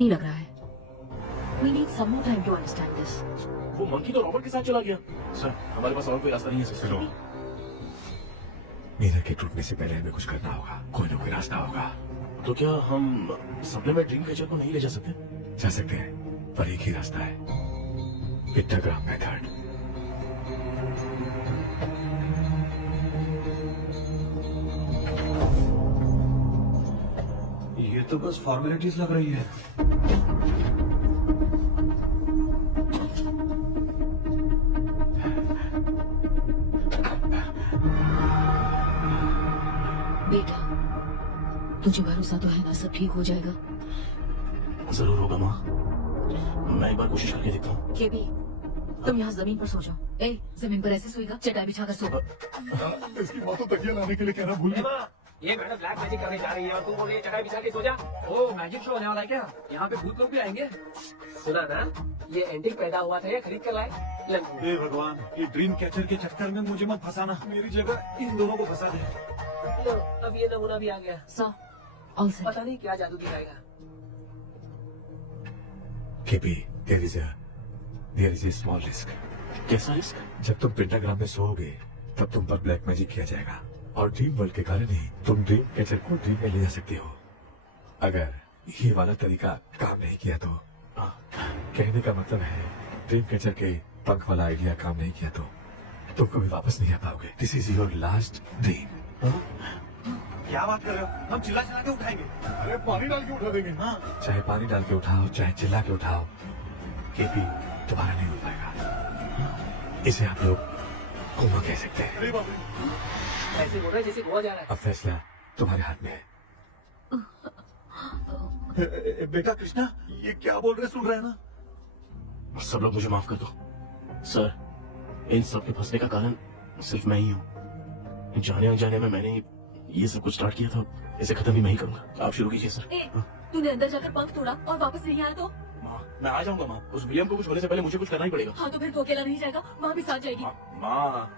नहीं लग रहा है। We need some more time to understand this. वो मंकी तो रॉबर्ट के साथ चला गया। सर, हमारे पास और कोई रास्ता नहीं है सर। सुनो, मीरा के टूटने से पहले हमें कुछ करना होगा। कोई ना कोई रास्ता होगा। तो क्या हम सपने में ड्रीम कैचर को नहीं ले जा सकते? जा सकते हैं, पर एक ही रास्ता है, पिक्टोग्राम मेथड। ये तो बस फॉर्मेलिटीज लग रही है। बेटा, तुझे भरोसा तो है ना सब ठीक हो जाएगा? जरूर होगा माँ, मैं एक बार कोशिश करके देखता हूँ। केबी, तुम यहाँ जमीन पर सो जाओ। ए, जमीन पर ऐसे सोएगा, चटाई बिछाकर सो। इसकी माँ तो तकिया लाने के लिए कहना भूल गई। ये मैडम ब्लैक मैजिक करने जा रही है और तू बोल रही है चटाई बिछा के सो जा। ओ, मैजिक शो होने वाला है क्या? यहाँ पे भूत लोग भी आएंगे। सुना ना, ये एंटिक पैदा हुआ था, ये खरीद कर लाए। हे भगवान, ये ड्रीम कैचर के चक्कर में मुझे मत फंसाना। मेरी जगह इन दोनों को फंसा दे। लो, अब ये नमूना भी आ गया। सो, ऑल सेट। पता नहीं क्या जादू दिखाएगा। KP, there is a small risk। कैसा रिस्क? जब तुम पेंटाग्राम में सोओगे, तब तुम पर ब्लैक मैजिक किया जाएगा और ड्रीम वर्ल्ड के कारण ही तुम ड्रीम कैचर को ड्रीम में ले जा सकते हो। अगर ये वाला तरीका काम नहीं किया तो, कहने का मतलब है ड्रीम कैचर के पंख वाला आइडिया काम नहीं किया तो तुम कभी वापस नहीं आ पाओगे। This is your last dream. क्या बात कर रहे हो? हम चिल्ला चिल्ला के उठाएंगे। अरे पानी डाल के उठा देंगे। हाँ, चाहे पानी डाल के उठाओ, चाहे चिल्ला के उठाओ, केपी तुम्हारा नहीं हो पाएगा। इसे आप लोग कोमा कह सकते हैं। ऐसे बोल रहा है जैसे गोवा जा रहा है। अब फैसला तुम्हारे हाथ में है। बेटा कृष्णा, ये क्या बोल रहे सुन रहे हैं ना? सब लोग मुझे माफ कर दो। सर, इन सब के फंसने का कारण सिर्फ मैं ही हूँ। जाने अनजाने में मैंने ये सब कुछ स्टार्ट किया था, इसे खत्म भी मैं ही करूंगा। आप शुरू कीजिए सर। ए, तूने अंदर जाकर पंख तोड़ा और वापस नहीं आया तो? माँ, मैं आ जाऊंगा माँ। उस विलियम को कुछ होने से पहले मुझे कुछ करना ही पड़ेगा। हाँ, तो फिर तू अकेला नहीं जाएगा, माँ भी साथ जाएगी। माँ,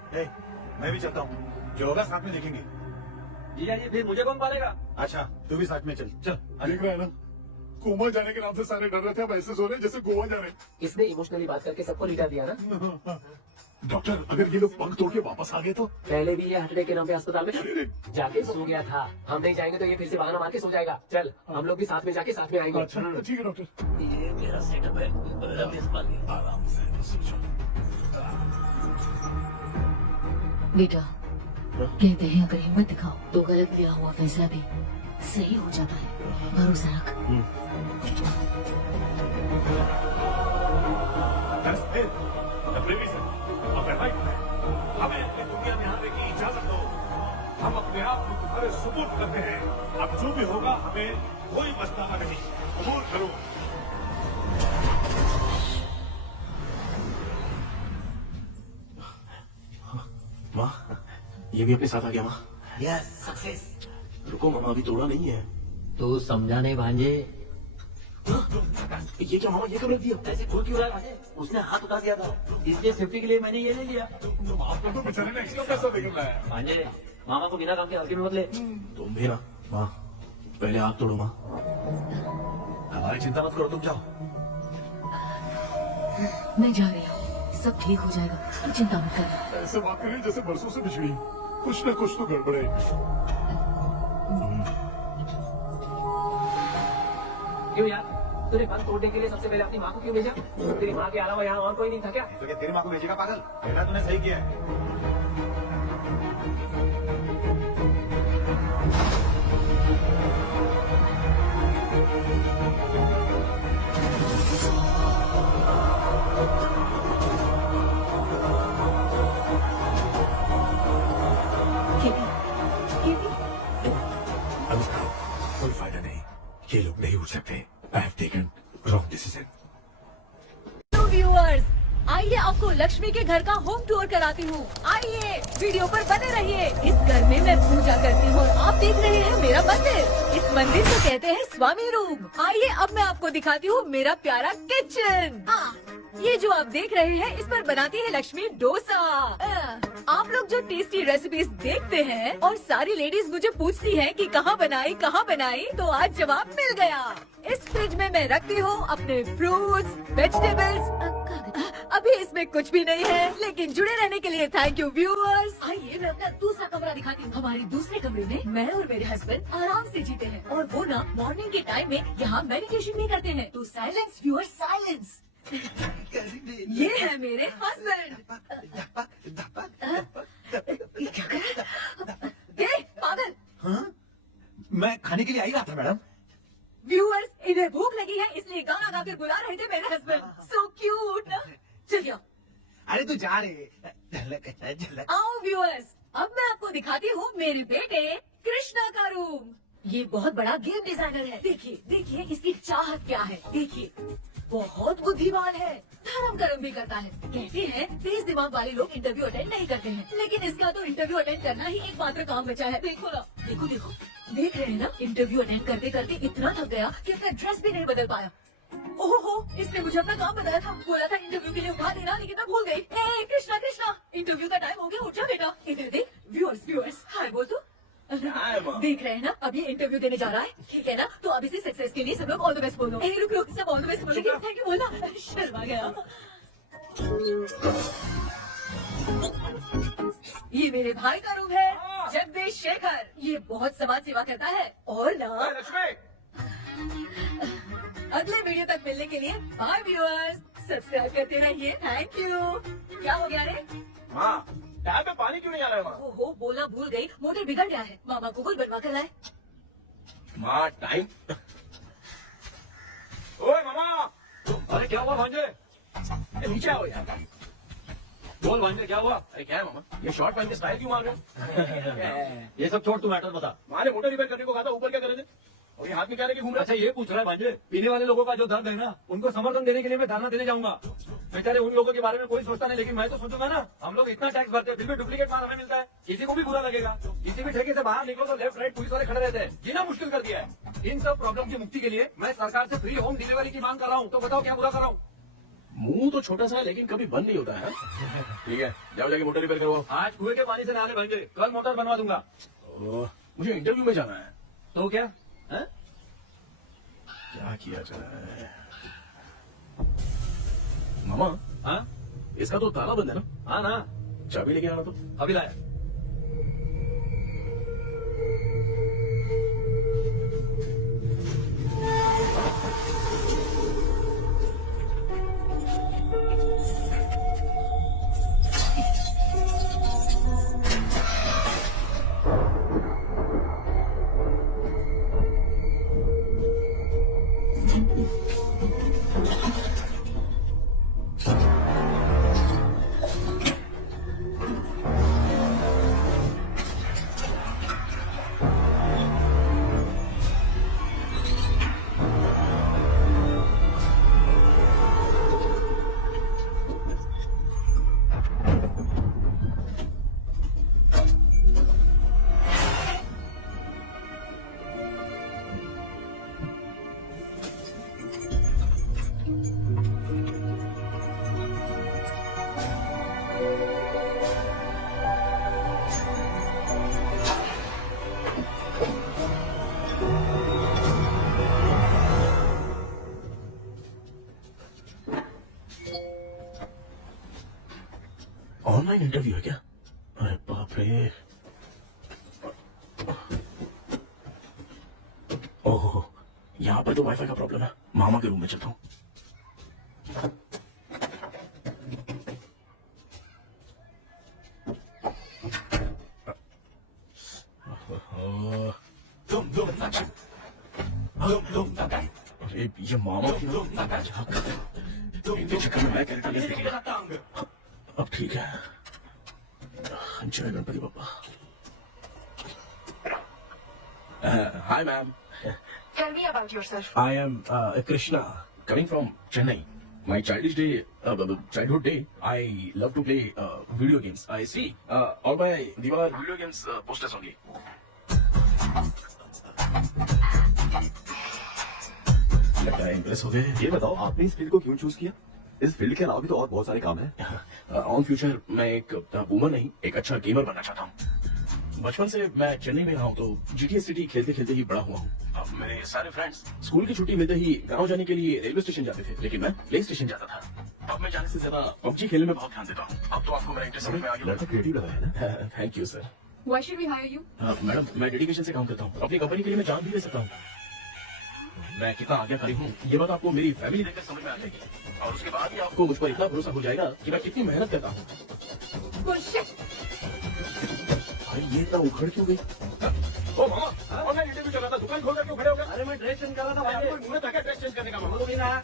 मैं भी चलता हूँ। जो होगा साथ में देखेंगे। जीजा जी, फिर मुझे कौन पालेगा? अच्छा, तू भी साथ में चल। चल, देख रहा है ना, कोमा जाने के नाम से सारे डर रहे थे, अब ऐसे सो रहे जैसे गोवा जा रहे। इसने इमोशनली बात करके सबको लिटा दिया ना। डॉक्टर, अगर ये लोग पंख तोड़ के वापस आ गए तो? पहले भी ये हार्ट के नाम पे अस्पताल में जाके सो गया था। हम नहीं जाएंगे तो ये फिर से बहाना मार के सो जाएगा। चल, हम लोग भी साथ में जाके साथ में आएंगे। अच्छा, ठीक है डॉक्टर। ये मेरा सेटअप है। आराम से सो जाओ। बेटा, कहते हैं अगर हिम्मत दिखाओ तो गलत लिया हुआ फैसला भी सही हो जाता है। भरोसा रख। हमें अपनी दुनिया में आने की इजाजत दो। हम अपने आप को तुम्हारे सुपुर्द करते हैं। अब जो भी होगा हमें कोई पछतावा नहीं। कबूल करो। माँ, ये भी अपने साथ आ गया माँ। Yes, success. रुको मामा, अभी तोड़ा नहीं है। तू समझा नहीं भांजे। ये क्या मामा, ये कब रख दिया? ऐसे खुल क्यों रहा है? उसने हाथ उठा दिया था, इसलिए सेफ्टी के लिए मैंने ये ले लिया। आपको तो बेचारे ने एक्स्ट्रा पैसा देकर लाया है। भांजे, मामा को बिना काम के हल्के में मत ले। तुम भी ना माँ, पहले आप तोड़ो माँ। हमारी चिंता मत करो, तुम जाओ। मैं जा रही हूँ, सब ठीक हो जाएगा, तू चिंता मत कर। ऐसे बात करिए जैसे बरसों से बिछड़ी। कुछ न कुछ तो गड़बड़ है। क्यों यार, तूने बंद तोड़ने के लिए सबसे पहले अपनी माँ को क्यों भेजा? तेरी माँ के अलावा यहाँ और कोई नहीं था क्या? तो क्या तेरी माँ को भेजेगा पागल? बेटा तूने सही किया है। केबी, केबी, अब कोई फायदा नहीं, ये लोग नहीं उठ सकते। I have taken wrong decision. तो व्यूअर्स, आइए आपको लक्ष्मी के घर का होम टूर कराती हूँ। आइए, वीडियो पर बने रहिए। इस घर में मैं पूजा करती हूँ और आप देख रहे हैं मेरा मंदिर। इस मंदिर को कहते हैं स्वामी रूम। आइए अब मैं आपको दिखाती हूँ मेरा प्यारा किचन। हाँ, ये जो आप देख रहे हैं, इस पर बनाती है लक्ष्मी डोसा। आप आप लोग जो टेस्टी रेसिपीज देखते हैं और सारी लेडीज मुझे पूछती हैं कि कहाँ बनाई, तो आज जवाब मिल गया। इस फ्रिज में मैं रखती हूँ अपने फ्रूट्स, वेजिटेबल्स। अभी इसमें कुछ भी नहीं है, लेकिन जुड़े रहने के लिए थैंक यू व्यूअर्स। आइए मैं अपना दूसरा कमरा दिखाती हूँ। हमारे दूसरे कमरे में मैं और मेरे हस्बैंड आराम से जीते हैं, और वो ना मॉर्निंग के टाइम में यहाँ मेडिटेशन भी करते हैं। तो साइलेंस व्यूअर्स, साइलेंस। ये है मेरे हस्बैंड। क्या कर रहे? ये पागल। हाँ? मैं खाने के लिए आई रहा था मैडम। व्यूअर्स, इन्हें भूख लगी है इसलिए गाना गाकर बुला रहे थे मेरे हस्बैंड। सो क्यूट ना। चलिए अरे तू जा रे झलक। आओ व्यूअर्स, अब मैं आपको दिखाती हूँ मेरे बेटे कृष्णा का रूम। ये बहुत बड़ा गेम डिजाइनर है। देखिए इसकी चाहत क्या है। देखिए बहुत बुद्धिमान है, धर्म कर्म भी करता है। कहते हैं तेज दिमाग वाले लोग इंटरव्यू अटेंड नहीं करते हैं, लेकिन इसका तो इंटरव्यू अटेंड करना ही एकमात्र काम बचा है। देखो ना, देखो देख रहे हैं ना, इंटरव्यू अटेंड करते करते इतना थक गया कि अपना ड्रेस भी नहीं बदल पाया। ओहो, इसने मुझे अपना काम बताया था, बोला था इंटरव्यू के लिए उठा देना, लेकिन मैं भूल गई। ए कृष्णा, इंटरव्यू का टाइम हो गया, उठ जा बेटा। इधर देख। व्यूअर्स हाय बोल तू। देख रहे हैं ना, अब ये इंटरव्यू देने जा रहा है, ठीक है ना। तो अब इसे सक्सेस के लिए सब लोग ऑल द बेस्ट बोलो। रुक सब ऑल द बेस्ट बोलेंगे। थैंक यू बोलना। शर्मा गया। ये मेरे भाई का रूम है, जगदीश शेखर। ये बहुत समाज सेवा करता है। और ना अगले वीडियो तक मिलने के लिए बाय व्यूअर्स, सब्सक्राइब करते रहिए। Thank you. क्या हो गया रे? माँ, टैप में पानी क्यों नहीं आ रहा है माँ? ओहो, बोलना भूल गई, मोटर बिगड़ गया है। मामा को बनवा कर लाए। माँ टाइम। ओए मामा, अरे क्या हुआ भांजे? नीचे आओ यार। बोल भांजे क्या हुआ? अरे क्या है मामा, ये शॉर्ट पहन के स्टाइल क्यों मार रहे हो? ये सब छोड़, तू मैटर बता। माँ ने मोटर रिपेयर करने को कहा था, ऊपर क्या कर रहे थे? और ये हाथ में क्या लेके घूम रहा अच्छा ये पूछ रहा है भांजे, पीने वाले लोगों का जो दर्द है ना, उनको समर्थन देने के लिए मैं धरना देने जाऊंगा। बेचारे उन लोगों के बारे में कोई सोचता नहीं, लेकिन मैं तो सोचूंगा ना। हम लोग इतना टैक्स भरते हैं, फिर भी डुप्लीकेट माल हमें मिलता है। किसी को भी बुरा लगेगा। किसी भी ठेके से बाहर निकलो तो लेफ्ट राइट पुलिस वाले खड़े रहते हैं। जीना मुश्किल कर दिया है। इन सब प्रॉब्लम की मुक्ति के लिए मैं सरकार से फ्री होम डिलीवरी की मांग कर रहा हूँ। तो बताओ क्या बुरा कर रहा हूँ? मुंह तो छोटा सा है, लेकिन कभी बंद नहीं होता है। ठीक है, जाओ जाके मोटर रिपेयर करो। आज कुएं के पानी से नहाने भांजे, कल मोटर बनवा दूंगा। मुझे इंटरव्यू में जाना है। तो क्या है? क्या किया जाए? मामा, हाँ इसका तो ताला बंद है ना? हाँ ना, चाबी लेके आना तो। अभी लाया। ऑनलाइन इंटरव्यू है क्या? अरे बाप रे। ओहो, यहाँ पर तो वाईफाई का प्रॉब्लम है। मामा के रूम में चलता हूँ। अरे ये मामा की इनके चक्कर में मैं कैरेक्टर। अब ठीक है। जय Ganpati Bappa. Hi ma'am. Tell me about yourself. I am Krishna, coming from Chennai. My childhood day, I love to play video games. I see all my Diwar video games posters only. लगता है impress हो गए। ये बताओ आपने इस field को क्यों चूज किया? इस फील्ड के अलावा भी तो और बहुत सारे काम हैं। ऑन फ्यूचर मैं एक बूमर नहीं, एक अच्छा गेमर बनना चाहता हूँ। बचपन से मैं चेन्नई में रहा हूँ, तो GTA सिटी खेलते खेलते ही बड़ा हुआ हूँ। अब मेरे सारे फ्रेंड्स स्कूल की छुट्टी मिलते ही गाँव जाने के लिए रेलवे स्टेशन जाते थे, लेकिन मैं प्ले स्टेशन जाता था। अब मैं जाने से ज्यादा PUBG खेलने में बहुत ध्यान देता हूँ। अब तो आपको मेरा इंटरेस्ट समझ में आ गया। लड़का क्रिएटिव लगा है ना। Thank you sir. Why should we hire you? Madam, मैं डेडिकेशन से काम करता हूँ। अपनी कंपनी के लिए मैं जान भी दे सकता हूँ। मैं कितना आज्ञाकारी हूँ ये बात आपको मेरी फैमिली देखकर समझ में आ जाएगी, और उसके बाद ही आपको मुझ पर इतना भरोसा हो जाएगा कि मैं कितनी मेहनत करता हूँ। Bullshit. भाई ये इतना उखड़ क्यों गई? ओ मामा, ऑनलाइन इंटरव्यू चला था, दुकान खोल कर क्यों खड़े हो गए? अरे मैं ड्रेस चेंज कर रहा था भाई, आपको मुझे तक ड्रेस चेंज करने का मामा तो नहीं रहा।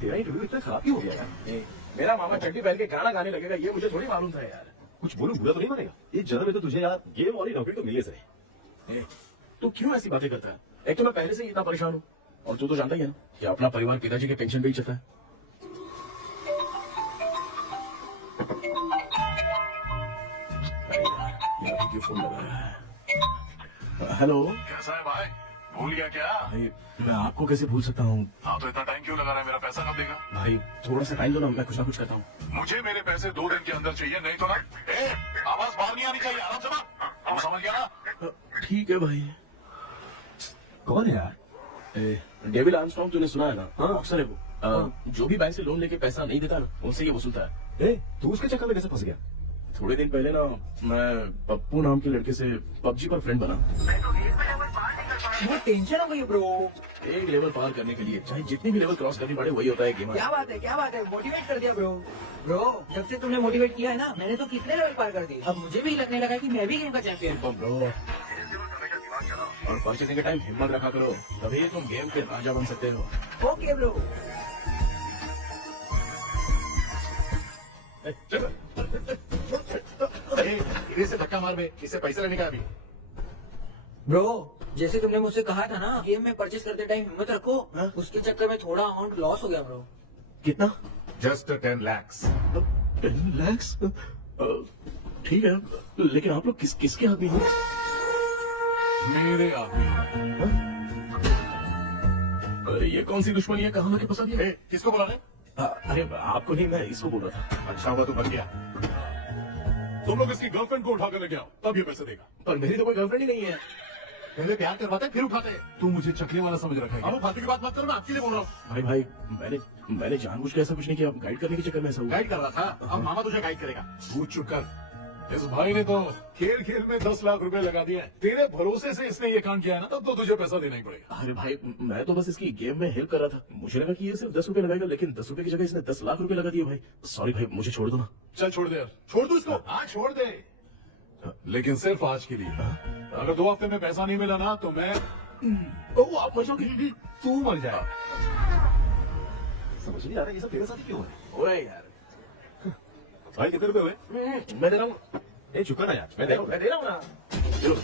तेरा इंटरव्यू इतना खराब क्यों हो गया यार? मेरा मामा चड्डी पहन के गाना गाने लगेगा ये मुझे थोड़ी मालूम था यार। कुछ बोलूं बुरा तो नहीं मानेगा? इस जन्म में तो तुझे यार गेम वाली नौकरी तो मिले सही। तू क्यों ऐसी बातें करता है? एक तो मैं पहले से ही इतना परेशान हूँ, और तू तो जानता ही है ना कि अपना परिवार पिताजी के पेंशन पे ही चलता है। अरे यार, ये अभी क्यों फोन लगा रहा है? हेलो कैसा है भाई? भूल गया क्या? भाई, मैं आपको कैसे भूल सकता हूँ? हाँ तो इतना टाइम क्यों लगा रहा है? मेरा पैसा कब देगा? भाई थोड़ा सा टाइम दो ना, मैं कुछ ना कुछ करता हूँ। मुझे मेरे पैसे 2 दिन के अंदर चाहिए, नहीं तो ना आवाज बाहर नहीं आनी चाहिए। आराम से बात, तू समझ गया ना? ठीक है भाई। कौन है यार? डेविड आर्मस्ट्रॉन्ग तूने सुना है ना? बॉक्सर है वो। जो भी बैंक से लोन लेके पैसा नहीं देता ना, उनसे ये वसूलता है। तू उसके चक्कर में कैसे फंस गया? थोड़े दिन पहले ना मैं पप्पू नाम के लड़के से PUBG पर फ्रेंड बना। वो टेंशन हो गई ब्रो। एक लेवल पार करने के लिए चाहे जितनी भी लेवल क्रॉस करनी पड़े, वही होता है गेमर। क्या बात है, मोटिवेट कर दिया ब्रो। ब्रो जब से तुमने मोटिवेट किया है ना, मैंने तो कितने लेवल पार कर दिए। अब मुझे भी लगने लगा कि मैं भी गेम का चैंपियन हूँ ब्रो। और परचेसिंग के टाइम हिम्मत रखा करो, तभी तुम गेम के राजा बन सकते हो। Okay bro. इसे धक्का मार बे, इसे पैसे लेने का अभी। ब्रो जैसे तुमने मुझसे कहा था ना, गेम में परचेस करते टाइम हिम्मत रखो, उसके चक्कर में थोड़ा अमाउंट लॉस हो गया ब्रो। कितना? Just 10 lakhs। 10 lakhs? ठीक है, लेकिन आप लोग किसके आदमी हो? मेरे आदमी। अरे ये कौन सी दुश्मनी है, कहाँ के फंसा दिया? किसको बुला रहे? अरे आपको नहीं, मैं इसको बोल रहा था। अच्छा हुआ तू बन गया। तुम लोग इसकी गर्लफ्रेंड को उठा कर लेके आओ, तब ये पैसे देगा। पर मेरी तो कोई गर्लफ्रेंड ही नहीं है। पहले प्यार करवाते फिर उठाते। तू मुझे चकले वाला समझ रखा है। अब फालतू की बात मत करो, मैं आपके लिए बोल रहा हूँ। भाई मैंने जानबूझ के ऐसा कुछ नहीं किया, गाइड करने के चक्कर में ऐसा हुआ। गाइड कर रहा था, अब मामा तुझे गाइड करेगा। तू चुप कर। इस भाई ने तो खेल खेल में 10 लाख रुपए लगा दिए। तेरे भरोसे से इसने ये काम किया है ना, तब तो तुझे पैसा देना ही पड़ेगा। अरे भाई, मैं तो बस इसकी गेम में हेल्प कर रहा था। मुझे लगा कि ये सिर्फ 10 रुपए लगाएगा, लेकिन 10 रुपए की जगह इसने 10 लाख रुपए लगा दिए। भाई सॉरी भाई, मुझे छोड़ दो ना। चल छोड़ दे यार, छोड़ दो इसको। हाँ छोड़ दे, लेकिन सिर्फ आज के लिए। अगर 2 हफ्ते में पैसा नहीं मिला ना, तो मैं आप मर तू मर जाए। समझ नहीं आ रहा ये सब तेरे साथ ही क्यों है? ओए यार, भाई कितने रुपए हुए? मैं दे रहा हूँ। ए चुप कर ना यार, मैं दे रहा हूँ ना। लो।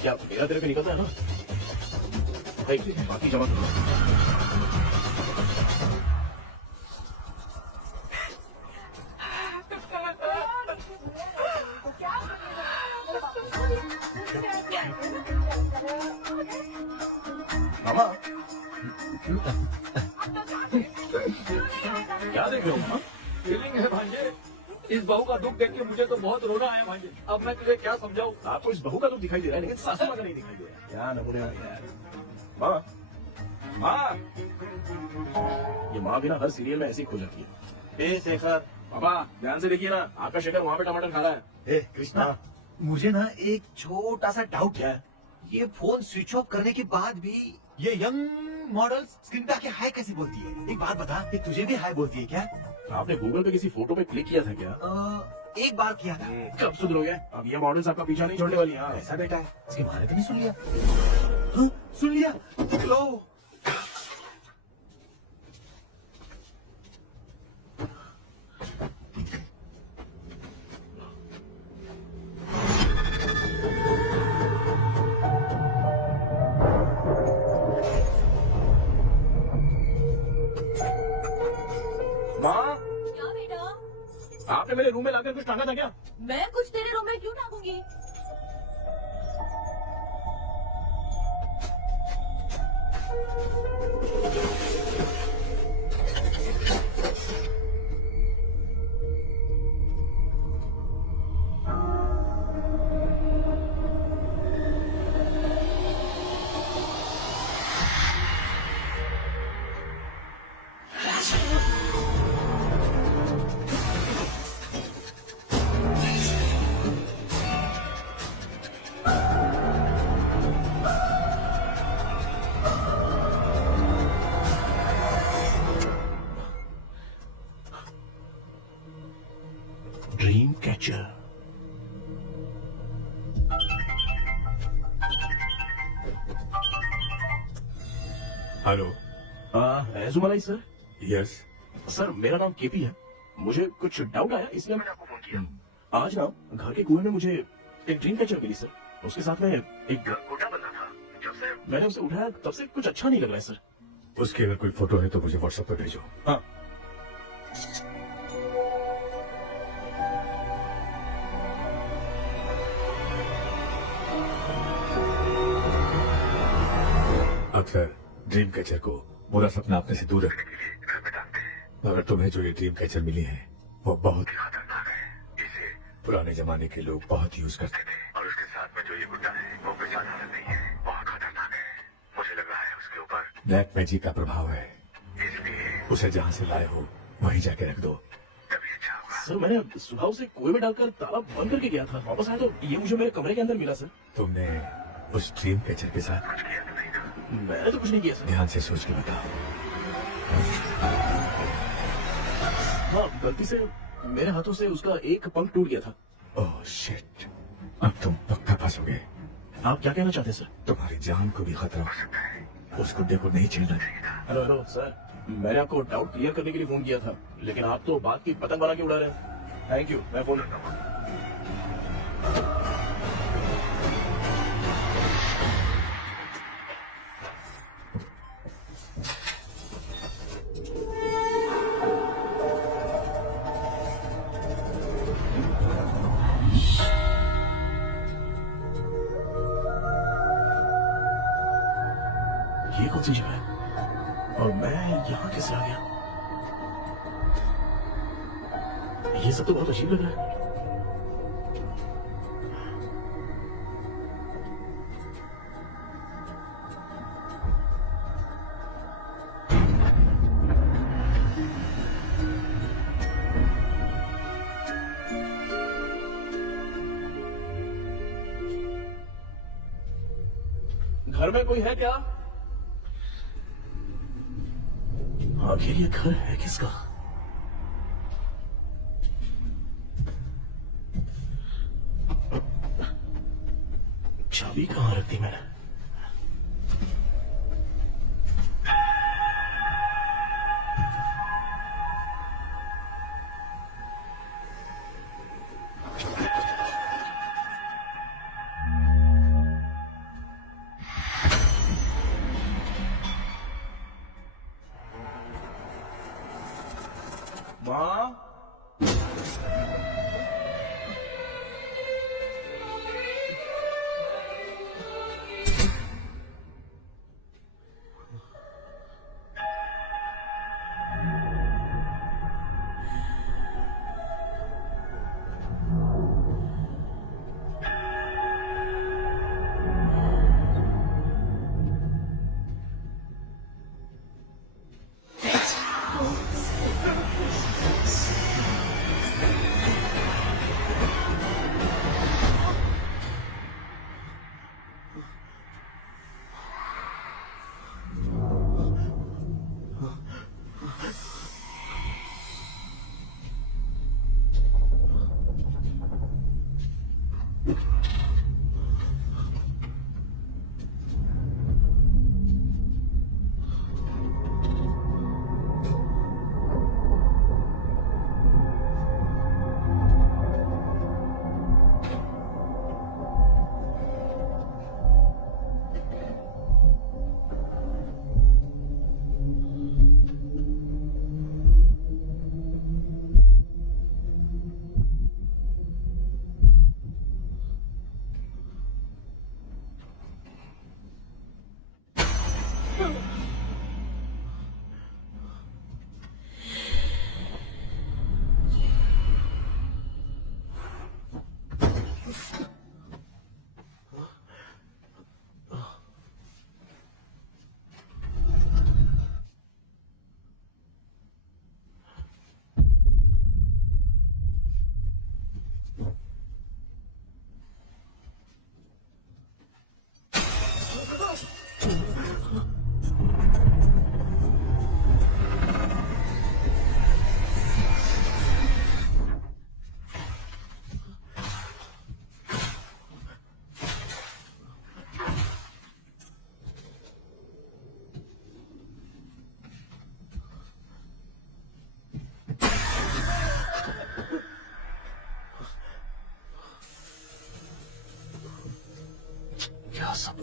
क्या मेरा तेरे पे निकलता है ना? भाई बाकी जमा करो। मामा क्या देख रहे हो मामा? फीलिंग है भांजे, इस बहू का दुख देख के मुझे तो बहुत रोना आया भांजे। अब मैं तुझे क्या समझाऊं? आपको इस बहू का तो दिखाई दे रहा है, लेकिन सासू माँ का नहीं दिखाई दे रहा है। क्या नमूने हैं यार। माँ, माँ, ये माँ भी ना हर सीरियल में ऐसी खो जाती है। ए शेखर, पापा ध्यान से देखिए ना, आपका शेखर वहाँ पे टमाटर खा रहा है। ए कृष्णा, मुझे ना एक छोटा सा डाउट क्या है। ये फोन स्विच ऑफ करने के बाद भी ये यंग मॉडल स्क्रीन पे आके हाय कैसे बोलती है? एक बात बता, ये तुझे भी हाय बोलती है क्या? आपने गूगल पे किसी फोटो पे क्लिक किया था क्या? एक बार किया था। कब सुधरोगे? अब ये मॉडल्स आपका पीछा नहीं छोड़ने वाली। हाँ ऐसा बेटा है, इसके बारे में नहीं सुन लिया? हाँ, सुन लिया। लो माँ, क्या बेटा? आपने मेरे रूम में लाकर कुछ टांगा था क्या? मैं कुछ तेरे रूम में क्यों टांगूंगी? कैचर। हेलो। जुमलाई सर। यस। सर मेरा नाम केपी है। मुझे कुछ डाउट आया इसलिए मैंने आपको फोन किया। आज ना घर के कुएं में मुझे एक ड्रीम कैचर मिली सर। उसके साथ में एक गोटा बंधा था। जब से मैंने उसे उठाया तब से कुछ अच्छा नहीं लग रहा है सर। उसकी अगर कोई फोटो है तो मुझे व्हाट्सएप पर भेजो। हाँ। अक्सर ड्रीम कैचर को बुरा सपना अपने से दूर रखने के लिए घर में डालते हैं, मगर तुम्हें जो ये ड्रीम कैचर मिली है वो बहुत ही खतरनाक है। इसे पुराने जमाने के लोग बहुत यूज करते थे और उसके साथ में जो ये गुड्डा है वो पहचान हालत नहीं है, बहुत खतरनाक है। मुझे लग रहा है उसके ऊपर ब्लैक मैजिक का प्रभाव है, इसलिए उसे जहाँ से लाए हो वहीं जाके रख दो, तभी अच्छा होगा। सर मैंने सुबह उसे कुएं में डालकर ताला बंद करके गया था। वापस आया तो ये मुझे मेरे कमरे के अंदर मिला सर। तुमने उस ड्रीम कैचर के साथ कुछ किया तो नहीं ना? मैंने तो कुछ नहीं किया सर। ध्यान से सोच के बताओ। हाँ गलती से मेरे हाथों से उसका एक पंख टूट गया था। ओह शिट, अब तुम पक्का फंसोगे। आप क्या कहना चाहते हैं सर? तुम्हारी जान को भी खतरा हो सकता है। उस गुड्डे को नहीं छेड़ना चाहिए था। हेलो हेलो सर, मैंने आपको डाउट क्लियर करने के लिए फोन किया था, लेकिन आप तो बात की पतंग बना के उड़ा रहे हैं। थैंक यू, मैं फोन रखता हूँ। ये कौन सी जगह है और मैं यहाँ कैसे आ गया? ये सब तो बहुत अजीब लग रहा है। घर में कोई है क्या? आखिर ये घर है किसका? चाबी कहाँ रख दी मैंने? माँ,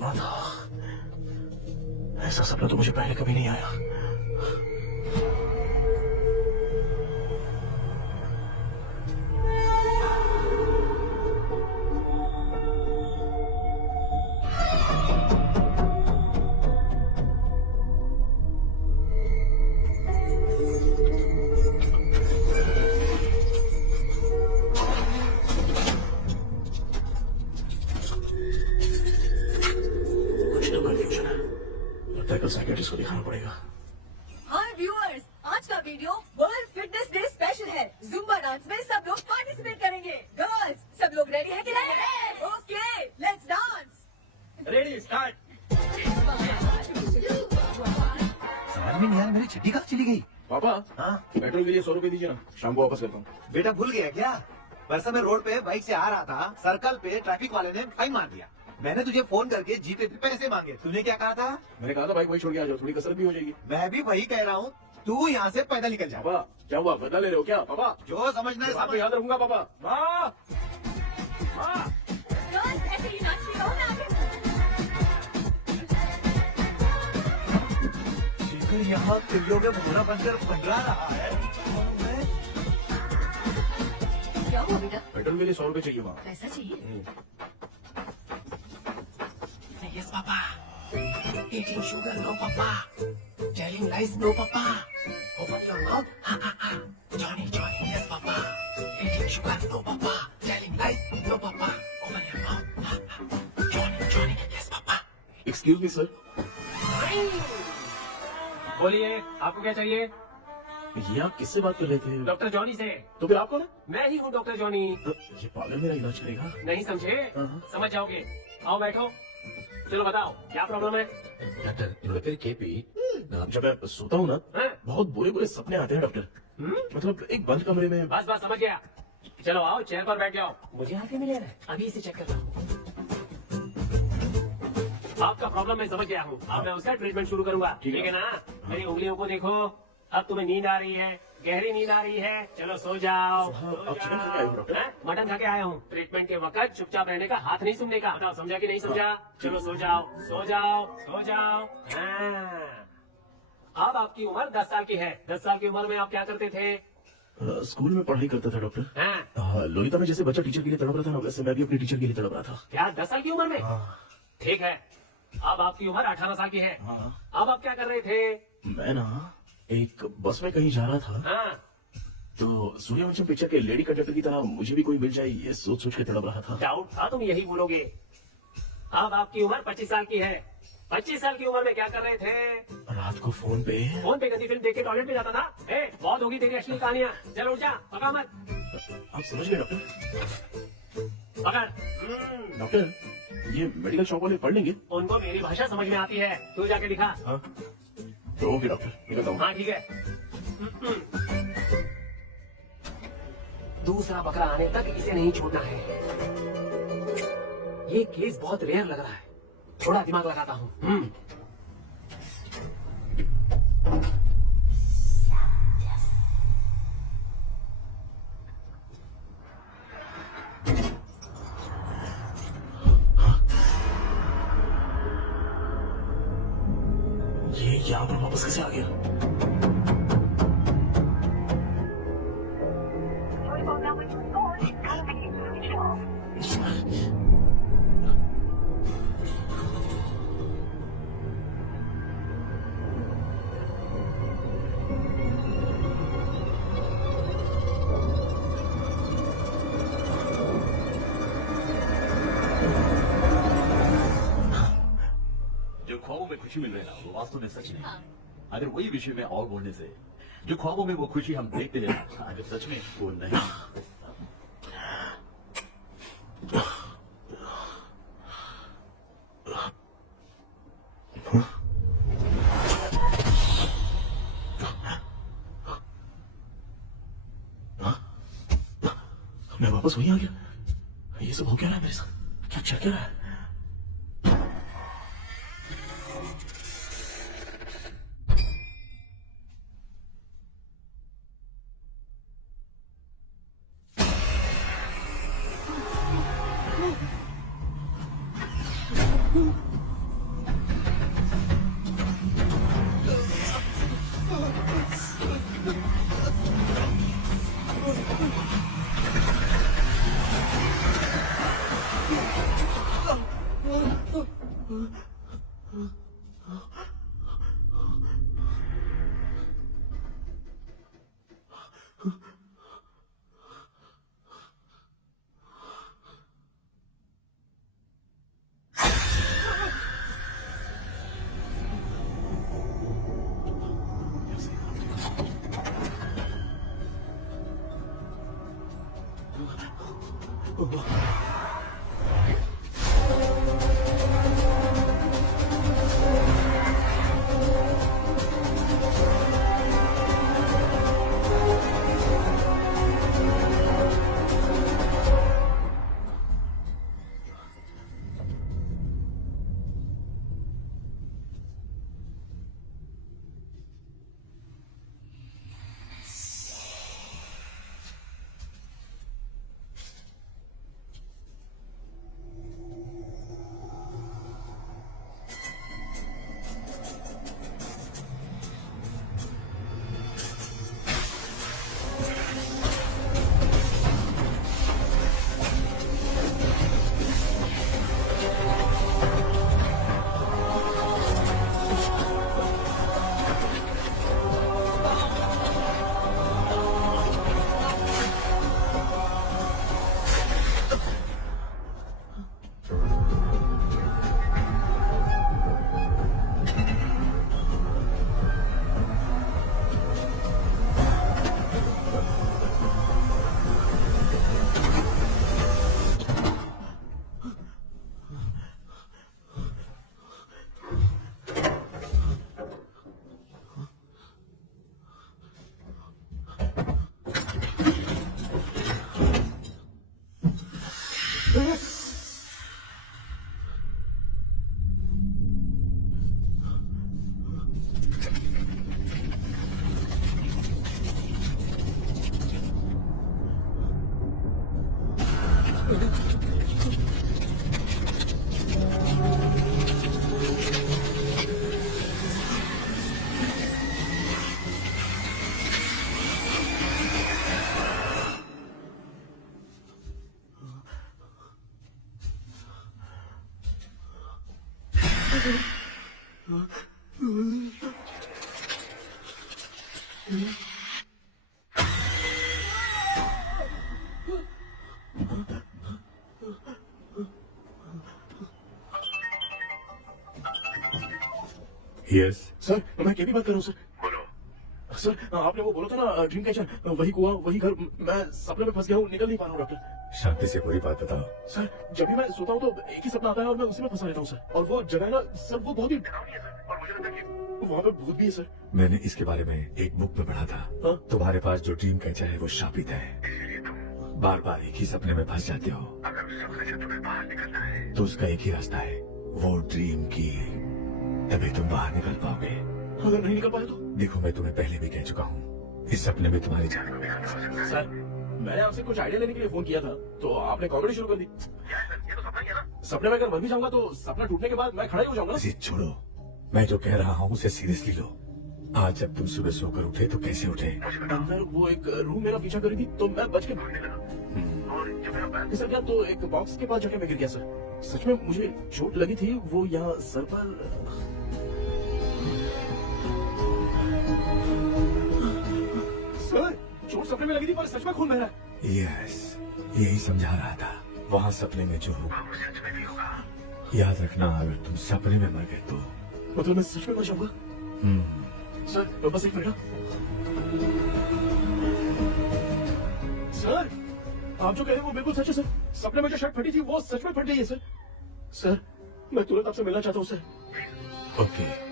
सपना था, ऐसा सपना तो मुझे पहले कभी नहीं आया। कुछ तो कंफ्यूजन है, लगता है कल साइकियाट्रिस्ट को दिखाना पड़ेगा। हाय व्यूअर्स, आज का video world fitness day special है। जुम्बा डांस में सब लोग पार्टिसिपेट करेंगे। गर्ल्स, सब लोग रेडी है कि नहीं? Okay, let's dance. Ready start. समझ में नहीं यार, मेरी चिट्ठी कहाँ चली गई? पापा, हाँ पेट्रोल के लिए 100 रुपए दीजिए ना, शाम को वापस करता हूँ। बेटा भूल गया क्या? वैसा मैं रोड पे बाइक से आ रहा था, सर्कल पे ट्रैफिक वाले ने फाइन मार दिया। मैंने तुझे फोन करके जीपे पे पैसे मांगे, तूने क्या कहा था? मैंने कहा था बाइक वही छोड़ के आ जाओ, थोड़ी कसरत भी हो जाएगी। मैं भी वही कह रहा हूँ, तू यहाँ से पैदल निकल जा। पापा क्या हुआ, बदला ले रहे हो क्या? पापा जो समझना है आपको समझ। याद रखूंगा पापा। माँ गर्ल्स, ऐसे ही नाचती रहो, मैं आगे हूँ। शिखर यहाँ तिल्लियों में मोहरा बनकर मंडरा रहा है। क्या हुआ बेटा? पेट्रोल के लिए 100 रुपए चाहिए वहाँ। पैसा चाहिए? Yes, Papa. Eating sugar, no, Papa. Telling lies, no, Papa. Open your mouth. Ha, ha, ha. Johnny, Johnny, yes, Papa. Eating sugar, no, Papa. Telling lies, no, Papa. Open your mouth. Ha, ha. Johnny, Johnny, yes, Papa. Excuse me, sir. बोलिए, आपको क्या चाहिए? ये आप किससे बात कर रहे थे? डॉक्टर जॉनी से। तो फिर आप कौन है? मैं ही हूँ डॉक्टर जॉनी। ये पागल मेरा इलाज करेगा? नहीं समझे? हाँ। समझ जाओगे। आओ बैठो। चलो बताओ क्या प्रॉब्लम है? डॉक्टर केपी, जब मैं सोता हूँ ना, हाँ? बहुत बुरे बुरे सपने आते हैं डॉक्टर। मतलब एक बंद कमरे में। बस बस समझ गया। चलो आओ चेयर पर बैठ जाओ। मुझे आके मिले रहे, अभी इसे चेक करता हूँ। आपका प्रॉब्लम मैं समझ गया हूँ। अब मैं उसका ट्रीटमेंट शुरू करूंगा, ठीक है। ठीक है ना? मेरी उंगलियों को देखो, अब तुम्हें नींद आ रही है, गहरी नींद आ रही है। चलो सो जाओ। हाँ, सो आप चिकन जाओ। खा के आए हो, डॉक्टर? हैं? मटन खा के आया हूँ। ट्रीटमेंट के वक्त चुपचाप रहने का, हाथ नहीं सुनने का। बताओ समझा कि नहीं समझा? चलो सो जाओ, सो जाओ, सो जाओ। हाँ। अब आपकी उम्र 10 साल की है। 10 साल की उम्र में आप क्या करते थे? स्कूल में पढ़ाई करता था डॉक्टर। हाँ? लोलिता में जैसे बच्चा टीचर के लिए तड़प रहा था ना, वैसे मैं भी अपने टीचर के लिए तड़प रहा था। क्या 10 साल की उम्र में? ठीक है, अब आपकी उम्र 18 साल की है। अब आप क्या कर रहे थे? मैं ना एक बस में कहीं जा रहा था, हाँ? तो सूर्यवंशम पिक्चर के लेडी कंडक्टर की तरह मुझे भी कोई मिल जाए, ये सोच सोच के तड़प रहा था। डाउट था तुम यही बोलोगे। अब आपकी उम्र 25 साल की है। 25 साल की उम्र में क्या कर रहे थे? रात को फोन पे। फोन पे गंदी फिल्म देख के टॉयलेट में जाता था। बहुत होगी तेरी असली कहानियां। चलो उठ जा, पका मत। आप समझ गए डॉक्टर? पकड़। डॉक्टर, ये मेडिकल शॉप वाले पढ़ लेंगे? उनको मेरी भाषा समझ में आती है। तू जाके दिखा। हाँ तो ओके डॉक्टर, निकलता हूँ। हाँ ठीक है। दूसरा बकरा आने तक इसे नहीं छोड़ना है। ये केस बहुत रेयर लग रहा है, थोड़ा दिमाग लगाता हूँ। ये यहाँ पर वापस कैसे आ गया? जो ख्वाबों में खुशी मिल रही है ना, वो वास्तव में सच नहीं। अगर वही विषय में और बोलने से जो ख्वाबों में वो खुशी हम देखते हैं, अगर सच में वो नहीं। मैं वापस वहीं आ गया। ये सब हो क्या रहा है मेरे साथ? क्या चल क्या रहा है? यस सर मैं केबी बात कर रहा हूँ सर। बोलो सर, आपने वो बोला था ना ड्रीम कैचर, वही कुआं वही घर, मैं सपने में फंस गया हूँ, निकल नहीं पा रहा हूँ डॉक्टर। शांति से पूरी बात बताओ। सर जब भी मैं सोता हूँ तो एक ही सपना आता है और मैं उसी में फंसा रहता हूँ सर। और वो जगह ना सर वो बहुत ही डरावनी है सर, और मुझे लगता है कि वहाँ पे भूत भी है सर। मैंने इसके बारे में एक बुक में पढ़ा था। हाँ? तुम्हारे पास जो ड्रीम कैचर है वो शापित है, इसलिए तुम बार बार एक ही सपने में फंस जाते हो। अगर उस सपने से तुम्हें बाहर निकलना है तो उसका एक ही रास्ता है, वो ड्रीम की, तभी तुम बाहर निकल पाओगे। अगर नहीं निकल पाए तो? देखो मैं तुम्हें पहले भी कह चुका हूँ, इस सपने में तुम्हारी जान को भी खतरा हो सकता है। सर मैंने आपसे कुछ आइडिया लेने के लिए फोन किया था तो आपने कॉमेडी शुरू कर दी। ये तो सपना ही है ना? सपने में अगर मर भी जाऊंगा तो सपना टूटने के बाद मैं खड़ा ही हो जाऊंगा। इसे छोड़ो, मैं जो कह रहा हूँ उसे सीरियसली लो। आज जब तुम सुबह सोकर उठे तो कैसे उठे? अंदर वो एक रूम मेरा पीछा करी थी तो मैं बच के भागने लगा और जब मेरा पैर फिसल गया तो एक बॉक्स के पास जाके मैं गिर गया सर। सच में मुझे चोट लगी थी, वो यहाँ सर पर। सर चोट सपने में लगी थी पर सच में खून बह रहा है। यस, यही समझा रहा था। वहाँ सपने में जो होगा वो सच में भी होगा। याद रखना, अगर तुम सपने में मर गए तो मतलब मैं सच में मर जाऊंगा? सर बस एक मिनट। सर आप जो कह रहे हैं वो बिल्कुल सच है सर। सपने में जो शर्ट फटी थी वो सच में फट गई है सर। सर मैं तुरंत आपसे मिलना चाहता हूँ सर। ओके,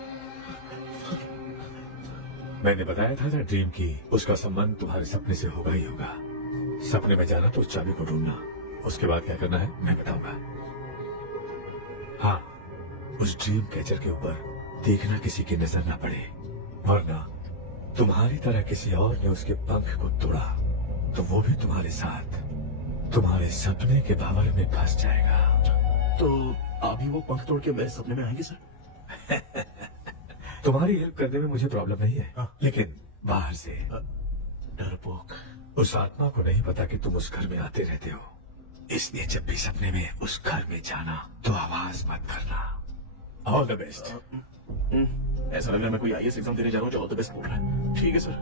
मैंने बताया था ना ड्रीम की, उसका संबंध तुम्हारे सपने से होगा ही होगा। सपने में जाना तो उस चाबी को ढूंढना, उसके बाद क्या करना है मैं बताऊंगा। हाँ, उस ड्रीम कैचर के ऊपर देखना किसी की नजर ना पड़े, वरना तुम्हारी तरह किसी और ने उसके पंख को तोड़ा तो वो भी तुम्हारे साथ तुम्हारे सपने के बावर में फंस जाएगा। तो अभी वो पंख तोड़ के मेरे सपने में आएंगे सर? तुम्हारी हेल्प करने में मुझे प्रॉब्लम नहीं है, हाँ। लेकिन बाहर से डरपोक। उस आत्मा को नहीं पता कि तुम उस घर में आते रहते हो, इसलिए जब भी सपने में उस घर में जाना तो आवाज मत करना। All the best. ऐसा लग रहा है मैं कोई आईएएस एग्जाम देने जा रहा हूँ जो ऑल द बेस्ट बोल रहा है। ठीक है सर।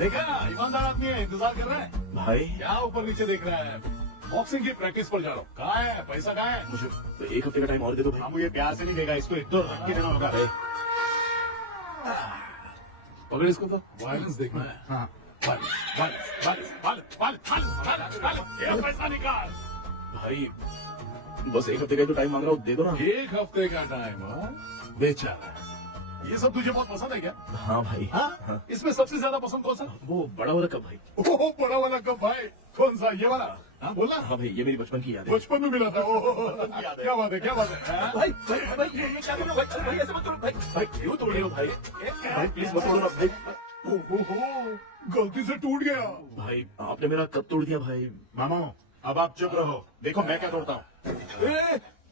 देखा ईमानदार आदमी है, इंतजार कर रहा है। भाई क्या ऊपर नीचे देख रहा है? बॉक्सिंग की प्रैक्टिस पर जा रहा हूँ। कहाँ है पैसा? कहाँ है? मुझे एक हफ्ते का टाइम और दे दो भाई। हम ये प्यार से नहीं देगा, इसको एक दो रख के देना होगा। पकड़ इसको तो वायलेंस देखना है। हाँ ये पैसा निकाल। भाई बस एक हफ्ते का ही तो टाइम मांग रहा हूँ, दे दो ना। एक हफ्ते का टाइम बेचारा। ये सब तुझे बहुत पसंद है क्या? हाँ भाई। हाँ? इसमें सबसे ज्यादा पसंद कौन सा? वो बड़ा वाला कब भाई? ओह बड़ा वाला कप भाई। कौन सा? ये वाला? हाँ बोलना। हाँ भाई, ये मेरी बचपन की याद है। बचपन में मिला था। ओह क्या बात है, क्या बात है। हाँ? भाई भाई भाई ये क्या कर रहे हो भाई? भाई ऐसे मत करो भाई। भाई क्यों तोड़ रहे हो भाई? भाई प्लीज मत तोड़ो ना भाई। ओहो गलती से टूट गया। भाई आपने मेरा कब तोड़ दिया भाई? मामा अब आप चुप रहो, देखो मैं क्या तोड़ता हूँ।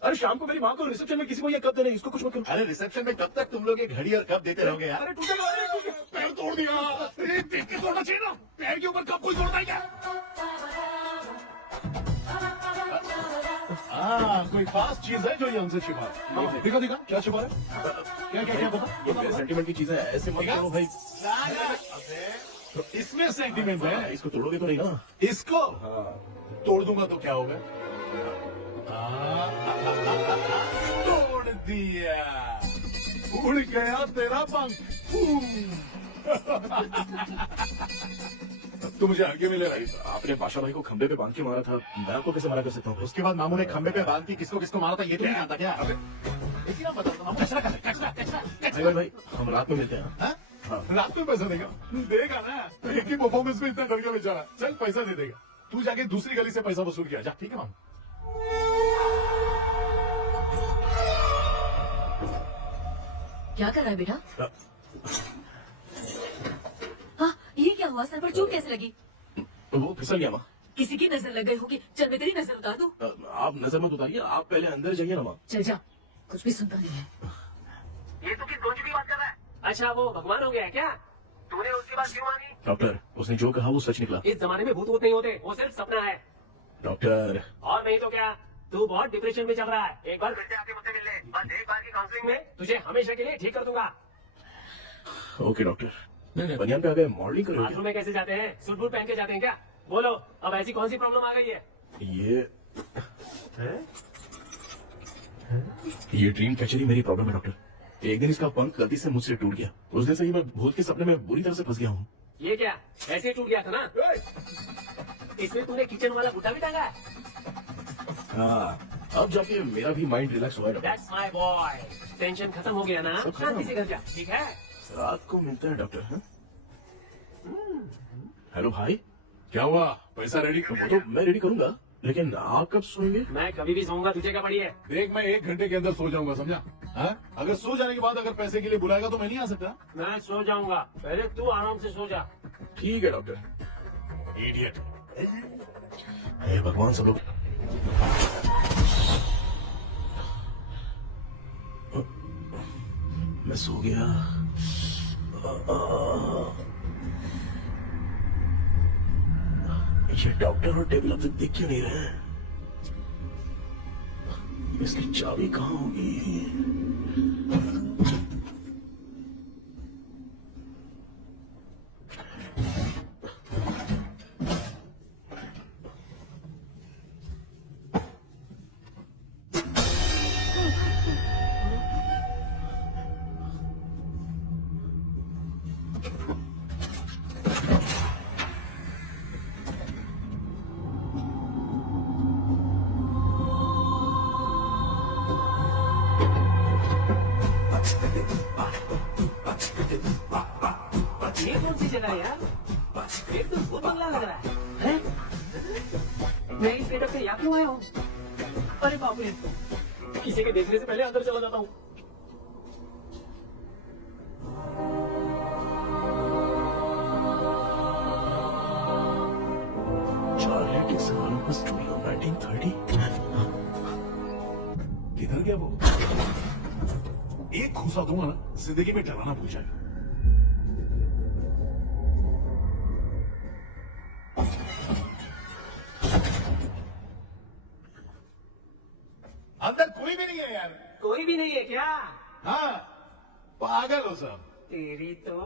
अरे शाम को मेरी माँ को रिसेप्शन में किसी को ये कब देना है, इसको कुछ मत करो। अरे रिसेप्शन में कब तक तुम लोग ये घड़ी और कप देते रहोगे यार? अरे टूटेगा, अरे टूटेगा। पैर तोड़ दिया। अरे देख के तोड़ना चाहिए ना, पैर के ऊपर कब कोई तोड़ता है क्या? हाँ कोई खास चीज है जो ये हमसे छिपा है? दिखा दिखा क्या छिपा है? क्या क्या क्या बता? ये सेंटीमेंट की चीजें ऐसे मत करो भाई। तो इसमें सेंटीमेंट है। इसको तोड़ोगे तो नहीं ना? इसको तोड़ दूंगा तो क्या होगा? तोड़ दिया। उड़ गया तेरा पंख। तू मुझे आगे मिले भाई। आपने बादशाह भाई को खंबे पे बांध के मारा था, मैं आपको कैसे मारा कर सकता हूँ? उसके बाद मामू ने खंबे पे बांध के किसको किसको मारा था ये तो नहीं जानता क्या? एक ही नाम बता दो, मामू कचरा कर कचरा कचरा भाई भाई भाई हम रात में मिलते हैं। हाँ? रात में पैसा देगा? देगा ना, एक ही परफॉर्मेंस में इतना डर गया बेचारा। चल पैसा दे देगा, तू जाके दूसरी गली से पैसा वसूल किया जा। ठीक है मामू? क्या कर रहा है बेटा? हाँ ये क्या हुआ? सर पर चोट कैसे लगी? वो फिसल गया माँ। किसी की नजर लग गई होगी। चल मैं तेरी नजर उतार दूं। आप नजर मत उतारिए, आप पहले अंदर जाइए ना माँ। चल जा, कुछ भी सुनता नहीं है। ये तो किस गोंजी की बात कर रहा है? अच्छा वो भगवान हो गया है क्या? तूने उसकी बात क्यों मानी? डॉक्टर उसने जो कहा वो सच निकला। इस जमाने में भूत वूत नहीं होते, वो सिर्फ सपना है। डॉक्टर और नहीं तो क्या, तू बहुत डिप्रेशन में चल रहा है। एक बार फिर से आके मुझसे मिल ले, बस एक बार की काउंसलिंग में तुझे हमेशा के लिए ठीक कर दूंगा। Okay doctor. नहीं बनियान पे आ गए, मॉडलिंग करोगे? बाथरूम में कैसे जाते हैं? सूट बूट पहन के जाते हैं क्या? बोलो अब ऐसी कौन सी प्रॉब्लम आ गई है? ये ड्रीम कैचर ही मेरी प्रॉब्लम है डॉक्टर। एक दिन इसका पंख गलती से मुझसे टूट गया, उस दिन से ही मैं भूत के सपने में बुरी तरह से फंस गया हूँ। ये क्या ऐसे ही टूट गया था ना? इसमें तूने किचन वाला बुट्टा भी टांगा है? हाँ अब जाके मेरा भी माइंड रिलैक्स हुआ है doctor. That's my boy. Tension खत्म हो गया ना? सब खत्म। शांति से घर जा, ठीक है? रात को मिलते हैं डॉक्टर। हाँ? हेलो भाई, क्या हुआ? पैसा रेडी कर वो तो मैं रेडी करूंगा, लेकिन आप कब सोएंगे? मैं कभी भी सोऊंगा, तुझे क्या पड़ी है? देख मैं 1 घंटे के अंदर सो जाऊंगा, समझा? हाँ? अगर सो जाने के बाद अगर पैसे के लिए बुलाएगा तो मैं नहीं आ सकता। मैं सो जाऊंगा, पहले तू आराम से सो जा। ठीक है डॉक्टर। इडियट। हे भगवान सब लोग। मैं सो गया। ये डॉक्टर और टेबल अब तक दिख क्यों नहीं रहे? इसकी चाबी कहाँ होगी? ये कौन सी जगह है यार? एक तो भूत बंगला लग रहा है, हैं? मैं इस गेटअप से यहाँ क्यों आया हूँ? अरे बाप रे, किसी के देखने से पहले अंदर चला जाता हूँ। Charlotte is almost 1930। किधर गया वो? एक घुसा दूंगा ना, जिंदगी में डराना भूल जाएगा। अंदर कोई भी नहीं है यार। कोई भी नहीं है क्या? हाँ पागल हो सब। तेरी तो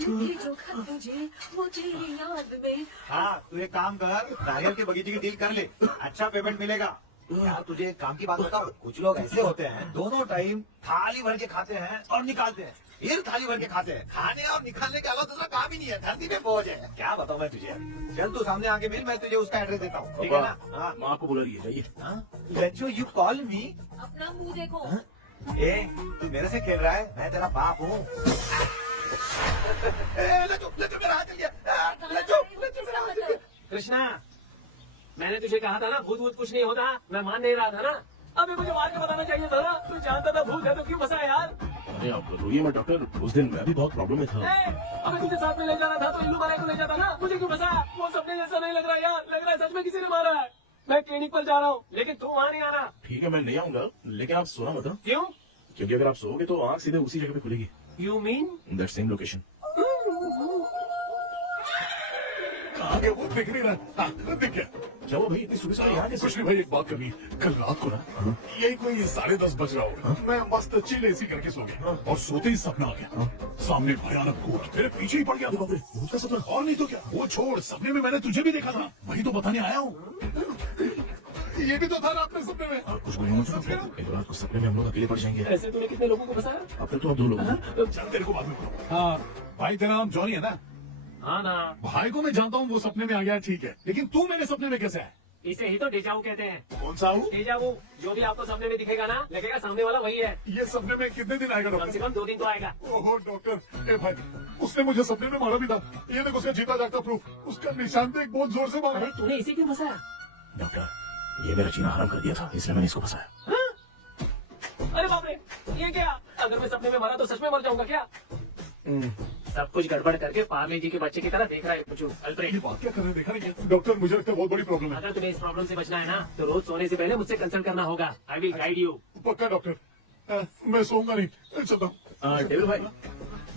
लिखी जो खत तुझे वो तेरी याद में। हाँ तू एक काम कर, नारियल के बगीचे की डील कर ले, अच्छा पेमेंट मिलेगा। यार तुझे एक काम की बात बताओ, कुछ लोग ऐसे होते हैं दोनों टाइम थाली भर के खाते हैं और निकालते हैं, फिर थाली भर के खाते हैं। खाने और निकालने के अलावा दूसरा काम ही नहीं है, धरती पे बोझ है। क्या बताऊं मैं तुझे। चल तू सामने आके मिल, मैं तुझे उसका एड्रेस देता हूँ, ठीक है ना। हाँ माँ आपको बुला रही है, जाइए। बच्चों यू कॉल मी। अपना मुंह देखो। ए तू मेरे से खेल रहा है, मैं तेरा बाप हूँ। लज्जो मेरा हाथ चल गया, लज्जो मेरा हाथ चल गया। कृष्णा, मैंने तुझे कहा था ना भूत वूत कुछ नहीं होता, मैं मान नहीं रहा था ना। अभी मुझे मार के बताना चाहिए था ना, तू जानता था भूत है तो क्यों फंसा यार। अरे आप रोइए मत डॉक्टर, उस दिन मैं भी बहुत प्रॉब्लम में था। अबे तुझे साथ में ले जाना था तो इल्लू मारा को ले जाता ना, मुझे क्यों फंसा। वो सपने जैसा नहीं लग रहा यार, लग रहा है सच में किसी ने मारा है। मैं क्लिनिक पर जा रहा हूँ, लेकिन तू वहाँ नहीं आना। ठीक है मैं नहीं आऊंगा, लेकिन आप सोना मत, क्यों? क्योंकि अगर आप सोओगे तो आँख सीधे उसी जगह पे खुलेगी, you mean? That same location. कहाँ गया वो, दिख नहीं रहा। दिख गया। क्या वो भाई इतनी सुबह सुबह यहाँ कैसे? कुछ नहीं भाई, एक बात करनी है। कल रात को ना यही कोई 10:30 बज रहा होगा, मैं मस्त चिल एसी करके सो गया और सोते ही सपना आ गया। सामने भयानक भूत मेरे पीछे ही पड़ गया। भूत का सपना? और नहीं तो क्या। वो छोड़, सपने में मैंने तुझे भी देखा था, वही तो बताने आया हूँ। ये भी तो था रात में सपने में। और कुछ बोलूँ मत, एक रात को सपने में हम लोग अकेले पड़ जाएंगे। ऐसे तूने कितने लोगों को फंसाया? अब तक तो आप 2 लोग हैं। चल तेरे को बाद में बताऊं। हाँ भाई, तेरा नाम जॉनी है ना? हाँ ना। भाई को मैं जानता हूँ, वो सपने में आ गया, ठीक है, लेकिन तू मेरे सपने में कैसे है? इसे ही तो डेजावू कहते हैं। कौन सा हूँ? डेजावू, जो भी आपको सपने में दिखेगा ना, लगेगा सामने वाला वही है। ये सपने में कितने दिन आएगा कम से डॉक्टर? कम 2 दिन तो आएगा। ओहो डॉक्टर, ए भाई, उसने मुझे सपने में मारा भी था। ये देखो उसका जीता जागता प्रूफ, उसका निशान देख, बहुत जोर से मारा। अरे तूने इसे क्यों फंसाया? डॉक्टर, ये मेरा जीना हराम कर दिया था, इसलिए मैंने इसको फंसाया। अरे बाप रे, ये क्या? अगर मैं सपने में मरा तो सच में मर जाऊंगा क्या? सब कुछ गड़बड़ करके पार्ले जी के बच्चे की तरह देख रहा है कुछ ये अल्फ्रेड। बात क्या कर रहे हैं, देखा नहीं है? डॉक्टर मुझे लगता है बहुत बड़ी प्रॉब्लम है। अगर तुम्हें इस प्रॉब्लम से बचना है ना, तो रोज सोने से पहले मुझसे कंसल्ट करना होगा। I will guide you. पक्का डॉक्टर, मैं सोऊंगा नहीं, चलता हूँ। डेविड भाई,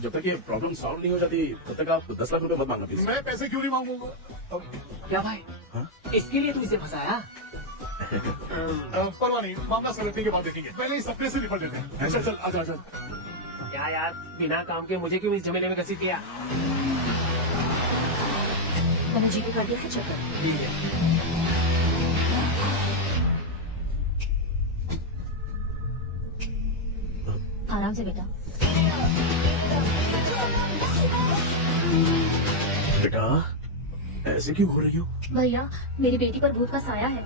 जब तक ये प्रॉब्लम सॉल्व नहीं हो जाती तब तक आप 10 लाख रुपए मत मांगना प्लीज। मैं पैसे क्यों नहीं मांगूंगा? क्या भाई? हाँ? इसके लिए तू इसे फंसाया? परवाह नहीं, मामला सलटने के बाद देखेंगे, पहले इस सपने से निपट लेते हैं। चल चल, आजा आजा। क्या यार, बिना काम के मुझे क्यों इस झमेले में घसीट दिया? मैंने जीपे कर दिया है, चेक कर। आराम से बेटा। बेटा ऐसे क्यों हो रही हो? भैया, मेरी बेटी पर भूत का साया है।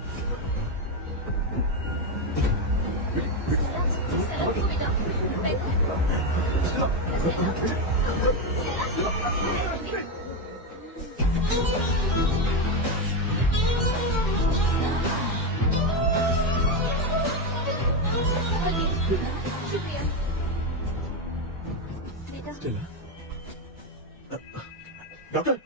शुक्रिया बेटा। डॉक्टर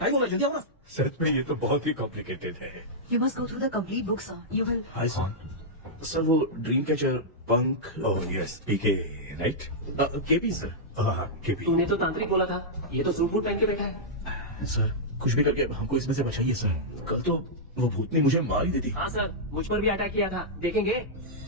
टाइम होना, जल्दी आओ ना। सच में ये तो बहुत ही कॉम्प्लिकेटेड है। You must go through the complete book, sir. You will. Hi sir, वो ड्रीम कैचर पंख। ओह यस, पीके राइट? KP sir. हाँ केपी। तूने तो तांत्रिक बोला था, ये तो सूट बूट पहन के बैठा है। सर कुछ भी करके हमको इसमें से बचाइए सर, कल तो वो भूतनी मुझे मार ही देती। हाँ सर, मुझ पर भी अटैक किया था, देखेंगे?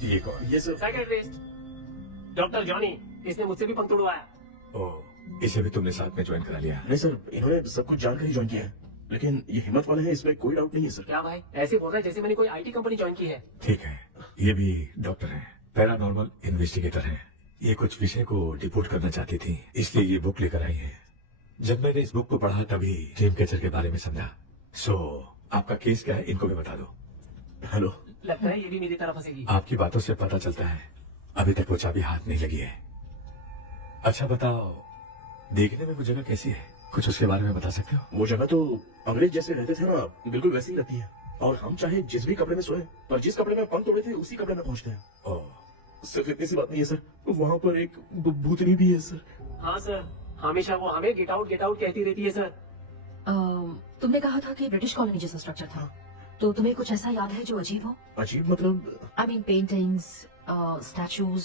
ये कौन? ये सर। साइकियाट्रिस्ट डॉक्टर जॉनी, इसने मुझसे भी पंख तोड़वाया। ओह, इसे भी तुमने साथ में ज्वाइन करा लिया? नहीं सर, इन्होंने सब कुछ जानकर ही ज्वाइन किया है, लेकिन ये हिम्मत वाले हैं, इसमें कोई डाउट नहीं है सर। क्या भाई, ऐसे बोल रहा है जैसे मैंने कोई आईटी कंपनी ज्वाइन की है। ठीक है, ये भी डॉक्टर हैं, पैरानॉर्मल इन्वेस्टिगेटर हैं। ये कुछ विषय को रिपोर्ट करना चाहती थी, इसलिए ये बुक लेकर आई है। जब मैंने इस बुक को पढ़ा तभी ड्रीम कैचर के बारे में समझा। सो आपका केस क्या है, इनको भी बता दो। हेलो, लगता है ये भी मेरी तरह फंसेगी। आपकी बातों से पता चलता है अभी तक वो चाबी हाथ नहीं लगी है। अच्छा बताओ, देखने में वो जगह कैसी है, कुछ उसके बारे में बता सकते हो? वो जगह तो अंग्रेज जैसे रहते थे ना, बिल्कुल वैसी ही रहती है, और हम चाहे जिस भी कपड़े में सोए, पर जिस कपड़े में पंख तोड़े थे उसी कपड़े में पहुंचते हैं। ओह, सिर्फ इतनी सी बात नहीं है सर, वहाँ पर एक भूतनी भी है सर। हाँ सर, हमेशा वो हमें गेट आउट कहती रहती है सर। तुमने कहा था कि ब्रिटिश कॉलोनी जैसा स्ट्रक्चर था, तो तुम्हें कुछ ऐसा याद है जो अजीब हो? अजीब मतलब? आई मीन पेंटिंग्स, स्टैचूज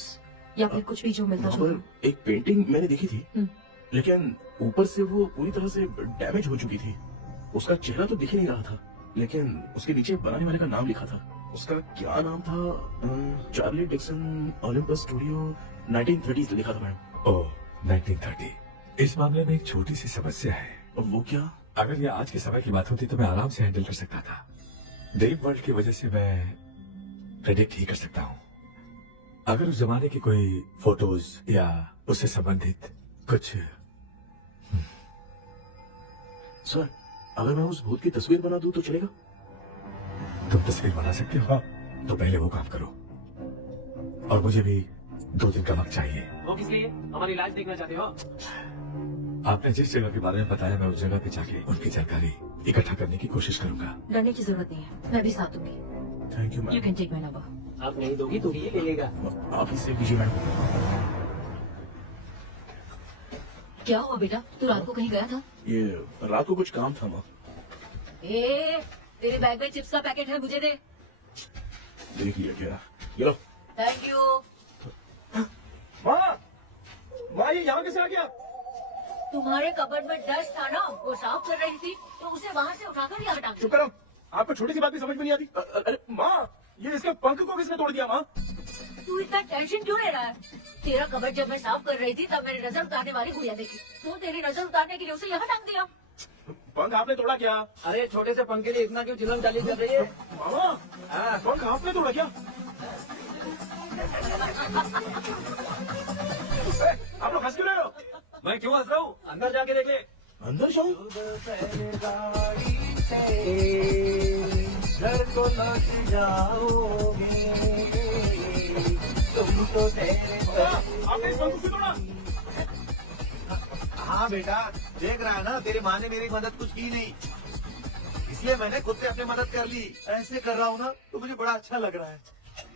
या फिर कुछ भी जो मिलता वहाँ जुलता? पर एक पेंटिंग मैंने देखी थी, हम्म। लेकिन ऊपर से वो पूरी तरह से डैमेज हो चुकी थी। उसका चेहरा तो दिख ही नहीं रहा था, लेकिन उसके नीचे बनाने वाले का नाम लिखा था। उसका क्या नाम था? चार्ली डिक्सन ओलंपस स्टूडियो 1930 लिखा था मैडम। ओह 1930, इस मामले में एक छोटी सी समस्या है। वो क्या? अगर ये आज के समय की बात होती तो मैं आराम से हैंडल कर सकता था। ड्रीम वर्ल्ड की वजह से मैं प्रेडिक्ट ही कर सकता हूँ। अगर उस जमाने की कोई फोटोज या उससे संबंधित कुछ। सर, अगर मैं उस भूत की तस्वीर बना दूं तो चलेगा? तुम तस्वीर बना सकते हो? तो पहले वो काम करो, और मुझे भी 2 दिन का वक्त चाहिए। वो किस लिए? हमारी लाइफ देखना चाहते हो? आपने जिस जगह के बारे में बताया, मैं उस जगह पे जाके उनकी जानकारी इकट्ठा करने की कोशिश करूंगा। डरने की जरूरत नहीं है, मैं भी साथ दूंगी। Thank you you ma'am. Can take my number. आप नहीं दोगी तो ये ले लेगा। आप इससे कीजिए मैडम। क्या हुआ बेटा, तू रात को कहीं गया था? ये रात को कुछ काम था माँ। ए, तेरे बैग में चिप्स का पैकेट है, मुझे दे। देख लिया क्या? ये लो। Thank you. माँ, माँ ये यहाँ कैसे आ गया? तुम्हारे कबर्ड में डस्ट था ना, वो साफ कर रही थी तो उसे वहाँ से उठाकर यहाँ टांग चुप करो, आपको छोटी सी बात भी समझ में नहीं आती। अरे माँ, ये इसके पंख को किसने तोड़ दिया माँ? तू इतना टेंशन क्यों ले रहा है? तेरा कबर्ड जब मैं साफ कर रही थी तब मैंने नजर उतारने वाली गुड़िया देखी, तो तेरी नजर उतारने के लिए उसे यहाँ टांग दिया। पंख आपने तोड़ा क्या? अरे छोटे से पंख के लिए इतना क्यों चिल्लम चाली चल रही है? मामा, पंख आपने तोड़ा क्या? आप लोग हंस क्यों रहे हो? मैं क्यों हंस रहा हूँ? अंदर जाके देख ले। अंदर जाऊं? घर को लौट जाओगे तुम तो तेरे आपने इस पंख को क्यों तोड़ा? हाँ बेटा, देख रहा है ना, तेरी माँ ने मेरी मदद कुछ की नहीं, इसलिए मैंने खुद से अपनी मदद कर ली। ऐसे कर रहा हूँ ना तो मुझे बड़ा अच्छा लग रहा है।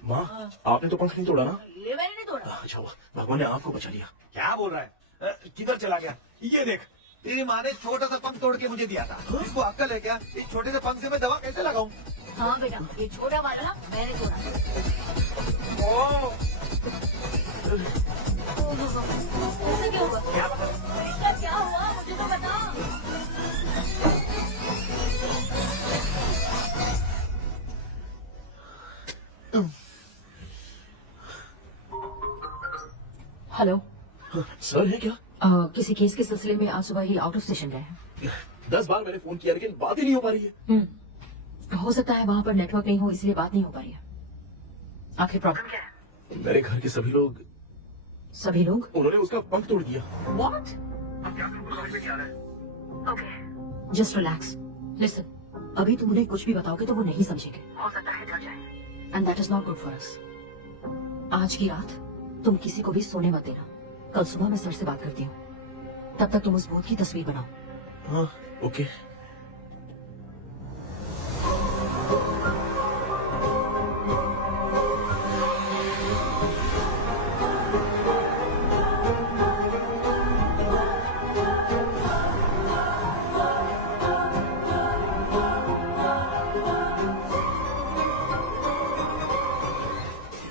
माँ, आपने तो पंख नहीं तोड़ा ना? ये मैंने नहीं तोड़ा। अच्छा हुआ, भगवान ने आपको बचा लिया। क्या बोल रहा है? किधर चला गया? ये देख, तेरी माँ ने छोटा सा पंख तोड़ के मुझे दिया था। इसको अक्कल है क्या? इस छोटे से पंख से मैं दवा कैसे लगाऊं? हाँ बेटा, ये छोटा वाला ना मैंने तोड़ा। ऐसा क्या हुआ? इसका क्या हुआ मुझे तो बता। हेलो। सर है क्या? किसी केस के सिलसिले में आज सुबह ही आउट ऑफ स्टेशन गए हैं। 10 बार मैंने फोन किया लेकिन बात ही नहीं हो पा रही है। हो सकता है वहाँ पर नेटवर्क नहीं हो, इसलिए बात नहीं हो पा रही है। आखिर प्रॉब्लम क्या है? मेरे घर के सभी लोग, सभी लोग? उन्होंने उसका पंख तोड़ दिया। What? Just relax. लिसन, अभी तुम उन्हें कुछ भी बताओगे तो वो नहीं समझेंगे। हो सकता है डर जाए। And that is not good for us. आज की रात तुम किसी को भी सोने मत देना। कल सुबह मैं सर से बात करती हूँ। तब तक तुम उस भूत की तस्वीर बनाओ। हाँ, ओके।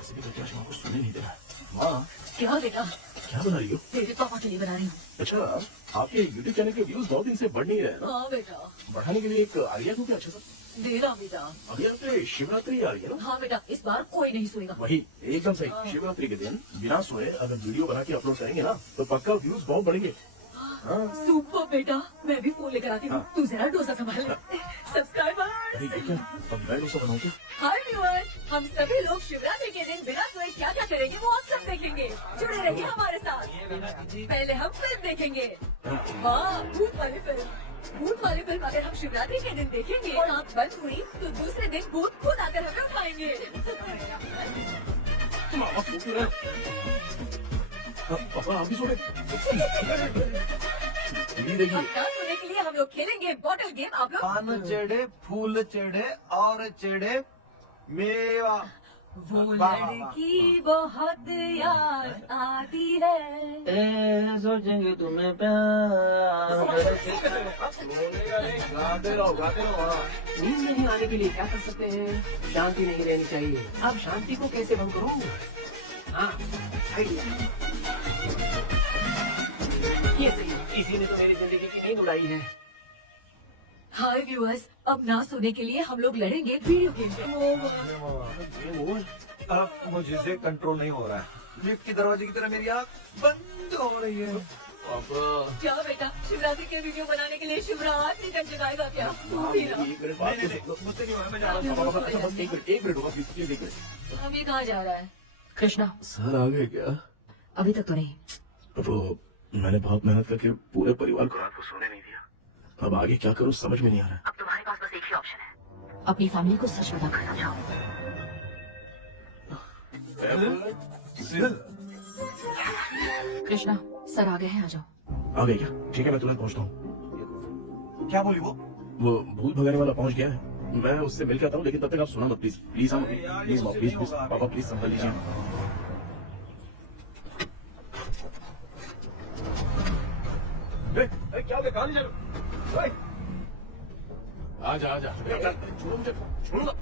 ऐसे भी करके आज माँ को सोने नहीं देना। माँ, क्या बेटा? क्या बना रही हो? तेरे पापा के लिए बना रही हूँ। अच्छा, आपके यूट्यूब चैनल के व्यूज 2 दिन से बढ़ नहीं रहे हैं ना? हाँ बेटा, बढ़ाने के लिए एक आइडिया दूं क्या अच्छा सा? देना बेटा। अभी आपके शिवरात्रि आ रही है ना? हाँ बेटा, इस बार कोई नहीं सोएगा। वही, एकदम सही। शिवरात्रि के दिन बिना सोए अगर वीडियो बना के अपलोड करेंगे ना तो पक्का व्यूज बहुत बढ़ेंगे। सुपर बेटा, मैं भी फोन लेकर आती हूँ। तू जरा डोसा संभाल ले। सब्सक्राइबर। अरे ये क्या? अब मैं डोसा बनाऊं क्या? हाय व्यूअर्स, हम सभी लोग शिवरात्रि के दिन बिना सोए क्या क्या करेंगे वो आप सब देखेंगे। जुड़े रहिए हमारे साथ। पहले हम फिल्म देखेंगे। वाह, भूत वाली फिल्म। भूत वाली फिल्म अगर हम शिवरात्रि के दिन देखेंगे और आँख बंद हुई तो दूसरे दिन भूत खुद आकर हमें उठाएंगे। तुम आवाज सो क्यों रहे हो? पापा आप भी सो रहे? टीवी देखिए। अब डांस करने के लिए हम लोग खेलेंगे बॉटल गेम। आप लोग पान चढ़े, फूल चढ़े और चढ़े मेवा। वो लड़की बहुत याद आती है। सोचेंगे तुम्हें प्यार। गाते रहो, गाते रहो। हाँ। नींद नहीं आने के लिए क्या कर सकते हैं? शांति नहीं रहनी चाहिए। अब शांति को कैसे भंग करूं? हाँ, आइडिया। ये सही, इसी ने तो मेरी जिंदगी की नींद उड़ाई है। हाय व्यूअर्स, अब ना सोने के लिए हम लोग लड़ेंगे वीडियो गेम पे। अब मुझसे कंट्रोल नहीं हो रहा है। लिफ्ट के दरवाजे की तरह मेरी आँख बंद हो रही है क्या बेटा, शिवरात्रि के वीडियो बनाने के लिए शिवरात्रि तक जगाएगा क्या? वीरा, मुझसे नहीं होना, मैं जा रहा हूँ। अच्छा बस एक मिनट होगा प्लीज, एक मिनट। अभी कहाँ जा रहा है? कृष्णा, सर आ गए क्या? अभी तक तो नहीं। वो मैंने बहुत मेहनत करके पूरे परिवार को रात को सोने नहीं दिया। अब आगे क्या करूँ समझ में नहीं आ रहा। अब तुम्हारे पास बस एक ही ऑप्शन है, अपनी फैमिली को सच बताकर समझाओ। कृष्णा, सर आ गए हैं, आ जाओ। आ गए क्या? ठीक है मैं तुरंत पहुँचता हूँ। क्या बोली वो? वो भूत भगाने वाला पहुँच गया है, मैं उससे मिल के आता हूँ, लेकिन तब तक आप सुना मत प्लीज। प्लीज हम प्लीज प्लीज प्लीज पापा प्लीज संभाल लीजिए। क्या हो गया? कहाँ नहीं जा रहे? आजा आजा, छोड़ो मुझे, छोड़ो ना।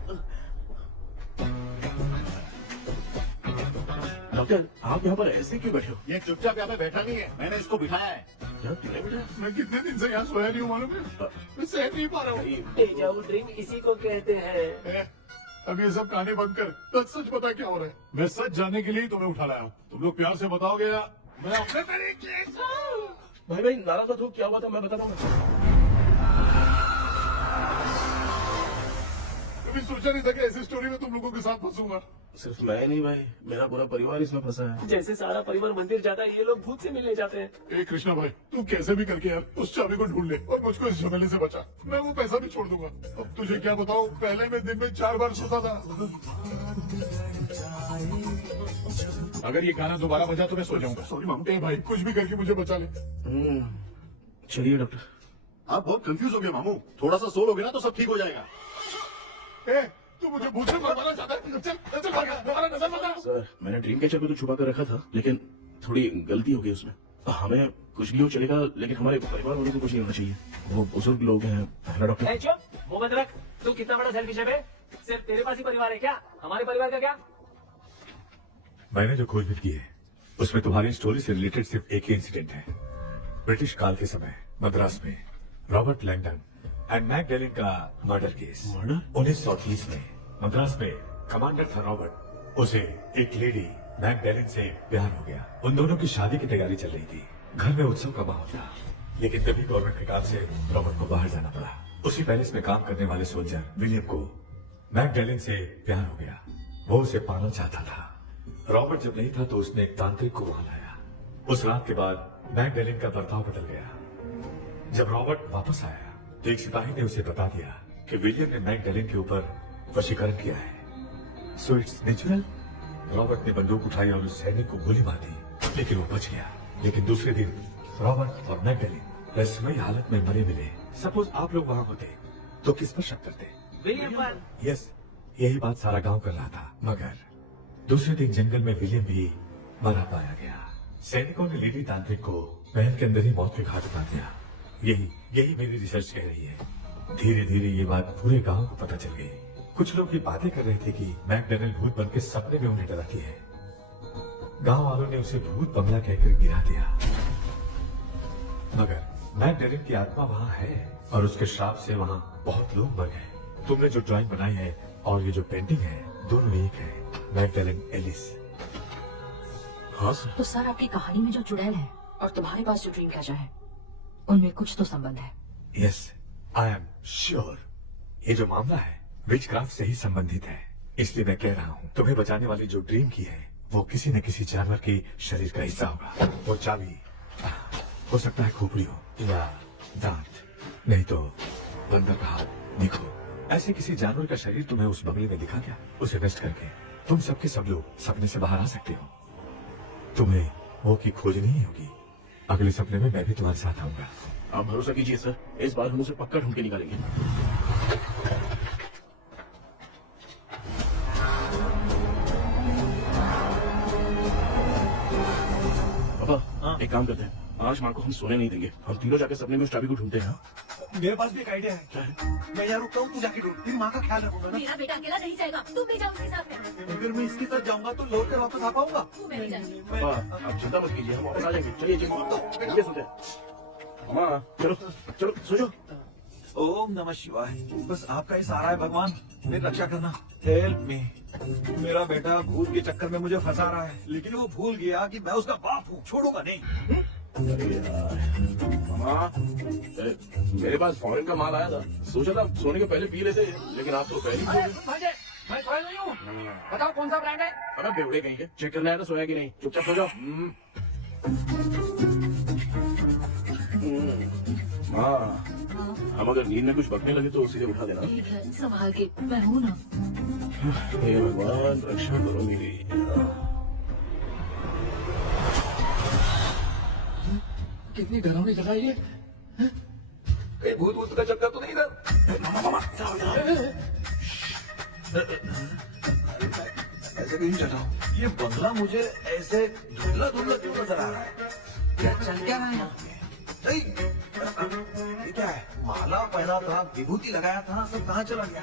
डॉक्टर आप यहाँ पर ऐसे क्यों बैठे हो? ये चुपचाप यहाँ पे बैठा नहीं है, मैंने इसको बिठाया है। क्या तुमने बेटा? मैं कितने दिन से यहाँ सोया नहीं हूँ मालूम है? मैं सह नहीं पा रहा हूँ। डेजावू ड्रीम इसी को कहते हैं। अब ये सब कहानी बंद कर, सच बता क्या हो रहा है। मैं सच जानने के लिए ही तुम्हें उठा लाया हूँ। तुम लोग प्यार से बताओगे या मैं अपने तरीके से? भाई नाराज मत हो, क्या हुआ था मैं बताता हूँ। कभी सोचा नहीं था कि ऐसी स्टोरी में तुम लोगों के साथ फंसूंगा। सिर्फ मैं नहीं भाई, मेरा पूरा परिवार इसमें फंसा है। जैसे सारा परिवार मंदिर जाता है, ये लोग भूत से मिलने जाते हैं। ए कृष्णा भाई, तू कैसे भी करके यार उस चाबी को ढूंढ ले और मुझको इस झमेले से बचा। मैं वो पैसा भी छोड़ दूंगा। अब तुझे क्या बताऊं, पहले मैं दिन में 4 बार सोता था। अगर ये गाना दोबारा बजा तो मैं सो जाऊंगा। सॉरी मामू। भाई कुछ भी करके मुझे बचा ले। चलिए डॉक्टर। आप बहुत कंफ्यूज हो गए मामू, थोड़ा सा सो लोगे ना तो सब ठीक हो जाएगा। ए, तू मुझे भूत से मरवाना चाहता है? चल चल भाग, दोबारा नजर मत आ। सर मैंने ड्रीम कैचर को तो छुपा कर रखा था, लेकिन थोड़ी गलती हो गई उसमें। हमें कुछ भी हो चलेगा, लेकिन हमारे परिवार वालों को कुछ नहीं होना चाहिए। वो बुजुर्ग लोग हैं, है ना डॉक्टर? ए, चुप, मुंह बंद रख। तू कितना बड़ा सेल्फिश है बे? सिर्फ तेरे पास ही परिवार है क्या? हमारे परिवार का क्या? मैंने जो खोजबीन की है उसमें तुम्हारी स्टोरी से रिलेटेड सिर्फ एक ही इंसिडेंट है। ब्रिटिश काल के समय मद्रास में रॉबर्ट लैंगडन एंड मैकडेलिन का मर्डर केस। मर्डर? 1930 में मद्रास में कमांडर था रॉबर्ट, उसे एक लेडी मैकडेलिन से प्यार हो गया। उन दोनों की शादी की तैयारी चल रही थी, घर में उत्सव का माहौल था, लेकिन तभी गवर्नमेंट के काम से रॉबर्ट को बाहर जाना पड़ा। उसी पैलेस में काम करने वाले सोल्जर विलियम को मैकडेलिन से प्यार हो गया, वो उसे पाना चाहता था। रॉबर्ट जब नहीं था तो उसने एक तांत्रिक को वहां लाया। उस रात के बाद मैकडेलिन का बर्ताव बदल गया। जब रॉबर्ट वापस आया तो एक सिपाही ने उसे बता दिया कि विलियम ने मैकडेलिन के ऊपर वशीकरण किया है। So it's natural. रॉबर्ट ने बंदूक उठाई और उस सैनिक को गोली मार दी, लेकिन वो बच गया। लेकिन दूसरे दिन रॉबर्ट और मैकडेलिन रहस्यमयी हालत में मरे मिले। सपोज आप लोग वहां होते तो किस पर शक करते? विलियम पर। यस, यही बात सारा गांव कर रहा था। मगर दूसरे दिन जंगल में विलियम भी मरा पाया गया। सैनिकों ने लेडी तांत्रिक को महल के अंदर ही मौत के घाट उतार दिया। यही मेरी रिसर्च कह रही है। धीरे धीरे ये बात पूरे गांव को पता चल गई। कुछ लोग ये बातें कर रहे थे कि मैकडेनियल भूत बन के सपने में उन्हें डराती है। गांव वालों ने उसे भूत बंगला कहकर गिरा दिया। मगर मैकडेनियल की आत्मा वहां है और उसके श्राप से वहां बहुत लोग मर गए। तुमने जो ड्राइंग बनाई है और ये जो पेंटिंग है, दोनों एक है। मैकडेनियल एलिस। हाँ सर। तो सर आपकी कहानी में जो चुड़ैल है और तुम्हारे पास जो ड्रीम कैचर है, उनमें कुछ तो संबंध है। Yes, I am sure. ये जो मामला है विचक्राफ्ट से ही संबंधित है। इसलिए मैं कह रहा हूँ, तुम्हें बचाने वाली जो ड्रीम की है वो किसी न किसी जानवर के शरीर का हिस्सा होगा। वो चाबी हो सकता है खोपड़ी हो या दांत, नहीं तो बंदर का हाथ। देखो, ऐसे किसी जानवर का शरीर तुम्हें उस बंगले में दिखा क्या? उसे नष्ट करके तुम सबके सब लोग सपने से बाहर आ सकते हो। तुम्हें वो की खोजनी ही होगी। अगले सपने में मैं भी तुम्हारे साथ आऊंगा। आप भरोसा कीजिए सर, इस बार हम उसे पक्का ढूंढ के निकालेंगे। पापा एक काम करते हैं, आज माँ को हम सोने नहीं देंगे। हम तीनों जाके सपने में उस चाबी को ढूंढते हैं। मेरे पास भी एक आइडिया है। मैं यहाँ रुकता हूँ, तू जाके ढूंढ। तेरी माँ का ख्याल रखूंगा ना। मेरा बेटा अकेला नहीं जाएगा, तुम भी जाओ उसके साथ में। अगर मैं इसके साथ जाऊंगा तो लौट कर वापस आ पाऊंगा? मैं नहीं जाती। पापा आप चिंता मत कीजिए, हम वापस आ जाएंगे। चलिए चलिए सुनते हैं। माँ चलो चलो सो जाओ। ओम नमः शिवाय। बस आपका ही सहारा है भगवान, मेरी रक्षा करना। Help me. मेरा बेटा भूत के चक्कर में मुझे फंसा रहा है, लेकिन वो भूल गया कि मैं उसका बाप हूँ। छोड़ूंगा नहीं। अरे यार, मामा, मेरे पास फॉरेन का माल आया था, सोचा था सोने के पहले पी लेते, लेकिन आप तो पहले ही अरे भांजे, मैं सोया नहीं हूँ। बताओ कौन सा ब्रांड है? अरे बेवड़े कहीं के चेक करना है तो सोया कि नहीं, चुपचाप सो जाओ। हाँ, हम अगर नींद में कुछ बकने लगे तो सीधे उठा देना। ठीक है, संभाल के, मैं हूँ ना। हे भगवान रक्षा करो मेरी। कितनी डरावनी जगह है ये? कहीं भूत भूत का चक्कर तो नहीं इधर? मामा जाओ यार। ऐसे नहीं चल रहा हूँ। ये बंगला मुझे ऐसे धुंधला धुंधला क्यों नजर आ रहा है? क्या चल क्या रहा है यहाँ पे? नहीं, ये क्या है? माला पहना था, विभूति लगाया था, सब कहाँ चला गया?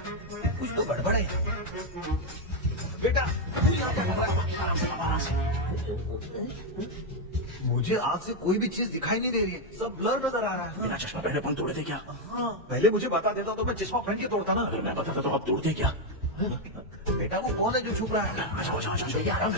कुछ तो गड़बड़ है यहाँ। बेटा, आराम से। मुझे आग से कोई भी चीज दिखाई नहीं दे रही है, सब ब्लर नजर आ रहा है। बिना चश्मा पहने अपन तोड़े थे क्या? हाँ, पहले मुझे बता देता तो मैं चश्मा पहन के तोड़ता ना। अगर मैं बताता तो आप तोड़ते क्या? बेटा वो कौन है जो छुप रहा है? अच्छा, जल्दी आराम से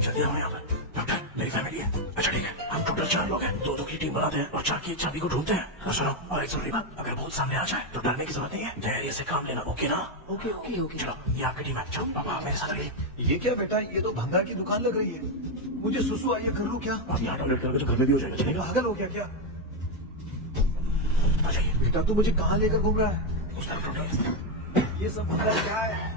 जल्दी आओ यहाँ पर। डॉक्टर, मेरी फैमिली है। अच्छा ठीक है, हम टोटल 4 लोग हैं, 2-2 की टीम बनाते हैं और 4 की चाबी को ढूंढते हैं। और सुनो, और एक जरूरी बात, अगर भूत सामने आ जाए तो डरने की जरूरत नहीं है, धैर्य से काम लेना, ओके ना? Okay okay okay. चलो, ये आपकी टीम है। चलो पापा मेरे साथ आइए। ये क्या बेटा, ये तो भंगार की दुकान लग रही है। मुझे सुसु आई है, कर लूं क्या? आप यहाँ टॉयलेट करोगे तो घर में भी हो जाएगा, चलेगा? पागल हो गया क्या? आ जाइए। बेटा तू मुझे कहाँ लेकर घूम रहा है? उस तरफ ढूंढिए। ये सब भंगार क्या है?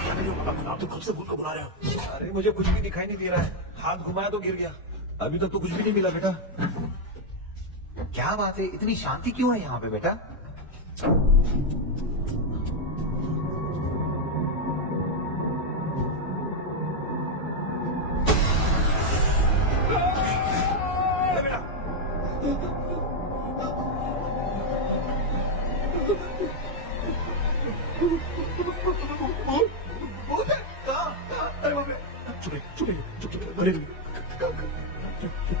क्या करिए पापा, आप तो खुद से भूत को बुला रहे हो। अरे मुझे कुछ भी दिखाई नहीं दे रहा है, हाथ घुमाया तो गिर गया। अभी तक तो कुछ भी नहीं मिला बेटा। क्या बात है, इतनी शांति क्यों है यहाँ पे बेटा?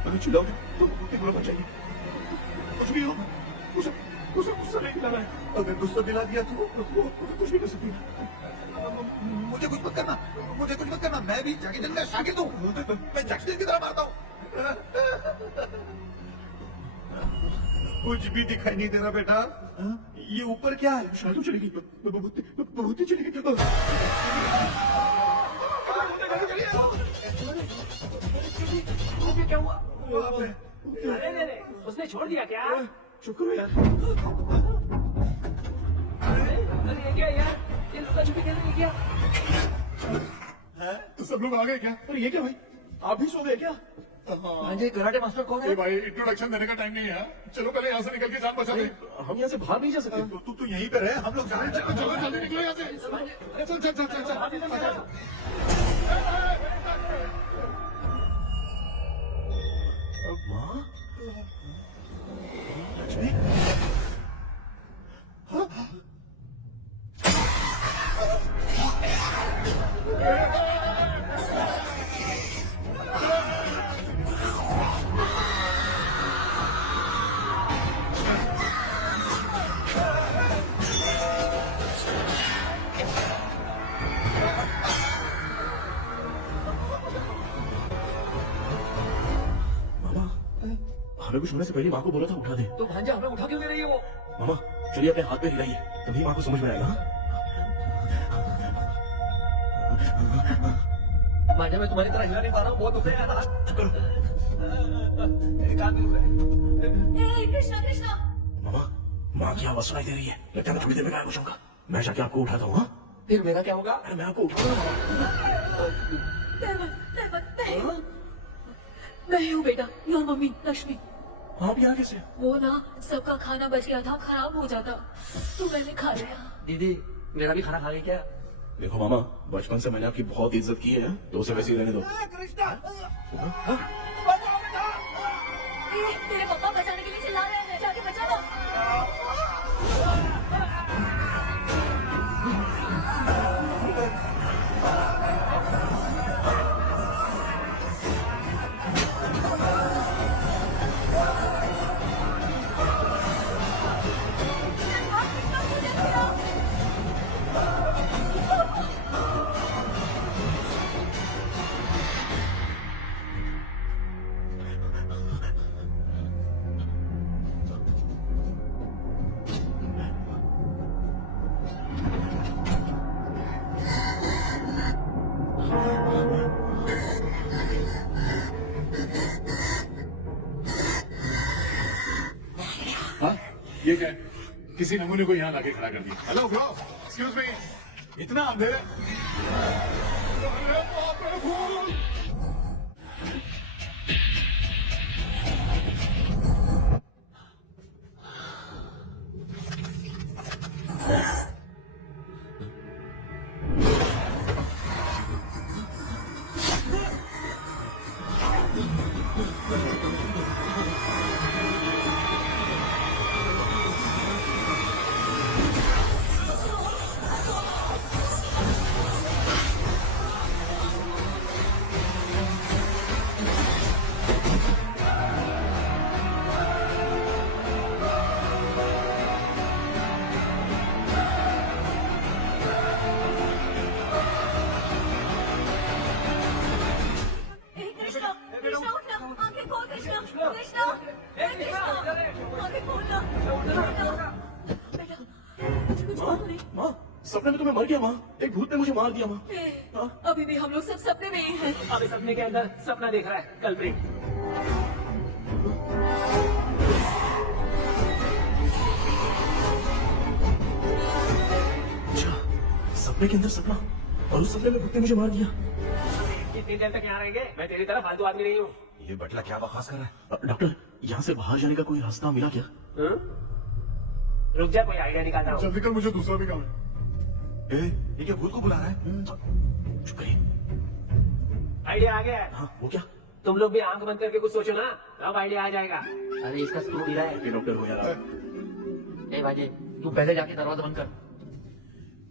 अरे चिल्लाओ तो बुरा बच जाएगी। कुछ भी हो, उसे गुस्सा नहीं दिलाना है। अगर गुस्सा दिला दिया तो वो कुछ भी कर सकती है। मुझे कुछ मत करना, मुझे कुछ मत करना। मैं भी जैकी चैन का शागिर्द हूँ, मैं जैकी चैन की तरह मारता हूँ। कुछ भी दिखाई नहीं दे रहा बेटा। ये ऊपर क्या है? शायद तो चलेगी, बहुत ही चलेगी। क्या हुआ? अरे उसने छोड़ दिया क्या? चुप करो यार। अरे ये क्या यार, ये लुका छुपी खेलने क्या? सब लोग आ गए क्या? अरे ये क्या भाई, आप भी सो गए क्या? हाँ जी, कराटे मास्टर कौन है? भाई इंट्रोडक्शन देने का टाइम नहीं है। चलो पहले यहाँ से निकल के जान बचा ले। हम यहाँ से बाहर नहीं जा सकते। तू तो यहीं पे रहे, हम लोग जाने। चलो जल्दी निकलो यहाँ से। चल। माँ? लक्ष्मी? हमें कुछ होने से पहले माँ को बोला था उठा दे। तो भांजा हमें उठा क्यों दे रही है वो? मामा चलिए अपने हाथ पे हिलाइए, तभी माँ को समझ में आएगा। भांजा मैं तुम्हारी तरह हिला नहीं पा रहा हूँ, बहुत दुख है यार। कृष्णा मामा माँ की आवाज सुनाई दे रही है, लगता है मैं थोड़ी देर में गायब हो जाऊंगा। मैं जाके आपको उठाता हूँ। फिर मेरा क्या होगा? अरे मैं आपको उठाऊंगा। मैं हूँ बेटा, योर मम्मी लक्ष्मी। आप यहाँ कैसे? वो ना सबका खाना बच गया था, खराब हो जाता तो मैंने खा लिया। दीदी मेरा भी खाना खा गई क्या? देखो मामा, बचपन से मैंने आपकी बहुत इज्जत की है, तो उसे वैसे ही रहने दो। तेरे पापा बचाने के लिए चिल्ला रहे हैं, जाके बचा लो। ये क्या है? किसी नमूने को यहाँ लाके खड़ा कर दिया। हेलो ब्रो, एक्सक्यूज मी, इतना अंधेरे। अरे बाप रे, फूल। कृष्णा, कृष्णा उठना, आंखें खोल कृष्णा, कृष्णा, कृष्णा, आंखें खोलना। बेटा, मुझे कुछ मालूम नहीं। माँ, सपने में तो मैं मर गया माँ। एक भूत ने मुझे मार दिया माँ। अभी भी हम लोग सब सपने में ही हैं। अभी सपने के अंदर सपना देख रहा है कल्प्रिट। अच्छा, सपने के अंदर सपना, और उस सपने में भूत ने मुझे मार दिया। कितनी देर तक यहाँ रहेंगे? मैं तेरी तरह फालतू आदमी नहीं हूँ। ये बटला क्या बकवास कर रहा है? डॉक्टर, यहाँ से बाहर जाने का कोई रास्ता मिला क्या? रुक जा, कोई आइडिया निकालता हूँ। जल्दी कर, मुझे दूसरा भी काम है। ये क्या भूत को बुला रहा है? चुप करिए। आइडिया आ गया है। हाँ, वो क्या? तुम लोग भी आंख बंद करके कुछ सोचो ना, अब आइडिया आ जाएगा। अरे इसका स्क्रू ढीला है। ये डॉक्टर हो यार। ए भाई, तू पहले जाके दरवाजा बंद कर।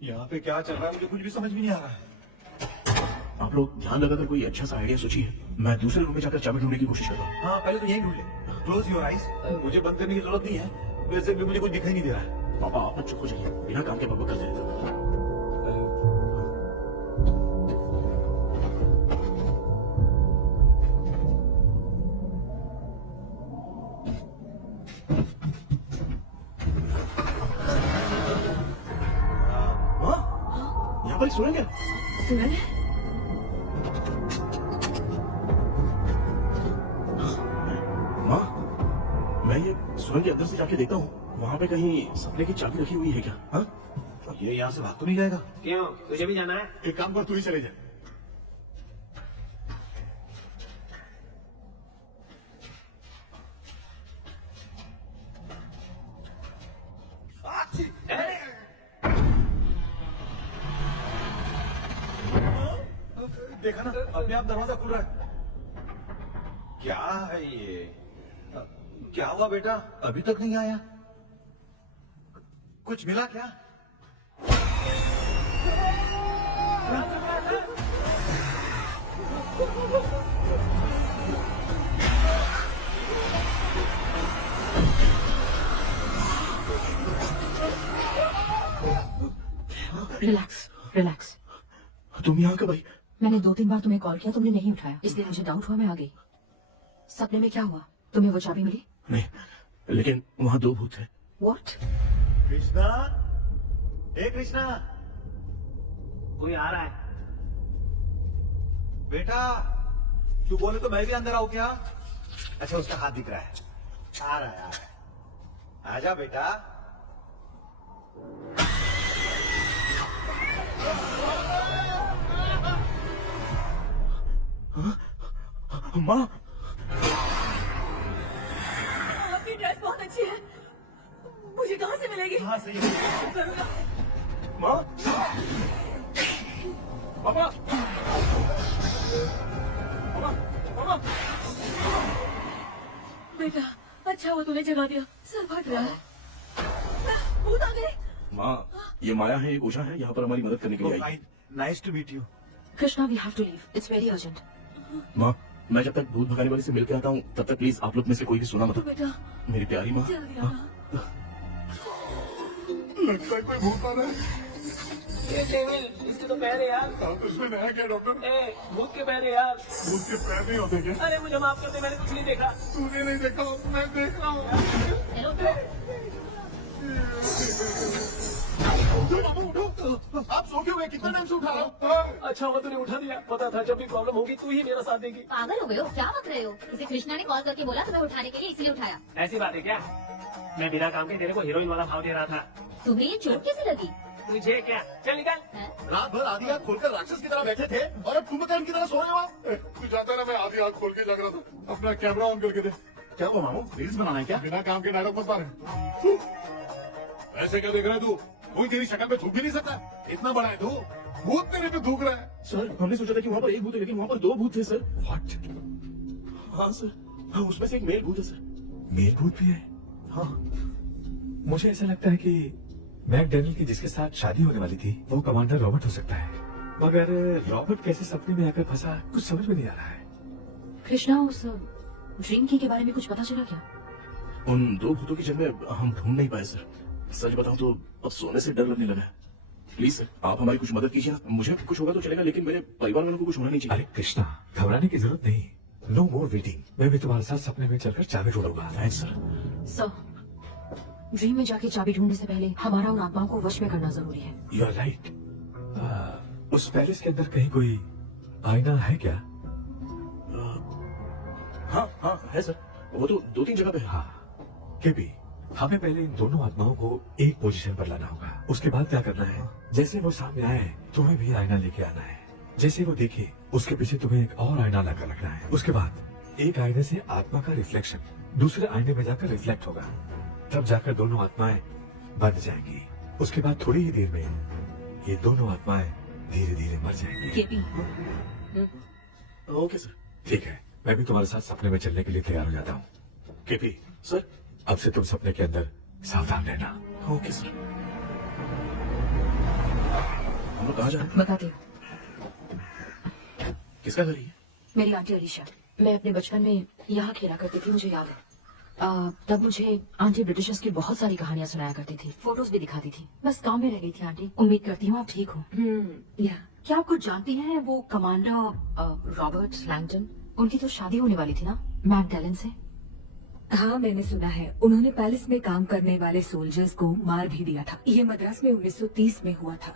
यहाँ पे क्या चल रहा है मुझे कुछ भी समझ में नहीं आ रहा है। आप लोग ध्यान लगाकर कोई अच्छा सा आइडिया सोचिए। मैं दूसरे रूम में जाकर चाबी ढूंढने की कोशिश करता हूँ। हाँ, पहले तो यही ढूंढ ले। Close your eyes. मुझे बंद करने की जरूरत नहीं है, वैसे भी मुझे कुछ दिखाई नहीं दे रहा है। पापा, आप चुप हो जाइए, बिना काम के बकबक करते रहते हो। हाँ? यहाँ पर एक सुरंग है। सुरंग? माँ, मैं ये सुरंग के अंदर से जाके देखता हूँ, वहाँ पे कहीं सपने की चाबी रखी हुई है क्या? हाँ? ये यहाँ से भाग तो नहीं जाएगा? क्यों, तुझे भी जाना है? एक काम कर, तू ही चले जा। देखा ना, अपने आप दरवाजा खुल रहा है। क्या है ये? क्या हुआ बेटा, अभी तक नहीं आया? कुछ मिला क्या? Relax, relax. तुम यहाँ कब आई? मैंने 2-3 बार तुम्हें कॉल किया, तुमने नहीं उठाया, इसलिए मुझे डाउट हुआ, मैं आ गई। सपने में क्या हुआ? तुम्हें वो चाबी मिली? नहीं, लेकिन वहाँ 2 भूत थे। व्हाट? कृष्णा, हे कृष्णा, कोई आ रहा है। बेटा तू बोले तो मैं भी अंदर आऊं क्या? अच्छा, उसका हाथ दिख रहा है। आ रहा है, आ रहा है। आजा बेटा। माँ, आपकी ड्रेस बहुत अच्छी है, मुझे कहाँ से मिलेगी? हाँ, सही है। करूँगा। माँ, पापा, पापा, पापा। बेटा, अच्छा हुआ तूने जगा दिया, सर फट रहा है। भूत आ गए। माँ, ये माया है, एक ऊषा है, यहाँ पर हमारी मदद करने के लिए आई। Nice to meet you. Krishna, we have to leave, it's very urgent. माँ, मैं जब तक भूत भगाने वाले से मिलकर आता हूँ, तब तक प्लीज आप लोग में से कोई भी सुना मत। बेटा, मेरी प्यारी माँ। जल्दी आना। लगता है कोई भूत आ रहा है। ये डेविल, इसके तो पैर है यार। अब उसमें नया क्या डॉक्टर? ए, भूत के पैर है यार। भूत के पैर नहीं होते क्या? अरे मुझे माफ कर दे, मैंने कुछ नहीं देखा। तूने नहीं देखा, मैं देख रहा हूँ। आप सो क्यों गए? कितना टाइम से उठा रहा हूँ? अच्छा हुआ तूने उठा दिया, पता था जब भी प्रॉब्लम होगी तू ही मेरा साथ देगी। पागल हो गए हो? क्या बक रहे हो? इसे कृष्णा ने कॉल करके बोला तुम्हें उठाने के लिए, इसलिए उठाया। ऐसी बात है क्या? मैं बिना काम के तेरे को हीरोइन वाला भाव दे रहा था। तुम्हें ये चोट कैसे लगी? तुझे क्या, चल निकल। रात भर आधी आंख खोलकर राक्षस की तरह बैठे थे और अब कुंभकर्ण की तरह सो रहे हो आप। तू जानता है ना मैं आधी आंख खोल के जाग रहा था। अपना कैमरा ऑन करके दे। क्या हुआ मामू, रील्स बनाना है क्या? बिना काम के नाटक मत मारे। ऐसे क्या देख रहा है तू? कोई तेरी शक्ल पे थूक भी नहीं सकता। इतना बड़ा है तू, भूत तेरे पे थूक रहा है। सर हमने सोचा था कि वहाँ पर एक भूत है लेकिन वहाँ पर दो भूत थे सर। व्हाट? हाँ सर, हाँ उसमें से एक मेल भूत है सर। मेल भूत भी है? हाँ मुझे ऐसा लगता है कि मैकडैनियल की जिसके साथ शादी होने वाली थी वो कमांडर रॉबर्ट हो सकता है, मगर रॉबर्ट कैसे सपने में आकर फंसा कुछ समझ में नहीं आ रहा है। कृष्णा, उस ड्रीम की के बारे में कुछ पता चला क्या? उन दो भूतों की जगह हम ढूंढ नहीं पाए सर। सच बताऊं तो अब सोने से डर लगने लगा है। प्लीज सर आप हमारी कुछ मदद कीजिए ना। मुझे कुछ होगा तो चलेगा लेकिन मेरे परिवार वालों को कुछ होना नहीं चाहिए। अरे कृष्णा, घबराने की जरूरत नहीं। No more waiting. मैं भी तुम्हारे साथ सपने में चलकर चाबी ढूंढूंगा। Thanks sir. सर, ड्रीम में जाके चाबी ढूंढने से पहले हमारा उन आत्माओं को वश में करना जरूरी है। You are right. उस पैलेस के अंदर कहीं कोई आईना है क्या? हाँ हाँ है सर, वो तो 2-3 जगह पे है। हाँ केपी, हमें पहले इन दोनों आत्माओं को एक पोजीशन पर लाना होगा। उसके बाद क्या करना है, जैसे वो सामने आए तुम्हें भी आईना लेके आना है। जैसे वो देखे उसके पीछे तुम्हें एक और आईना लाकर रखना है। उसके बाद एक आईने से आत्मा का रिफ्लेक्शन दूसरे आईने में जाकर रिफ्लेक्ट होगा, तब जाकर दोनों आत्माएं बंध जाएंगी। उसके बाद थोड़ी ही देर में ये दोनों आत्माएं धीरे धीरे मर जाएंगी। KP, okay sir. ठीक है, मैं भी तुम्हारे साथ सपने में चलने के लिए तैयार हो जाता हूँ। केपी, सर अब से तुम सपने के अंदर सावधान रहना। Okay sir. हम लोग कहाँ जा रहे हैं? बताती हूँ। किसका घर है ये? मेरी आंटी अलीशा। मैं अपने बचपन में यहाँ खेला करती थी, मुझे याद है। तब मुझे आंटी ब्रिटिशर्स की बहुत सारी कहानियाँ सुनाया करती थी, फोटोज भी दिखाती थी। बस गांव में रह गई थी आंटी। उम्मीद करती हूँ आप ठीक हो। क्या आप कुछ जानती हैं वो कमांडर रॉबर्ट लैंगटन? उनकी तो शादी होने वाली थी ना मैकडैलन से। हाँ मैंने सुना है, उन्होंने पैलेस में काम करने वाले सोल्जर्स को मार भी दिया था। ये मद्रास में 1930 में हुआ था।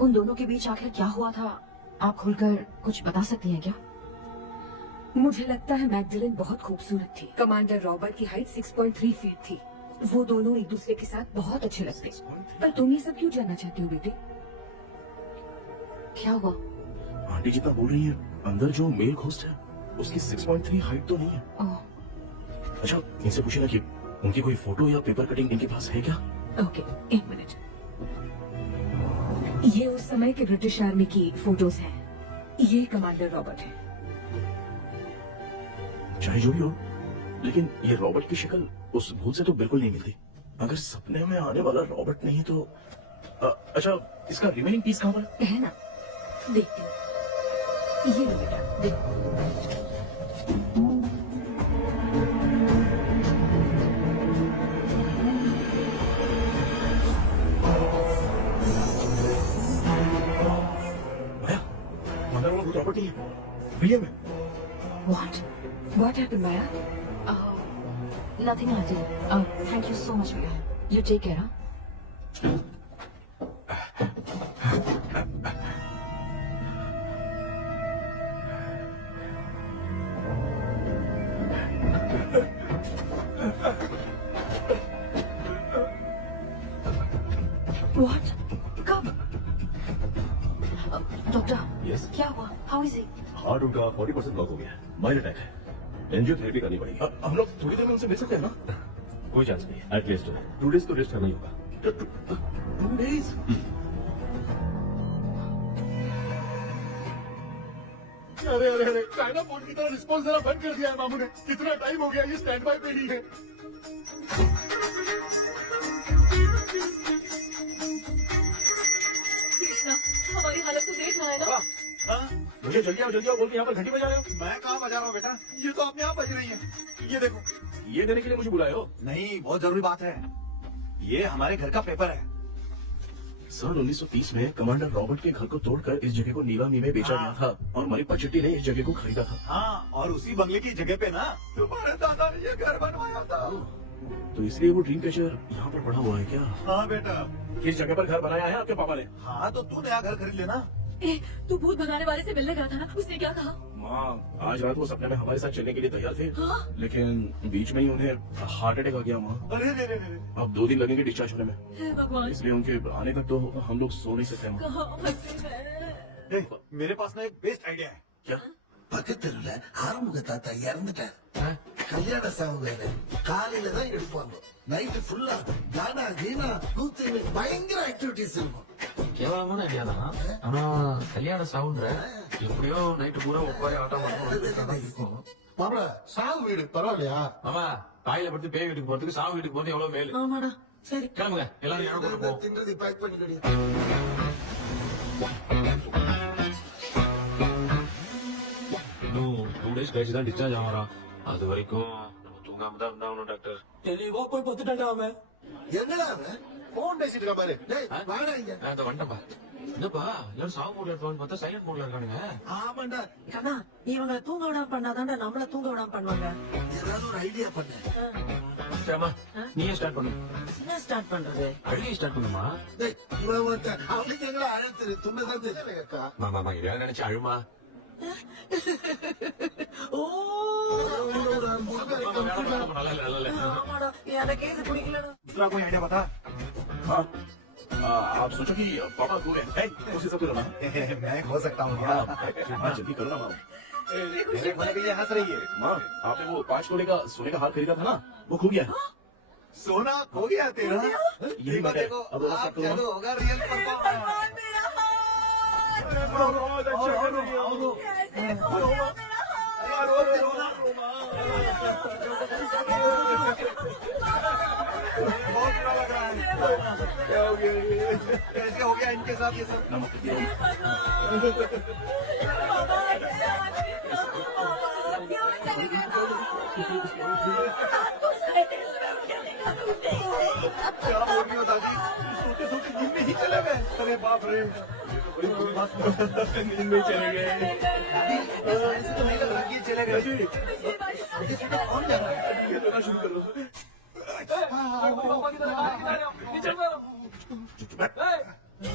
उन दोनों के बीच आखिर क्या हुआ था, आप खुलकर कुछ बता सकती हैं क्या? मुझे लगता है मैकडैलन बहुत खूबसूरत थी। कमांडर रॉबर्ट की हाइट 6.3 फीट थी। वो दोनों एक दूसरे के साथ बहुत अच्छे लगते। पर तुम ये सब क्यों जानना चाहते हो बेटे? क्या हुआ? आंटी जितना बोल रही है, अंदर जो मेल घोस्ट है उसकी 6.3 हाइट तो नहीं है। अच्छा इनसे पूछे ना कि उनकी कोई फोटो या पेपर कटिंग इनके पास है क्या? ओके, एक मिनट। ये उस समय के ब्रिटिश आर्मी की फोटोज हैं। ये कमांडर रॉबर्ट है। चाहे जो भी हो, लेकिन ये रॉबर्ट की शक्ल उस भूत से तो बिल्कुल नहीं मिलती। अगर सपने में आने वाला रॉबर्ट नहीं तो अच्छा इसका रिमेनिंग पीस कहाँ पर है ना? देखती हूँ। ये लो बेटा, देखो। अंदर वाला भूत रॉबर्ट नहीं है, रियल में। What happened, Maya? Nothing, auntie. Thank you so much for your help. You take care, huh? What? Come. Doctor, Yes? क्या हुआ? How is he? हार्ट उनका 40% ब्लॉक हो गया, माइनर अटैक है, एंजियोथेरेपी करनी पड़ेगी। हम लोग थोड़ी देर में उनसे मिल सकते हैं ना? कोई चांस नहीं, एटलीस्ट 2 डेज तो रेस्ट करना ही होगा। 2 days? अरे अरे अरे, चाइना पोर्ट की तरह रिस्पॉन्स देना बंद कर दिया है मामू ने। कितना टाइम हो गया ये स्टैंड बाय पे ही है। कृष्णा हमारी हालत तो देख रहा है ना। मुझे जल्दी आओ बोल के यहाँ पर घंटी बजा रहे हो। मैं कहाँ बजा रहा हूँ बेटा, ये तो अपने आप बज रही है। ये देखो। ये देने के लिए मुझे बुलाए हो? नहीं, बहुत जरूरी बात है। ये हमारे घर का पेपर है। सन 1930 में कमांडर रॉबर्ट के घर को तोड़कर इस जगह को नीलामी में बेचा गया था और मरी पचट्टी ने इस जगह को खरीदा था। हाँ, और उसी बंगले की जगह पे ना तुम्हारे दादा ने ये घर बनवाया था। तो इसलिए वो ड्रीम कैचर यहाँ पर पड़ा हुआ है क्या? हाँ बेटा। किस जगह पर घर बनाया है आपके पापा ने? हाँ तो तू नया घर खरीद लेना। तू भूत भगाने वाले से मिलने गया था ना, उसने क्या कहा? माँ आज रात वो सपने में हमारे साथ चलने के लिए तैयार थे, हाँ? लेकिन बीच में ही उन्हें हार्ट अटैक आ गया माँ। अरे अरे अरे अरे। अब 2 दिन लगेंगे डिस्चार्ज होने में, हे भगवान, इसलिए उनके आने तक तो हम लोग सो नहीं सकते माँ। कहाँ फंसे मैं? ए, मेरे पास ना एक बेस्ट आइडिया है। क्या? பக்கத்துல ஆரம்ப தாத்தா இறந்துட்டார். கல்யாண சாவு வேற. காலையில தான் எடுப்பாங்க. நைட்டு ஃபுல்லா கானா கீனா கூத்து பயங்கர ஆக்டிவிட்டிஸ் இருக்கும். கேவலமான ஐடியா தான். ஆனா கல்யாண சாவுன்ற எப்படியோ நைட்டு பூரா உட்காரி ஆட்டம் இருக்கும். மாப்பிள சாவு வீடு பரவாயில்லையா? ஆமா, தாயில படுத்து பேய் வீட்டுக்கு போறதுக்கு சாவு வீட்டுக்கு போறது எவ்வளவு மேலு. ஆமாடா சரி கிளம்புங்க, எல்லாரும் யாரும் கொண்டு போவோம். தின்றதை பேக் பண்ணிக்கடி. இன்னும் 2 days கழிச்சு தான் டிஸ்சார்ஜ் ஆகிறான். அது வரைக்கும் நம்ம தூங்காம தான் இருந்தாகணும் டாக்டர். தெளிவா போய் பத்துட்டான்டா அவன். என்னடா அவன் போன் பேசிட்டு இருக்க பாரு. டேய் வாடா இங்க. நான் இந்த வந்துட்டேன்ப்பா. என்னப்பா எல்லாரும் சாவு மூட்ல இருப்பான்னு பார்த்தா சைலண்ட் மூட்ல இருக்கானுங்க. ஆமாண்டா. கண்ணா இவங்க தூங்க விடாம பண்ணாதான்டா நம்மள தூங்க விடாம பண்ணுவாங்க. ஏதாவது ஒரு ஐடியா பண்ணு. சரிம்மா, நீயே ஸ்டார்ட் பண்ணு. என்ன ஸ்டார்ட் பண்றது? அழுகி ஸ்டார்ட் பண்ணுமா. டேய் இவன் ஒருத்தன் அவனுக்கு எங்களை அழுத்துரு துண்ணதான் தெரியல அக்கா. மாமா இதையா நினைச்சு அழுமா. ஓ நல்லா எனக்கு இது பிடிக்கலடா. दूसरा कोई आइडिया बता। हाँ, आप सोचो कि पापा खो गए, उसी सब करो ना। मैं खो सकता हूँ क्या? हाँ, जल्दी करो ना माँ। मेरे खोने के लिए हंस रही है। माँ, आपने वो 5 तोले का सोने का हार खरीदा था ना, वो खो गया है। सोना खो गया तेरा? यही बात है। देखो अब वो आप सब करो ना। चलो होगा रियल परफॉर्मेंस। बहुत अच्छा हो गया मेरा बहुत बुरा लग रहा है। क्या हो गया ये? कैसे हो गया इनके साथ ये सब? नमक दियो। क्या बोल रही हो दादी? सोते सोते नींद में ही चले गए? अरे बाप रे, बड़ी बुरी बात सुना। नींद में ही चले गए। दादी, ऐसे तो नहीं लग रहा कि ये चले गए। ये सीधा कौन जा रहा है? ये तो ना शुरू कर लो।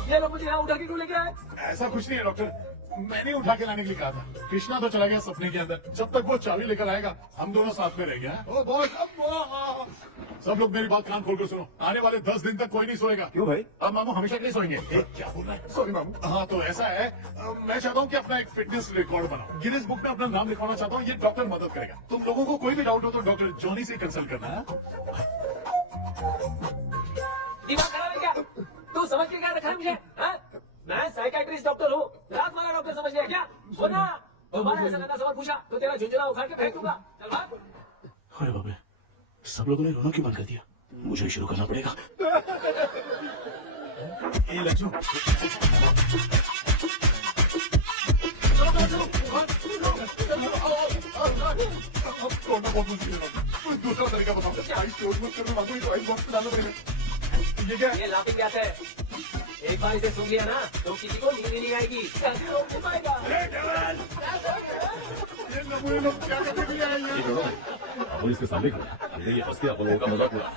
ये लोग मुझे यहाँ उठा के क्यों लेके आए? ऐसा कुछ नहीं है डॉक्टर, मैंने उठा के लाने के लिए कहा था। कृष्णा तो चला गया सपने के अंदर, जब तक वो चाबी लेकर आएगा हम दोनों साथ में रह गया। ओ बॉस, सब लोग मेरी बात कान खोलकर सुनो, आने वाले 10 दिन तक कोई नहीं सोएगा। क्यों भाई? अब मामू हमेशा के लिए सोएंगे। क्या बोल रहा है? सॉरी मामू। हाँ तो ऐसा है, मैं चाहता हूँ कि अपना एक फिटनेस रिकॉर्ड बनाओ, गिनीज बुक में अपना नाम लिखवाना चाहता हूँ। ये डॉक्टर मदद करेगा। तुम लोगों को कोई भी डाउट हो तो डॉक्टर जॉनी से कंसल्ट करना है। दिमाग खराब है क्या? तू समझ के क्या रखा है मुझे? हाँ? मैं साइकाइट्रिस्ट डॉक्टर हूँ, रात वाला डॉक्टर समझ लिया क्या? सुना, तुम्हारा ऐसा नया सवाल पूछा तो तेरा झुंझुना उखाड़ के फेंक दूंगा। चल भाग। अरे बाप रे, सब लोगों ने रोना क्यों बंद कर दिया? मुझे ही शुरू करना पड़ेगा। ये लज्जू, रोना बहुत मुश्किल है। कोई दूसरा तरीका बताओ। आइस क्लोज मत करना मांगो, तो आइस बॉक्स में डालना पड़ेगा। ये क्या है? ये लाफिंग गैस है, एक बार इसे सूंघ लिया ना तो किसी को नींद ही नहीं आएगी। कैसे रोक नहीं पाएगा? ये नमूने लोग क्या करने के लिए आए हैं? पुलिस के सामने खड़ा, ये हंस के आप लोगों का मजाक उड़ा।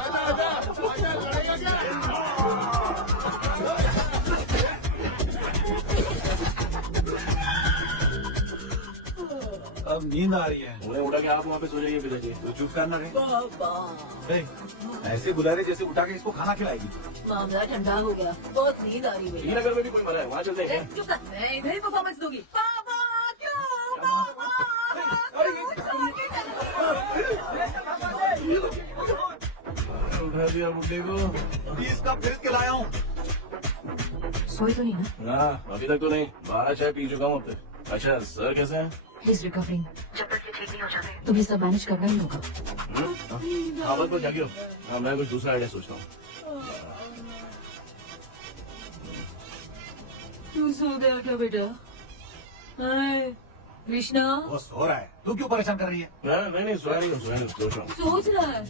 आजा आजा, आजा, लड़ेगा क्या? अब नींद आ रही है। उन्हें उड़ा के आप वहाँ पे सो जाइए पिताजी। तो चुप करना रे। ऐसे बुला रहे जैसे उठा के इसको खाना खिलाएगी। मामला ठंडा हो गया, बहुत नींद आ रही है। श्रीनगर में भी कोई मरा है, वहाँ चलते हैं। चुप कर, मैं इधर ही परफॉर्मेंस दूंगी। पापा क्यों? पापा उठा दिया बुड्ढे को। 20 कप खरीद के लाया हूँ। सोई तो नहीं ना? ना अभी तक तो नहीं, 12 चाय पी चुका हूँ अब तक। अच्छा सर कैसे हैं? Please recovering. जब तक ये ठीक नहीं हो जाते तुम्हें सब मैनेज करना ही होगा। हाँ बस जागी हो। हाँ मैं कुछ दूसरा आइडिया सोचता हूँ। तू सो गया क्या बेटा? कृष्णा वो सो रहा है, तू क्यों परेशान कर रही है? नहीं सोया नहीं हूँ, सोच रहा हूँ। सोच रहा है?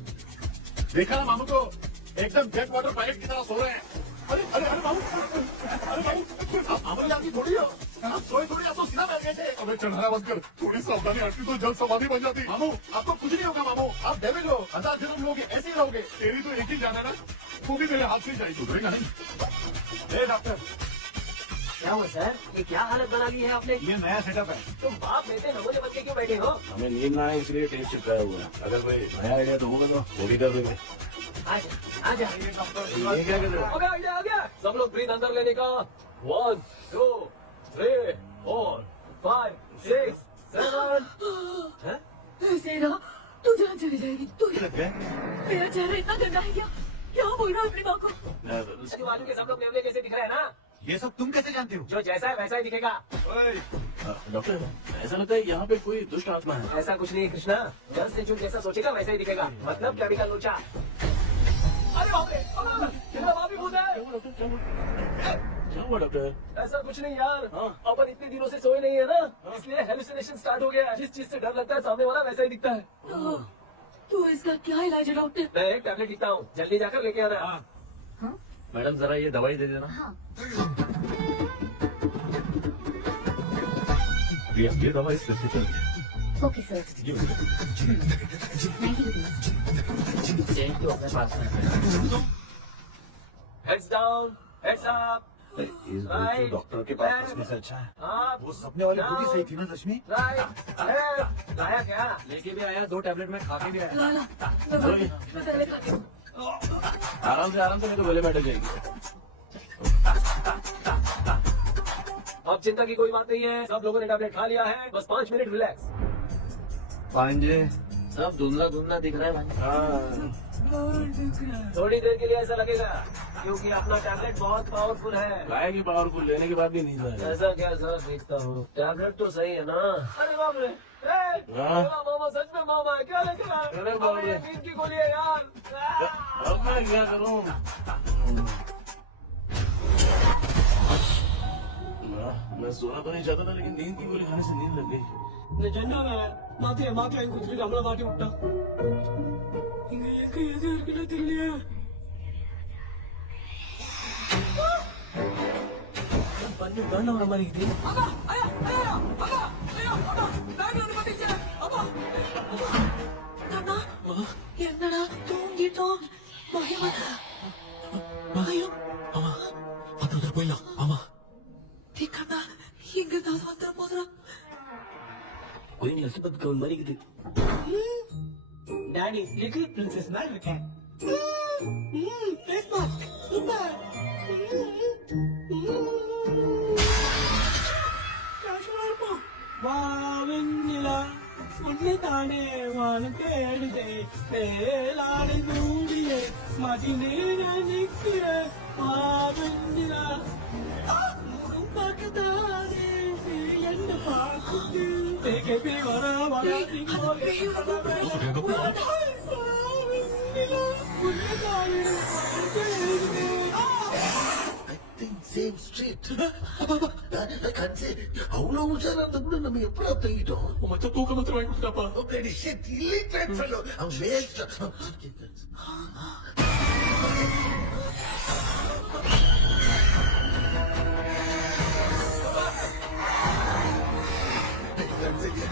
देखा ना मामू को, एकदम जेट वाटर पायलट की तरह सो रहे हैं। अरे अरे अरे मामू, अरे मामू, आप अमर जाती थोड़ी हो, आप सोए थोड़ी, आप तो सीधा बैठ गए थे। अबे चढ़ाया बंद कर, थोड़ी सावधानी हटती तो जल्द समाधि बन जाती। मामू आपको कुछ नहीं होगा मामू, आप डेविल हो, 1000 जन्म लोगे, ऐसे ही रहोगे। तेरी तो एक ही जाना ना, वो भी मेरे हाथ से जाएगी, सुधरेगा नहीं। ए डॉक्टर, क्या हुआ सर, ये क्या हालत बना ली है आपने? ये नया सेटअप है। तुम बाप बेटे नमूने बन के क्यों बैठे हो? हमें नींद ना आए इसलिए टेप चिपकाया हुआ है। अगर कोई नया आइडिया तो होगा तो वो भी कर देंगे। आजा। ये क्या कर रहे हो? आ गया। सब लोग ब्रीथ अंदर लेने का। 1 2 3 4 5 6 7। सेरा, तू जान चली जाएगी। तू मेरा चेहरा इतना गंदा है क्या? क्या बोल रहा है अपनी माँ को? मालूम के सब लोग नेवले कैसे दिख रहे हैं ना? ये सब तुम कैसे जानते हो? जो जैसा है वैसा ही दिखेगा। डॉक्टर, ऐसा लगता है यहाँ पे कोई दुष्ट आत्मा है। ऐसा कुछ नहीं है कृष्णा, जल से जो जैसा सोचेगा वैसा ही दिखेगा। मतलब केमिकल लोचा। अरे बाप रे, कितना बाप ही भूत है। क्या हुआ डॉक्टर? ऐसा कुछ नहीं यार, अपन इतने दिनों से सोए नहीं है ना, इसलिए हेलुसिनेशन स्टार्ट हो गया। जिस चीज से डर लगता है सामने वाला वैसा ही दिखता है। तो इसका क्या इलाज है डॉक्टर? मैं एक टैबलेट लिखता हूँ, जल्दी जाकर लेके आना। मैडम जरा ये दवाई दे देना। प्रिया, ये दवाई सिर्फ चल रही है। Okay sir. Heads down, heads up. इस डॉक्टर के पास उसमें से अच्छा है। वो सपने वाली बूढ़ी सही थी ना रश्मि? राइट। लाया क्या? लेके भी आया, 2 टैबलेट में खा के भी आया। लाला, मैं पहले खाती हूँ। आराम से नहीं तो गले बैठ जाएगी। अब चिंता की कोई बात नहीं है, सब लोगों ने टैबलेट खा लिया है। बस 5 मिनट रिलैक्स। पांजे सब धुंधला दिख रहा है भाई। थोड़ी देर के लिए ऐसा लगेगा, क्योंकि अपना टैबलेट बहुत पावरफुल है। लाएगी पावरफुल, लेने के बाद भी नींद आएगी। ऐसा क्या सर देखता हूँ, टैबलेट तो सही है ना? अरे बाप रे, मामा सच में मामा है क्या? लेके अरे बाप रे, नींद की गोली है यार। अब मैं क्या करूँ? मैं सोना तो नहीं चाहता था, लेकिन नींद की गोली खाने से नींद लग गई। నిజంగానే మాకే కుదిరి అమల మాటి ఉంటా ఇంకా ఎదురుకునే తెలియ పన్ను దండం మరి ఇది என்னடா தூங்கிட்டோம்? ஐயோ வந்துட்டு போயிடலாம். ஆமா, கண்ணா எங்க தான் வந்துட போதுடா. कोई नहीं हसबत कौन मरी गई डैडी लिटिल प्रिंसेस ना रखे फेस मास्क सुपर कैशुअल वावनिला उन्ने ताने वान केड़े पेलाड़े दूड़िए माटी नीरे निकरे वावनिला मुरुंबा के ताने என்ன பாக்குது தேகே வர வர சேம் ஸ்ட்ரீட். அவ்வளவு உஷாரா இருந்த கூட நம்ம எப்படா தங்கிட்டோம்? மொத்த தூக்க மாத்திரம் வாங்கி கொடுத்தாப்பா. illiterate fellow. அவன் waste.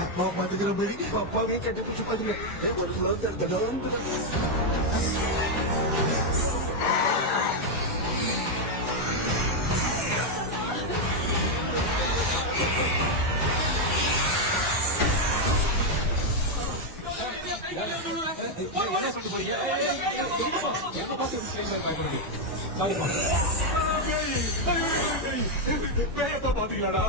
அப்பா பாத்துக்கிற மாதிரி அப்பாவே கட்டி பிடிச்சு பாத்துக்கிறேன். ஒரு சுலோகம் பாத்தீங்களாடா?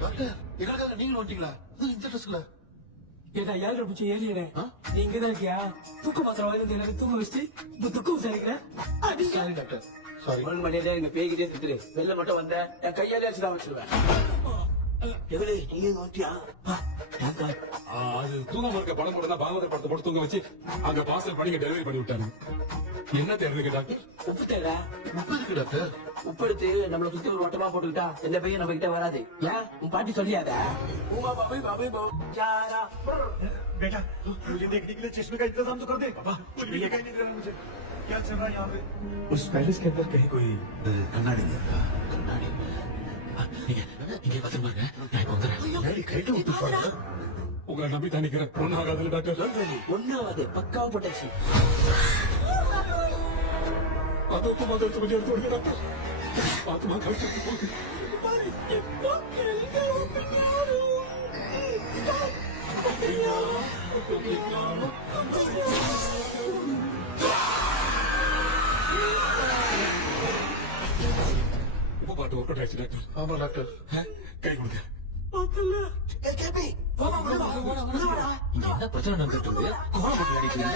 டாக்டர், எங்களுக்காக நீங்களும் வந்துட்டீங்களா? இந்த ட்ரெஸ்ல ஏதா ஏழரை பிடிச்சி ஏறியனே நீ இங்கதான் இருக்கியா? தூக்க மாத்திரம் வாங்கி எனக்கு தூக்க வச்சுட்டு இப்ப துக்கம் விசாரிக்கிறேன். Sorry doctor, sorry. 1 மணியில எங்க பேய்கிட்டே சுத்துரு. வெளில மட்டும் வந்த என் கையாலே அடிச்சுதான் வச்சிருவேன். எவ்வளவு நீங்க வந்துட்டியா? அது தூங்காம இருக்க படம் கூட தான் பாகவத படத்தை போட்டு தூங்க வச்சு அங்க பார்சல் பண்ணி டெலிவரி பண்ணி விட்டாங்க. என்ன தேடுறீங்க டாக்டர்? உப்பு தேட உப்பு இருக்கு டாக்டர். உப்பு எடுத்து நம்மள சுத்தி ஒரு வட்டமா போட்டுக்கிட்டா எந்த பையன் நம்ம கிட்ட வராது. ஏன் உன் பாட்டி சொல்லியாத? உமா பாபி பாபி யாரா बेटा मुझे देखने के लिए चश्मे का इंतजाम तो कर दे। बाबा कुछ भी दिखाई नहीं दे रहा मुझे, क्या चल रहा है यहाँ पे? उस पैलेस के अंदर कहीं कोई கண்ணாடி இருக்கா? இங்கே பத்திரமா இருங்க. நான் இப்போ வந்துடுறேன். கண்ணாடி கைட்டு விட்டு போறேன். उगाना भी था नहीं करा उन्हें आगा दिल डॉक्टर ಒಂದೇ ಪಕ್ಕಾ ಪೊಟೆನ್ಶಿಯಲ್ ಅದು तुम्हारे तो मुझे छोड़ के डॉक्टर आत्मा खर्च हो गई वो बात और कटाई डॉक्टर हाँ डॉक्टर है कहीं हो गया என்ன பிரச்சனை நடந்துட்டு இருக்கு கோண போட்டு அடிக்கிறீங்க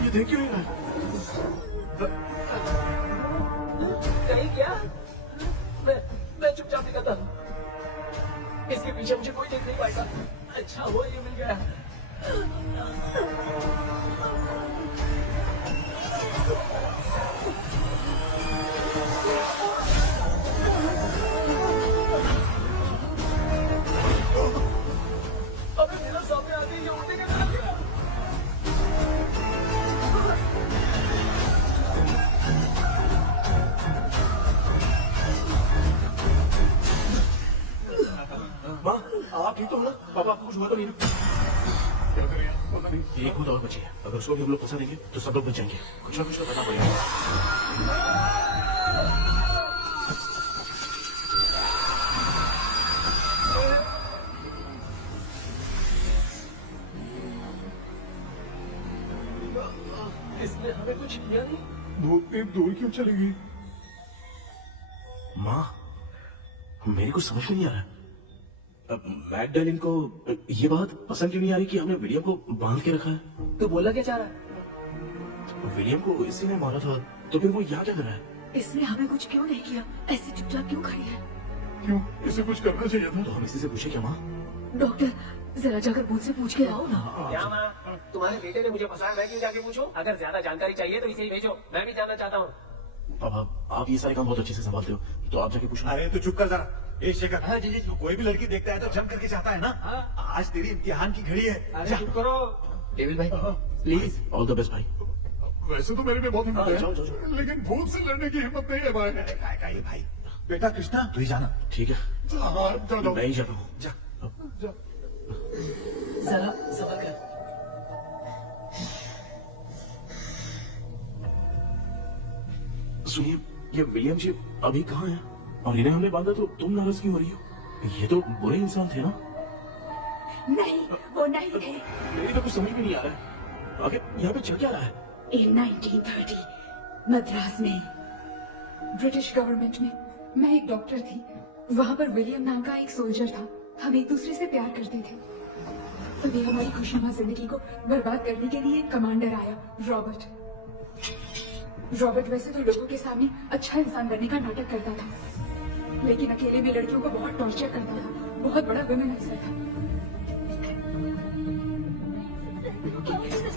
ये देख क्यों रहा है कहीं क्या मैं चुपचाप निकलता हूँ इसके पीछे मुझे कोई देख नहीं पाएगा अच्छा हुआ ये मिल गया अबे मेरा सामने आते ही ये उड़ने का लग गया माँ आप ठीक तो हो ना पापा आपको कुछ हुआ तो नहीं ना क्या करें पता नहीं एक खुद और बची है अगर उसको भी हम लोग फंसा देंगे तो सब लोग बच जाएंगे कुछ ना कुछ तो करना पड़ेगा इसने हमें कुछ किया नहीं बहुत देर दूर क्यों चली गई माँ मेरे को समझ में नहीं आ रहा मैगडालिन को ये बात पसंद क्यों नहीं आ रही कि हमने विलियम को बांध के रखा है तू बोलना क्या चाह रहा है विलियम को इसी ने मारा था तो फिर वो यहाँ क्या कर रहा है इसने हमें कुछ क्यों नहीं किया ऐसे चुपचाप क्यों खड़ी है क्यों इसे कुछ करना चाहिए था तो हम इसी से पूछे क्या माँ डॉक्टर जरा जाकर मुझसे पूछ के आओ ना क्या माँ तुम्हारे बेटे ने मुझे फंसाया मैं क्यों जाके पूछूं अगर ज्यादा जानकारी चाहिए तो इसे ही भेजो मैं भी जानना चाहता हूँ पापा आप ये सारे काम बहुत अच्छे से संभालते हो तो आप जाके पूछना अरे तू चुप कर जरा ए शेखर हाँ जी कोई भी लड़की देखता है तो जम करके चाहता है ना आज तेरी इम्तिहान की घड़ी है अरे चुप करो डेविल भाई प्लीज ऑल द बेस्ट भाई वैसे तो मेरे में बहुत हिम्मत जाओ, जाओ, है लेकिन भूत से लड़ने की हिम्मत नहीं है भाई ये भाई बेटा कृष्णा तू ही जाना ठीक है हाँ जाओ मैं ही जाता हूँ जा जरा सबर कर सुनिए ये विलियम जी अभी कहाँ है और इन्हें हमने बांधा तो तुम नाराज क्यों हो रही हो ये तो बुरे इंसान थे ना नहीं वो नहीं थे मेरी तो कुछ समझ में नहीं आ रहा है आगे यहाँ पे चल क्या रहा है इन 1930 मद्रास में ब्रिटिश गवर्नमेंट में मैं एक डॉक्टर थी वहाँ पर विलियम नाम का एक सोल्जर था हम एक दूसरे से प्यार करते थे तभी हमारी खुशनुमा जिंदगी को बर्बाद करने के लिए एक कमांडर आया रॉबर्ट वैसे तो लोगों के सामने अच्छा इंसान बनने का नाटक करता था लेकिन अकेले में लड़कियों को बहुत टॉर्चर करता था बहुत बड़ा वुमेनाइजर था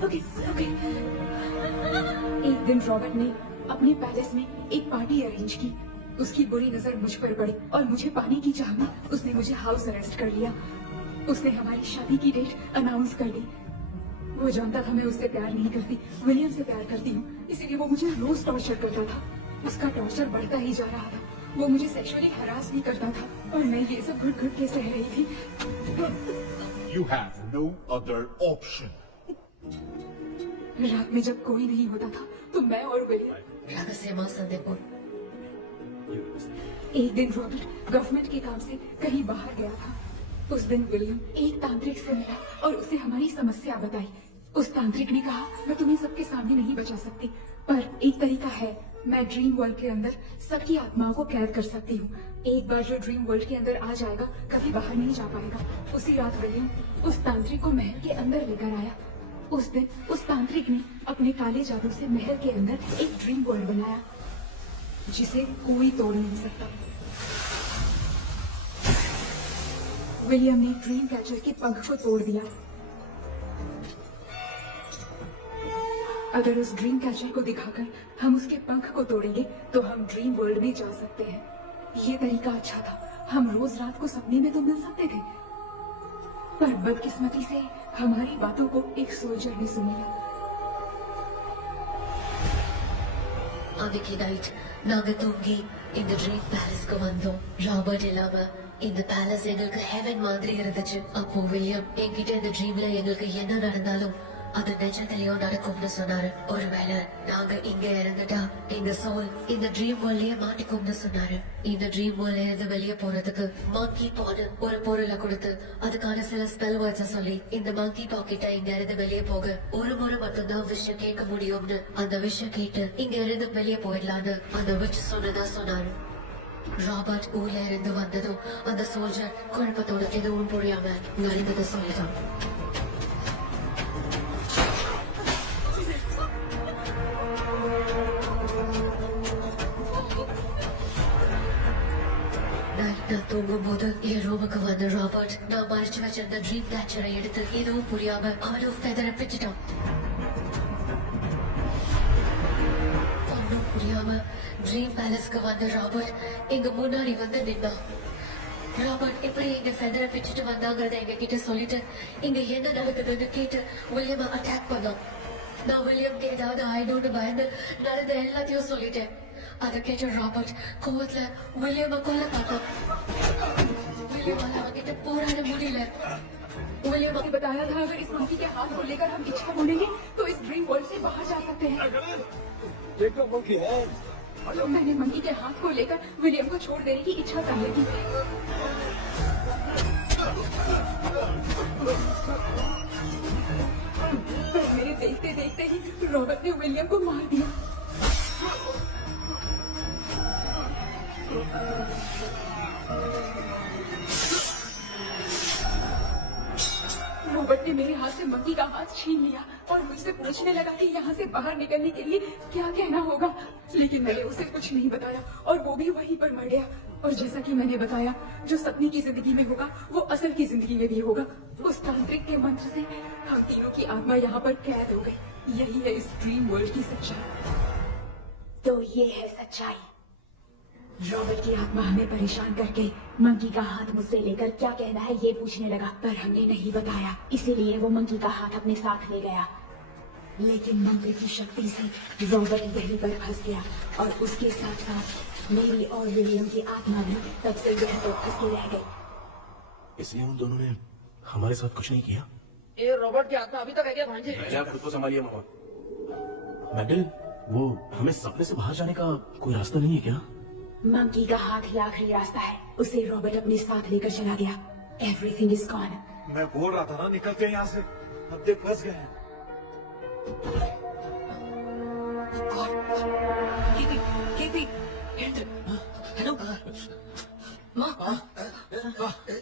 ओके एक दिन रॉबर्ट ने अपने पैलेस में एक पार्टी अरेंज की उसकी बुरी नजर मुझ पर पड़ी और मुझे पाने की चाह में उसने मुझे हाउस अरेस्ट कर लिया उसने हमारी शादी की डेट अनाउंस कर दी वो जानता था मैं उससे प्यार नहीं करती विलियम से प्यार करती हूँ इसीलिए वो मुझे रोज टॉर्चर करता था उसका टॉर्चर बढ़ता ही जा रहा था वो मुझे सेक्सुअली हरास भी करता था और मैं ये सब घुट घुट के सह रही थी You have no other option. रात में जब कोई नहीं होता था तो मैं और विलियम एक दिन रॉबर्ट गवर्नमेंट के काम से कहीं बाहर गया था उस दिन विलियम एक तांत्रिक से मिला और उसे हमारी समस्या बताई उस तांत्रिक ने कहा मैं तुम्हें सबके सामने नहीं बचा सकती पर एक तरीका है मैं ड्रीम वर्ल्ड के अंदर सबकी आत्माओं को कैद कर सकती हूँ एक बार जो ड्रीम वर्ल्ड के अंदर आ जाएगा कभी बाहर नहीं जा पाएगा उसी रात विलियम उस तांत्रिक को महल के अंदर लेकर आया उस दिन उस तांत्रिक ने अपने काले जादू से महल के अंदर एक ड्रीम वर्ल्ड बनाया जिसे कोई तोड़ नहीं सकता। विलियम ने ड्रीम कैचर के पंख को तोड़ दिया। अगर उस ड्रीम कैचर को दिखाकर हम उसके पंख को तोड़ेंगे तो हम ड्रीम वर्ल्ड में जा सकते हैं। ये तरीका अच्छा था, हम रोज रात को सपने में तो मिल सकते थे, पर बदकिस्मती से हमारी बातों को एक सोल्जर ने सुन लिया। அன்னைக்கு நைட் நாங்க தூங்கி இந்த ட்ரீம் பேலஸ்க்கு வந்தோம். ராபர்ட் இல்லாம இந்த பேலஸ் எங்களுக்கு ஹெவன் மாதிரி இருந்துச்சு. அப்போ வில்லியம் என்கிட்ட இந்த ட்ரீம்ல எங்களுக்கு என்ன நடந்தாலும் அது நிஜத்திலயோ நடக்கும்னு சொன்னாரு. ஒருவேளை நாங்க இங்க இறந்துட்டா எங்க சோல் இந்த ட்ரீம் வேர்ல்ட்லயே மாட்டிக்கும்னு சொன்னாரு. இந்த ட்ரீம் வேர்ல்ட்ல இருந்து வெளியே போறதுக்கு மங்கி பான்னு ஒரு பொருளை கொடுத்து அதுக்கான சில ஸ்பெல் வேர்ட்ஸ் சொல்லி இந்த மங்கி பாக்கெட்டை இங்க இருந்து வெளியே போக ஒரு முறை மட்டும்தான் விஷயம் கேட்க முடியும்னு அந்த விஷயம் கேட்டு இங்க இருந்து வெளியே போயிடலான்னு அந்த விச் சொன்னதா சொன்னாரு. ராபர்ட் ஊர்ல இருந்து வந்ததும் அந்த சோல்ஜர் குழப்பத்தோட எதுவும் புரியாம நடந்ததை சொல்லிட்டான். நான் தூங்கும்போது என் ரூமுக்கு வந்த ராபர்ட் நான் மறைச்சு வச்சிருந்த ட்ரீம் கேச்சரை எடுத்து எதுவும் புரியாம அவனும் ஃபெதரை பிச்சுட்டான். ஒன்னும் புரியாம ட்ரீம் பேலஸ்க்கு வந்த ராபர்ட் எங்க முன்னாடி வந்து நின்னான். ராபர்ட் எப்படி எங்க ஃபெதரை பிச்சுட்டு வந்தாங்கிறத எங்க கிட்ட சொல்லிட்டு இங்க என்ன நடக்குதுன்னு கேட்டு வில்லியமை அட்டாக் பண்ணான். நான் வில்லியம்க்கு ஏதாவது ஆயிடும்னு பயந்து நடந்த எல்லாத்தையும் சொல்லிட்டேன். அதை கேட்ட ராபர்ட் கோவத்துல வில்லியமை கொல்ல பார்த்தான். विलियम आगे पोराड मुड़ीले विलियम ने बताया था अगर इस मंकी के हाथ को लेकर हम इच्छा बोलेंगे तो इस ड्रीम वर्ल्ड से बाहर जा सकते हैं। देखो मंकी है। मैंने मंकी के हाथ को लेकर विलियम को छोड़ देने की इच्छा जाहिर की। पर मेरे देखते देखते ही रॉबर्ट ने विलियम को मार दिया। रॉबर्ट ने मेरे हाथ से मंकी का हाथ छीन लिया और मुझसे पूछने लगा कि यहाँ से बाहर निकलने के लिए क्या कहना होगा, लेकिन मैंने उसे कुछ नहीं बताया और वो भी वहीं पर मर गया। और जैसा कि मैंने बताया, जो सपने की जिंदगी में होगा वो असल की जिंदगी में भी होगा। उस तांत्रिक के मंत्र से हम तीनों की आत्मा यहाँ पर कैद हो गई। यही है इस ड्रीम वर्ल्ड की सच्चाई। तो ये है सच्चाई। रॉबर्ट की आत्मा हमें परेशान करके मंकी का हाथ मुझसे लेकर क्या कहना है ये पूछने लगा, पर हमने नहीं बताया, इसीलिए वो मंकी का हाथ अपने साथ ले गया। लेकिन मंत्र की शक्ति से रॉबर्ट वहीं पर फंस गया और उसके साथ साथ मेरी और विलियम की आत्मा भी तब से यहीं पर फंस के रह गई। इसलिए उन दोनों ने हमारे साथ कुछ नहीं किया। ये रॉबर्ट की आत्मा अभी तक है क्या भांजे? आप खुद को संभालिए मामा। मैडल, वो हमें सपने से बाहर जाने का कोई रास्ता नहीं है क्या? मंकी का हाथ ही आखिरी रास्ता है, उसे रॉबर्ट अपने साथ लेकर चला गया। Everything is gone. मैं बोल रहा था ना निकलते हैं यहाँ से, अब देख फंस गए हैं। Hello?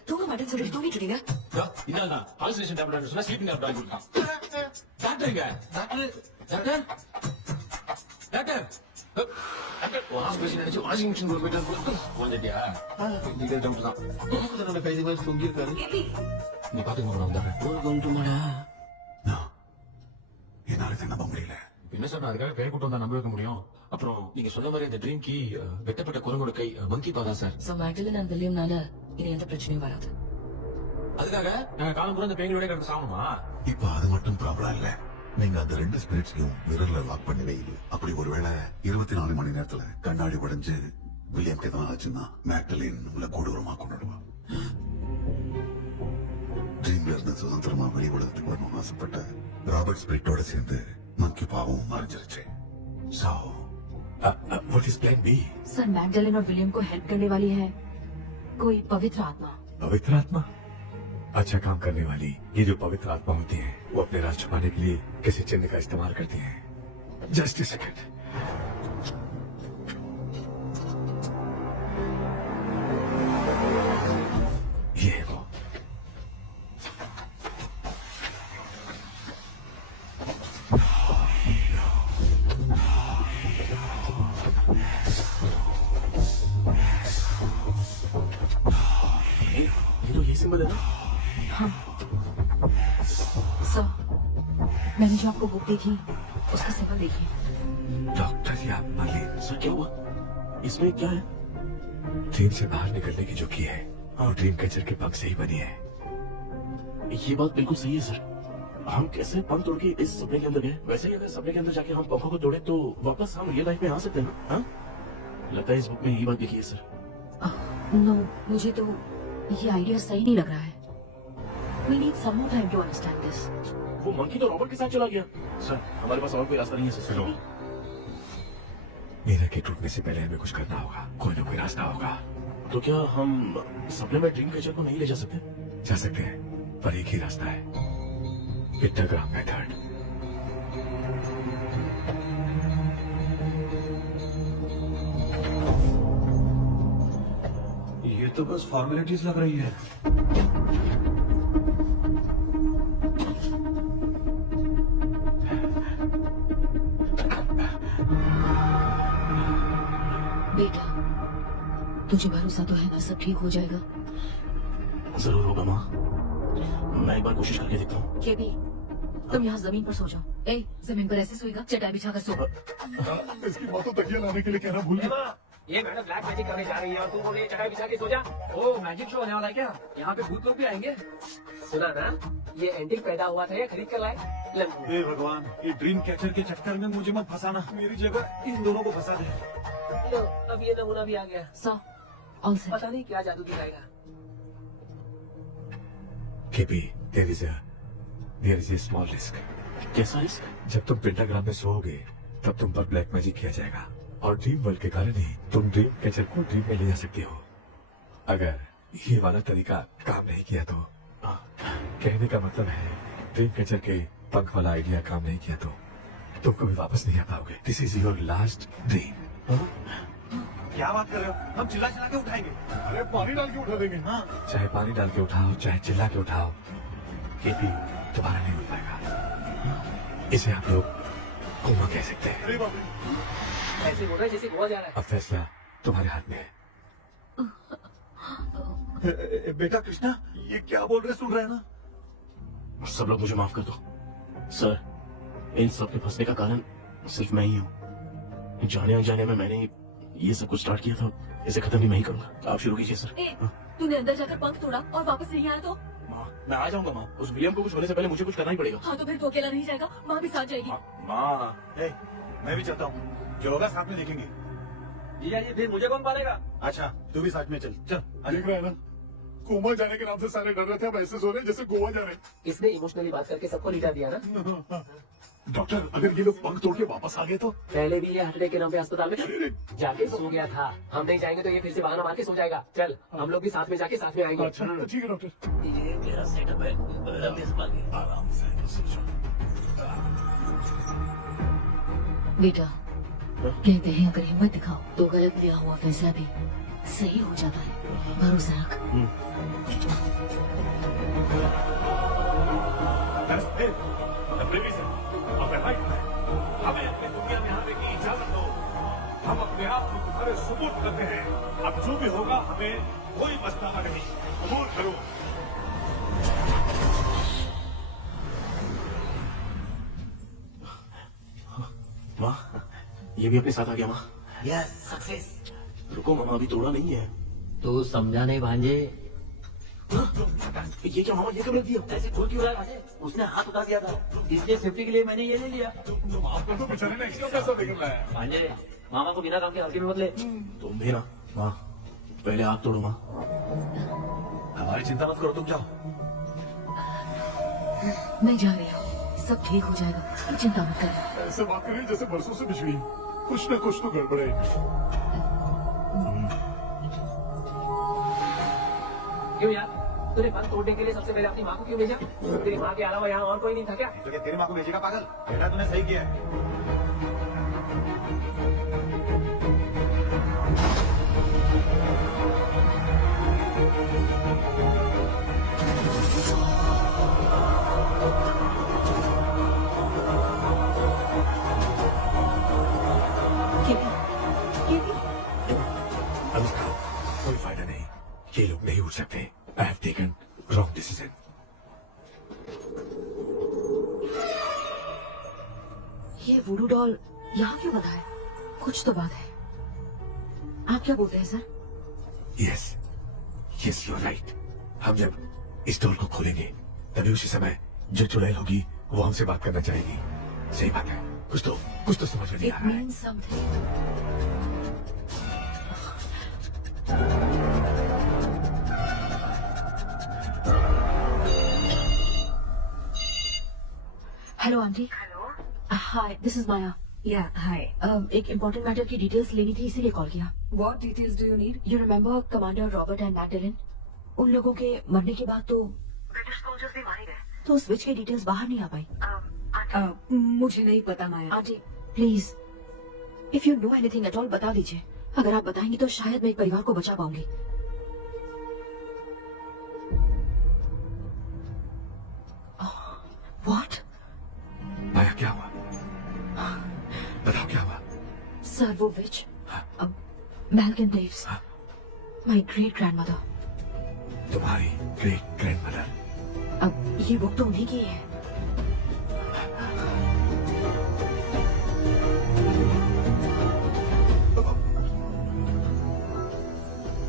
தூங்க மாட்டேன்னு சொல்லிட்டு தூங்கிட்டு இருக்கீங்க? இதான் ஹாலுசினேஷன் டேப்லெட் சொன்னா ஸ்லீப்பிங் டேப்லெட் கொடுத்தான். டாக்டருங்க doctor doctor doctor doctor wash machine அடிச்சு வாஷிங் மிஷின் கூட போயிட்டு வந்துட்டியா? இந்த டவுட் தான். என்னோட கைது மாதிரி தூங்கி இருக்காரு. நீ பாத்துக்கோ நான் வந்துடுறேன். கொண்டு மாடா. என்னால இதை நம்ப முடியல. என்ன சொன்ன அதுக்காக பேர் கூட்டம் தான் நம்ப வைக்க முடியும். அப்புறம் நீங்க சொன்ன மாதிரி இந்த ட்ரீம் கீ வெட்டப்பட்ட குரங்கோட கை மங்கி பாதா சார். சோ மேக்டலின் அண்ட் வில்லியம்னால இனி எந்த பிரச்சனையும் வராது. அதுக்காக நாங்க காலம் பூரா அந்த பேங்களோட கிடந்து சாகணுமா? இப்ப அது மட்டும் ப்ராப்ளம் இல்ல. நீங்க அந்த ரெண்டு ஸ்பிரிட்ஸையும் மிரர்ல லாக் பண்ணி வைங்க. அப்படி ஒருவேளை 24 மணி நேரத்துல கண்ணாடி உடைஞ்சு வில்லியம் எதனா ஆச்சுன்னா மேக்டலின் உங்களை கொடூரமா கொண்டுடுவா. ட்ரீம்ல இருந்து சுதந்திரமா வெளிப்படுறதுக்கு வரணும்னு ஆசைப்பட்ட ராபர்ட் ஸ்பிரிட்டோட சேர்ந்து மங்கி பாவம் மறைஞ்சிருச்சு. So, what is plan B? Sir Magdalene और विलियम को हेल्प करने वाली है कोई पवित्र आत्मा। पवित्र आत्मा? अच्छा काम करने वाली ये जो पवित्र आत्मा होती है वो अपने राज छुपाने के लिए किसी चिन्ह का इस्तेमाल करती हैं। Just a second. ये वो हाँ सर, मैंने जो आपको बुक देखी उसका सिंबल देखिए। डॉक्टर या मर्लिन, सर क्या हुआ? इसमें क्या है? ड्रीम से बाहर निकलने की जो की है और ड्रीम कैचर के पंख से ही बनी है। ये बात बिल्कुल सही है सर। हम कैसे पंख तोड़ के इस सपने के अंदर गए? वैसे ही अगर सपने के अंदर जाके हम पंखों को तोड़े तो वापस हम रियल लाइफ में आ सकते हैं ना? हाँ? लगता है इस बुक में यही बात लिखी है सर। नो, मुझे तो ये आइडिया सही नहीं लग रहा है। We need some more time to understand this. वो मंकी तो रॉबर्ट के साथ चला गया। सर हमारे पास और कोई रास्ता नहीं है सर। मीरा के टूटने से पहले हमें कुछ करना होगा। कोई ना कोई रास्ता होगा। तो क्या हम सपने में ड्रीम कैचर को नहीं ले जा सकते? जा सकते हैं, पर एक ही रास्ता है, पिक्टोग्राम मेथड। ये तो बस फॉर्मेलिटीज लग रही है। बेटा, तुझे भरोसा तो है ना सब ठीक हो जाएगा? जरूर होगा माँ, मैं एक बार कोशिश करके देखता हूँ। केबी, तुम यहाँ जमीन पर सो जाओ। ए, जमीन पर ऐसे सोएगा, चटाई बिछा कर सो। इसकी माँ तो तकिया लाने के लिए कहना भूल गई। ये मैडम ब्लैक मैजिक करने जा रही है और तुम बोल रही है चटाई बिछा के सो जा। ओ, मैजिक शो होने वाला है क्या? यहाँ पे भूत लोग भी आएंगे। सुना ना, ये एंटिक पैदा हुआ था या खरीद कर लाए? हे भगवान, ये ड्रीम कैचर के चक्कर में मुझे मत फंसाना। मेरी जगह इन दोनों को फंसा दे। लो, अब ये नमूना भी आ गया। सो, ऑल सेट। पता नहीं क्या जादू दिखाएगा। KP, there is a small risk. कैसा रिस्क? जब तुम पेंटाग्राम में सोओगे तब तुम पर ब्लैक मैजिक किया जाएगा और ड्रीम वर्ल्ड के कारण ही तुम ड्रीम कैचर को ड्रीम में ले जा सकती हो। अगर ये वाला तरीका काम नहीं किया तो कहने का मतलब है ड्रीम कैचर के पंख वाला आइडिया काम नहीं किया तो तुम कभी वापस नहीं आ पाओगे। This is your last dream. क्या बात कर रहे हो? हम चिल्ला चिल्ला के उठाएंगे। अरे पानी डाल के उठा देंगे। हाँ। चाहे पानी डाल के उठाओ, चाहे चिल्ला के उठाओ, केपी दोबारा नहीं उठ पाएगा। इसे आप लोग कोमा कह सकते हैं। अरे बाप रे। ऐसे बोल रहा है जैसे गोवा जा रहा अब फैसला तुम्हारे हाथ में है। बेटा कृष्णा, ये क्या बोल रहे सुन रहे हैं ना? सब लोग मुझे माफ कर दो सर। इन सब के फंसने का कारण सिर्फ मैं ही हूँ। जाने अनजाने में मैंने ये सब कुछ स्टार्ट किया था, इसे खत्म भी मैं ही करूंगा। आप शुरू कीजिए सर। तूने अंदर जाकर पंख तोड़ा और वापस नहीं आया तो? माँ, मैं आ जाऊंगा माँ। उस विलियम को कुछ होने से पहले मुझे कुछ करना ही पड़ेगा। हाँ तो फिर तू अकेला नहीं जाएगा, माँ भी साथ जाएगी। माँ, मैं भी चलता हूँ। जो होगा साथ में देखेंगे। जीजा जी, फिर मुझे कौन पालेगा? अच्छा, तू भी साथ में चल। चल देख रहा है ना, कोमा जाने के नाम से सारे डर रहे थे, अब ऐसे सो रहे जैसे गोवा जा रहे। इसने इमोशनली बात करके सबको लिटा दिया ना। डॉक्टर, अगर ये लोग पंख तोड़ के वापस आ गए तो? पहले भी ये हार्ट अटैक के नाम पे अस्पताल में जाके सो गया था। हम नहीं जाएंगे तो ये फिर से बहाना मार के सो जाएगा। चल, हम लोग भी साथ में जाके साथ में आएंगे। अच्छा ठीक है डॉक्टर। ये मेरा सेटअप है, आराम से सो जाओ। बेटा, कहते हैं अगर हिम्मत दिखाओ तो गलत लिया हुआ फैसला भी सही हो जाता है। भरोसा रख। हमें अपनी दुनिया में आने की इजाजत दो। हम अपने आप को तुम्हारे सुपुर्द करते हैं। अब जो भी होगा हमें कोई पछतावा नहीं। कबूल करो। माँ, ये भी अपने साथ आ गया। माँ, यस, सक्सेस। रुको मामा, अभी तोड़ा नहीं है। तू समझा नहीं भांजे। ये क्या मामा, ये कब रख दिया? ऐसे खोल क्यों रहा है? उसने हाथ उठा दिया था, इसलिए सेफ्टी के लिए मैंने ये ले लिया। तुम आपको तो बेचारे ने एक्स्ट्रा पैसा देकर लाया। भांजे, मामा को बिना काम के हल्के में मत ले। तुम भी ना। माँ, पहले आप तोड़ो। माँ, हमारी चिंता मत करो, तुम जाओ। मैं जा रही हूँ, सब ठीक हो जाएगा, चिंता मत कर। ऐसे बात करिए जैसे बरसों से बिछड़ी। कुछ न कुछ तो गड़बड़ है। क्यों यार, तूने पंख तोड़ने के लिए सबसे पहले अपनी माँ को क्यों भेजा? तेरी माँ के अलावा यहाँ और कोई नहीं था क्या? तो क्या तेरी माँ को भेजेगा पागल? बेटा तूने सही किया है। कोई फायदा नहीं, ये लोग नहीं उठ सकते। I have taken wrong decision. ये वुडू डॉल यहाँ क्यों बंधा है? कुछ तो बात है। आप क्या बोलते हैं sir? Yes yes you are right. हम जब इस डोर को खोलेंगे तभी उसी समय जो चुड़ैल होगी वो हमसे बात करना चाहेगी। सही बात है। कुछ तो समझ में नहीं आ It रहा है। means something. Hello aunty. Hello hi, this is Maya. या हाय एक इम्पोर्टेंट मैटर की डिटेल्स लेनी थी, इसीलिए कॉल किया। What details do you need? You remember commander Robert and Magdalene? उन लोगों के मरने के बाद तो ब्रिटिश सोल्जर्स भी मारे गए। तो स्विच की डिटेल्स बाहर नहीं आ पाई। मुझे नहीं पता Maya. Aunty please, if you know anything at all बता दीजिए। अगर आप बताएंगी तो शायद मैं एक परिवार को बचा पाऊंगी। व्हाट? माया क्या हुआ? बताओ क्या हुआ? सर वो विच मैल्कन डेव्स, माय ग्रेट ग्रैंडमदर। तुम्हारी ग्रेट ग्रैंडमदर? अब ये बुक तो उन्हीं की है।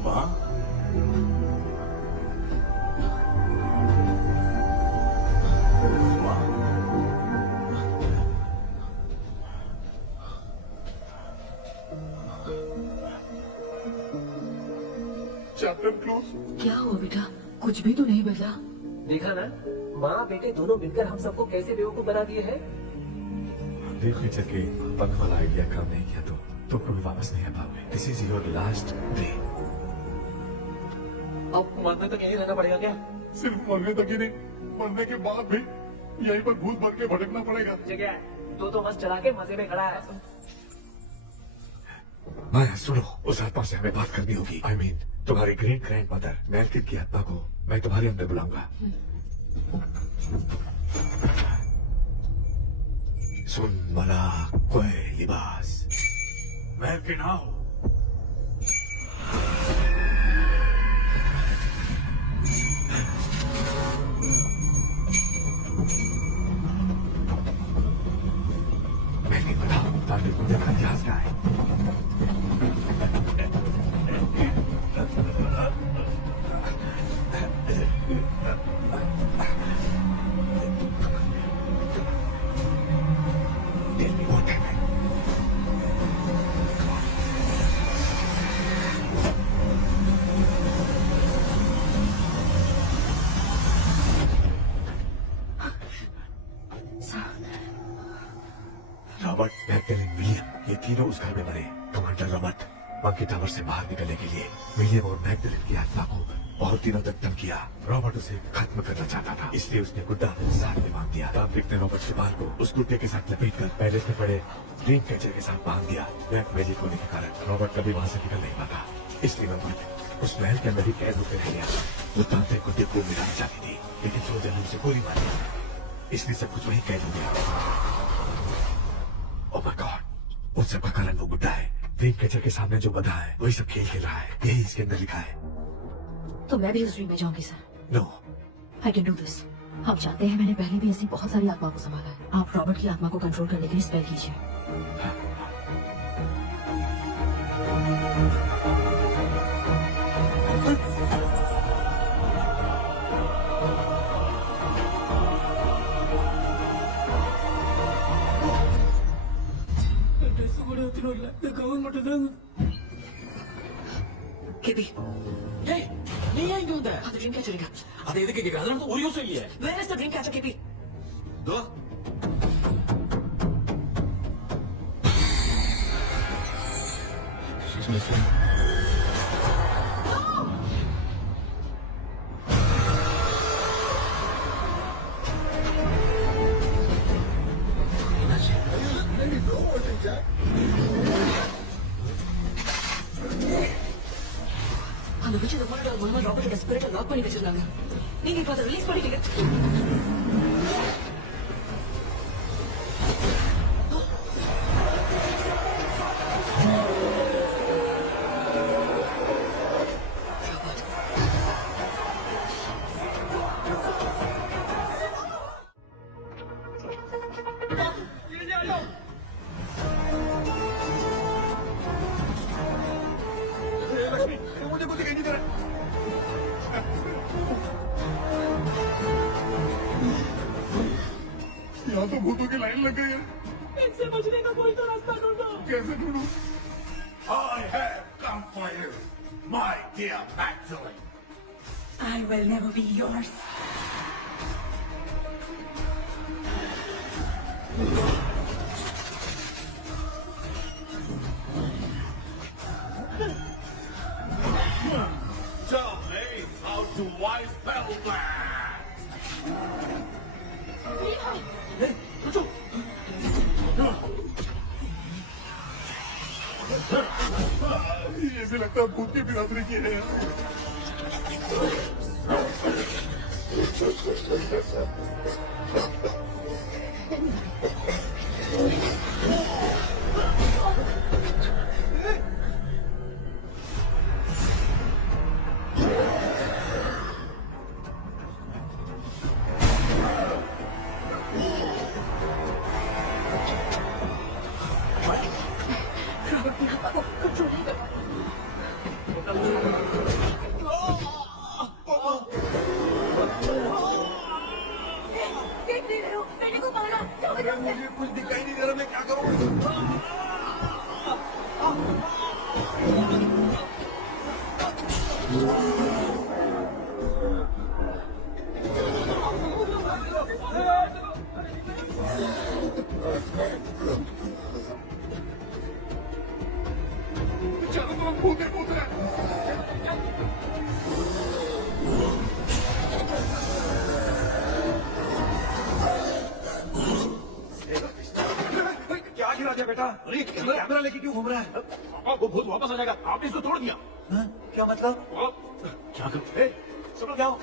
माँ चैप्टर क्लोज। क्या हुआ बेटा? कुछ भी तो नहीं बदला। देखा ना, माँ बेटे दोनों मिलकर हम सबको कैसे बेवकूफ बना दिए हैं। देखो चल पंख वाला आइडिया काम नहीं किया तो तुम कभी वापस नहीं आ पाओगे। This is your last day. अब मरने तक यहीं रहना पड़ेगा क्या? सिर्फ मरने तक ही नहीं, मरने के बाद भी यहीं पर भूत बन के भटकना पड़ेगा। जगह तो बस चला के मजे में खड़ा है। माया सुनो, उस आत्मा से हमें बात करनी होगी। आई मीन तुम्हारी ग्रेट ग्रैंडमदर मैल्किन की आत्मा को मैं तुम्हारे अंदर बुलाऊंगा। सुन मला कोई लिबास मैल्किन आओ। मैल्किन बताओ ताकि तुम देखा इतिहास का है। Tell me what happened. Robert, Magdalene, William, ये तीनों उस घर में मरे। कमांडर रॉबर्ट मंकी टावर से बाहर निकलने के लिए विलियम और मैगडलेन की आत्मा को बहुत दिनों तक तंग किया। रॉबर्ट उसे खत्म करना चाहता था, इसलिए उसने गुड्डा साथ में बांध दिया। तांत्रिक ने रॉबर्ट के बाल को उस गुड्डे के साथ लपेटकर पैलेस में पड़े ड्रीम कैचर के साथ बांध दिया। ब्लैक मैजिक होने के कारण रॉबर्ट कभी वहां से निकल नहीं पाता, इसलिए रॉबर्ट उस महल के अंदर ही कैद होकर रह गया। वो तांत्रिक गुड्डे को मिलाना चाहती थी, लेकिन सोल्जर ने उसे गोली मारी, इसलिए सब कुछ वही कैद हो गया। ओह माय गॉड, उस सब का कारण वो गुड्डा है। ड्रीम कैचर के सामने जो बंधा है वही सब खेल खेल रहा है, यही इसके अंदर लिखा है। तो मैं भी उस ड्रीम में जाऊंगी sir. No, I can do this. आप जानते हैं मैंने पहले भी ऐसी बहुत सारी आत्मा को संभाला है। आप रॉबर्ट की आत्मा को कंट्रोल करने के लिए स्पेल कीजिए। Kitty. Hey, നീ ആയിട്ട് വന്നേ? അത് ഡ്രീം ക്യാച്ചർ ഇല്ല. അത് ഏതൊക്കെ കേൾക്കാം? അതിനകത്ത് ഒരു യൂസും ഇല്ലേ? Where is the dream catcher, Kitty? दो அந்த பிக்சர் மூலமா மூலமா ராபர்ட்டோட ஸ்பிரிட்டை லாக் பண்ணி வச்சிருந்தாங்க. நீங்க இப்ப அதை ரிலீஸ் பண்ணிட்டீங்க. यहाँ तो भूतों की लाइन लग गई है। इनसे बचने का कोई तो रास्ता ढूंढो। कैसे ढूंढूं? I have come for you, my dear Magdalene. I will never be yours. Tell me, how do I spell that? ये भी लगता है भूत की बिरादरी की है। देख नहीं रहे हो, बेटे को मारा, जाओ इधर से। मुझे कुछ दिखाई नहीं दे रहा, मैं क्या करूं? चारों तरफ भूत है, भूत है। क्या गिरा दिया बेटा? अरे कैमरा लेके क्यों घूम रहा है? वो भूत वापस आ जाएगा, आपने इसको तोड़ दिया। हाँ? क्या मतलब? क्या कर? सब लोग क्या हो?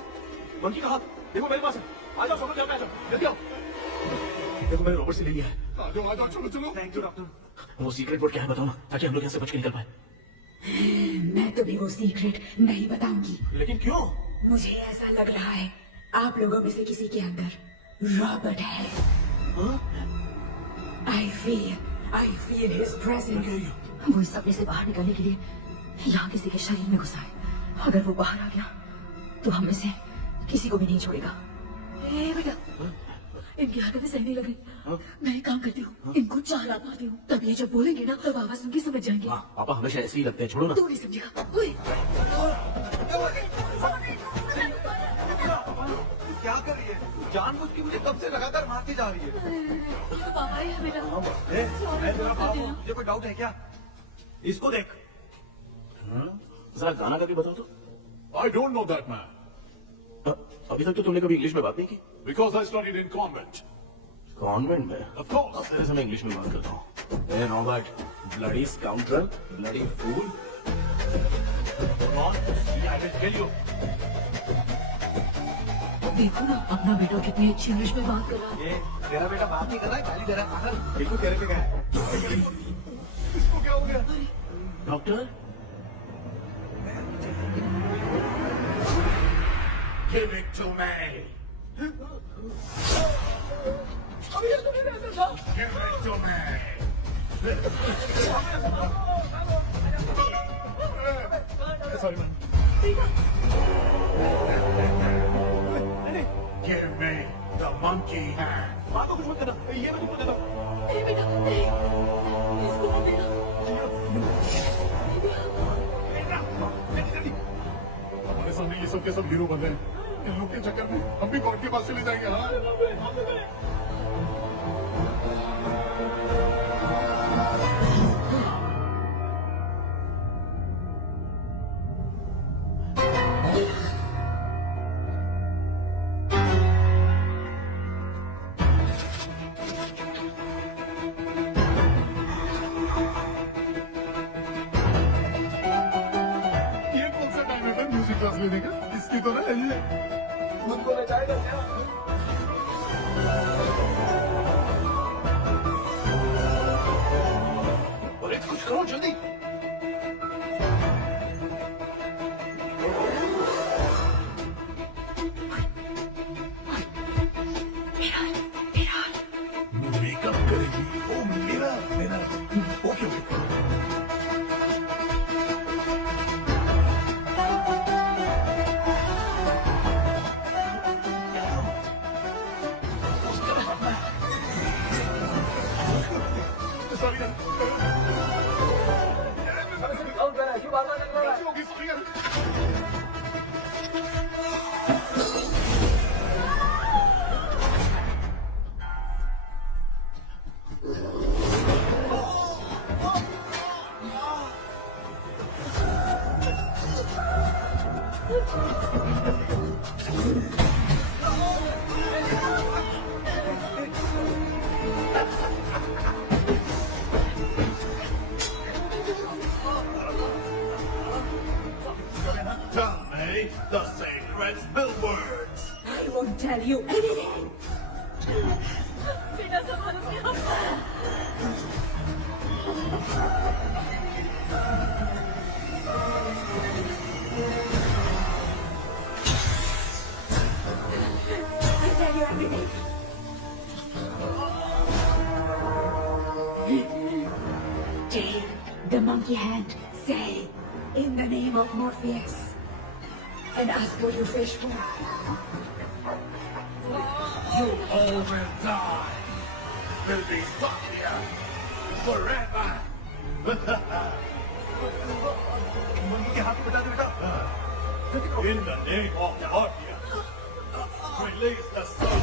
मंकी का हाथ देखो मेरे पास है। आ जाओ सब लोग, आ जाओ, जल्दी आओ। देखो मैंने रॉबर्ट से ले लिया है। आ जाओ, चलो चलो। Thank you doctor. वो सीक्रेट वर्ड क्या है बताओ ना, ताकि हम लोग यहाँ से बच के निकल पाए। मैं तुम्हें वो सीक्रेट नहीं बताऊंगी। लेकिन क्यों? मुझे ऐसा लग रहा है आप लोगों में से किसी के अंदर रॉबर्ट है। I feel his presence. वो इस सपने से बाहर निकलने के लिए यहाँ किसी के शरीर में घुसा है। अगर वो बाहर आ गया तो हम में से किसी को भी नहीं छोड़ेगा। ए बेटा, इनकी हरकतें सही नहीं लग रही। मैं एक काम करती हूँ, इनको चाला मारती हूँ, तब ये जब बोलेंगे ना तब आवाज सुन के समझ जाएंगे। पापा हमेशा ऐसे ही लगते हैं, छोड़ो ना। तू नहीं समझेगा। ओए, क्या कर रही है? जानबूझ के मुझे कब से लगातार मारती जा रही है। ये तो पापा ही है बेटा। मैं तेरा बाप हूँ, मुझे कोई डाउट है क्या? इसको देख। जरा गाना का भी बताओ तो। I don't know that man. अभी तक तो तुमने कभी इंग्लिश में बात नहीं की। Because I studied in convent. Convent में? Of course. तेरे से मैं इंग्लिश में बात करता हूँ। ए Robert, bloody scoundrel, bloody fool. I will tell you. देखो ना अपना बेटा कितनी अच्छी इंग्लिश में बात कर रहा है। ये तेरा बेटा बात नहीं कर रहा है, गाली दे रहा है। पागल, बिल्कुल तेरे पे गया है। इसको क्या हो गया? Doctor, Give it to me. अभी ये तुम्हें कैसे था? Give it to me. Sorry man. Give me the monkey hand. बात तो कुछ मत करना, ये मैं तुमको देता हूँ। ए बेटा, ए, इसको मत देना। हमारे सामने ये सब के सब हीरो बन रहे हैं। इन लोग के चक्कर में हम भी गॉड के पास चले जाएंगे। हाँ? ये कौन सा टाइम है म्यूजिक क्लास लेने का? इसकी तो ना है। खुद को नचाएगा क्या? अरे कुछ करो जल्दी। मेकअप करेगी। ओ मेरा मेरा ओके ओके। tell you. बेटा संभालो मेरा I tell you everything. Take the monkey hand. Say, in the name of Morpheus, and ask what you fish for. You all will die. Will be stuck here forever. Monkey के हाथ में बता दे बेटा In the name of Morpheus, release the soul.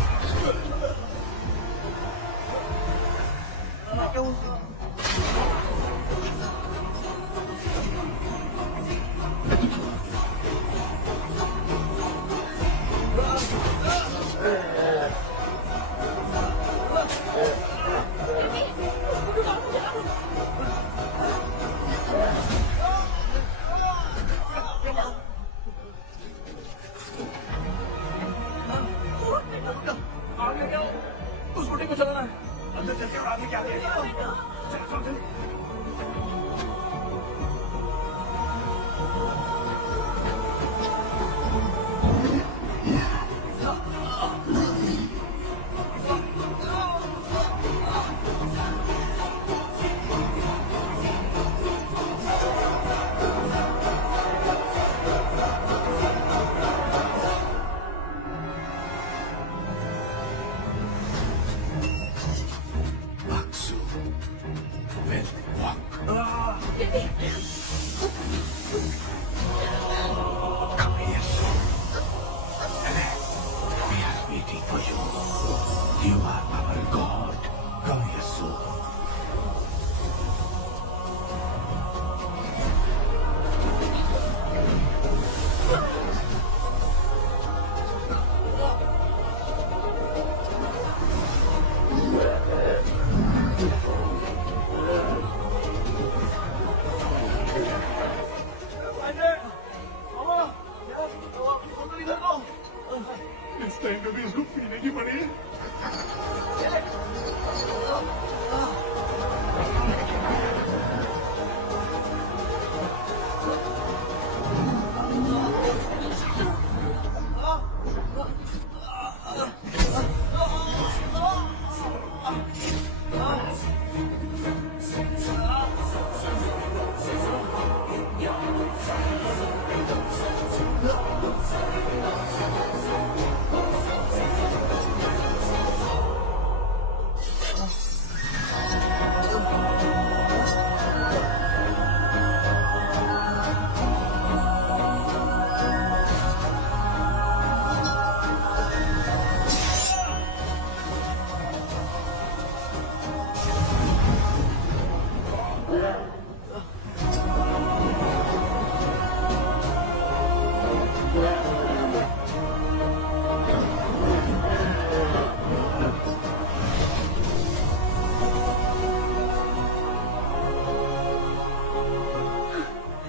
आगे क्या उस scooty को चलाना है अंदर चल के और आगे क्या है चल चल चल Aksu will walk. Come here. Ellen, we are waiting for you. You are our God. Come here soon. इस टाइम पे भी इसको पीने की पड़ी है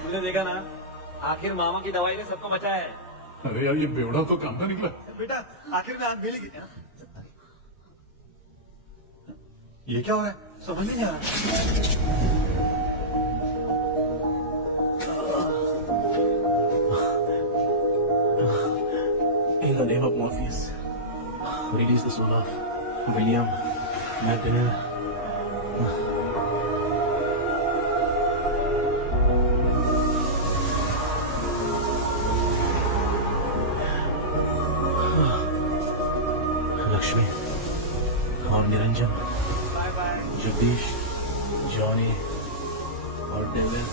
तुमने देखा ना आखिर मामा की दवाई ने सबको बचाया है अरे यार ये बेवड़ा तो काम का निकला बेटा आखिर में आग मिल गई ये क्या हो रहा है समझ नहीं आ रहा In the name of Morpheus, release the soul of William McDonnell. Lakshmi और निरंजन, जगदीश, जॉनी और डेविड,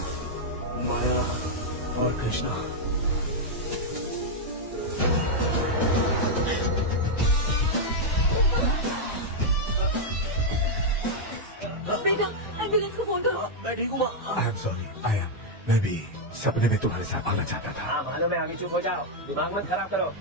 माया और कृष्णा। बेटा एम्बुलेंस को फोन करो मैं ठीक हूँ। I am sorry. I am. मैं भी सपने में तुम्हारे साथ आना चाहता था। हाँ मालूम है, अभी चुप हो जाओ, दिमाग मत खराब करो।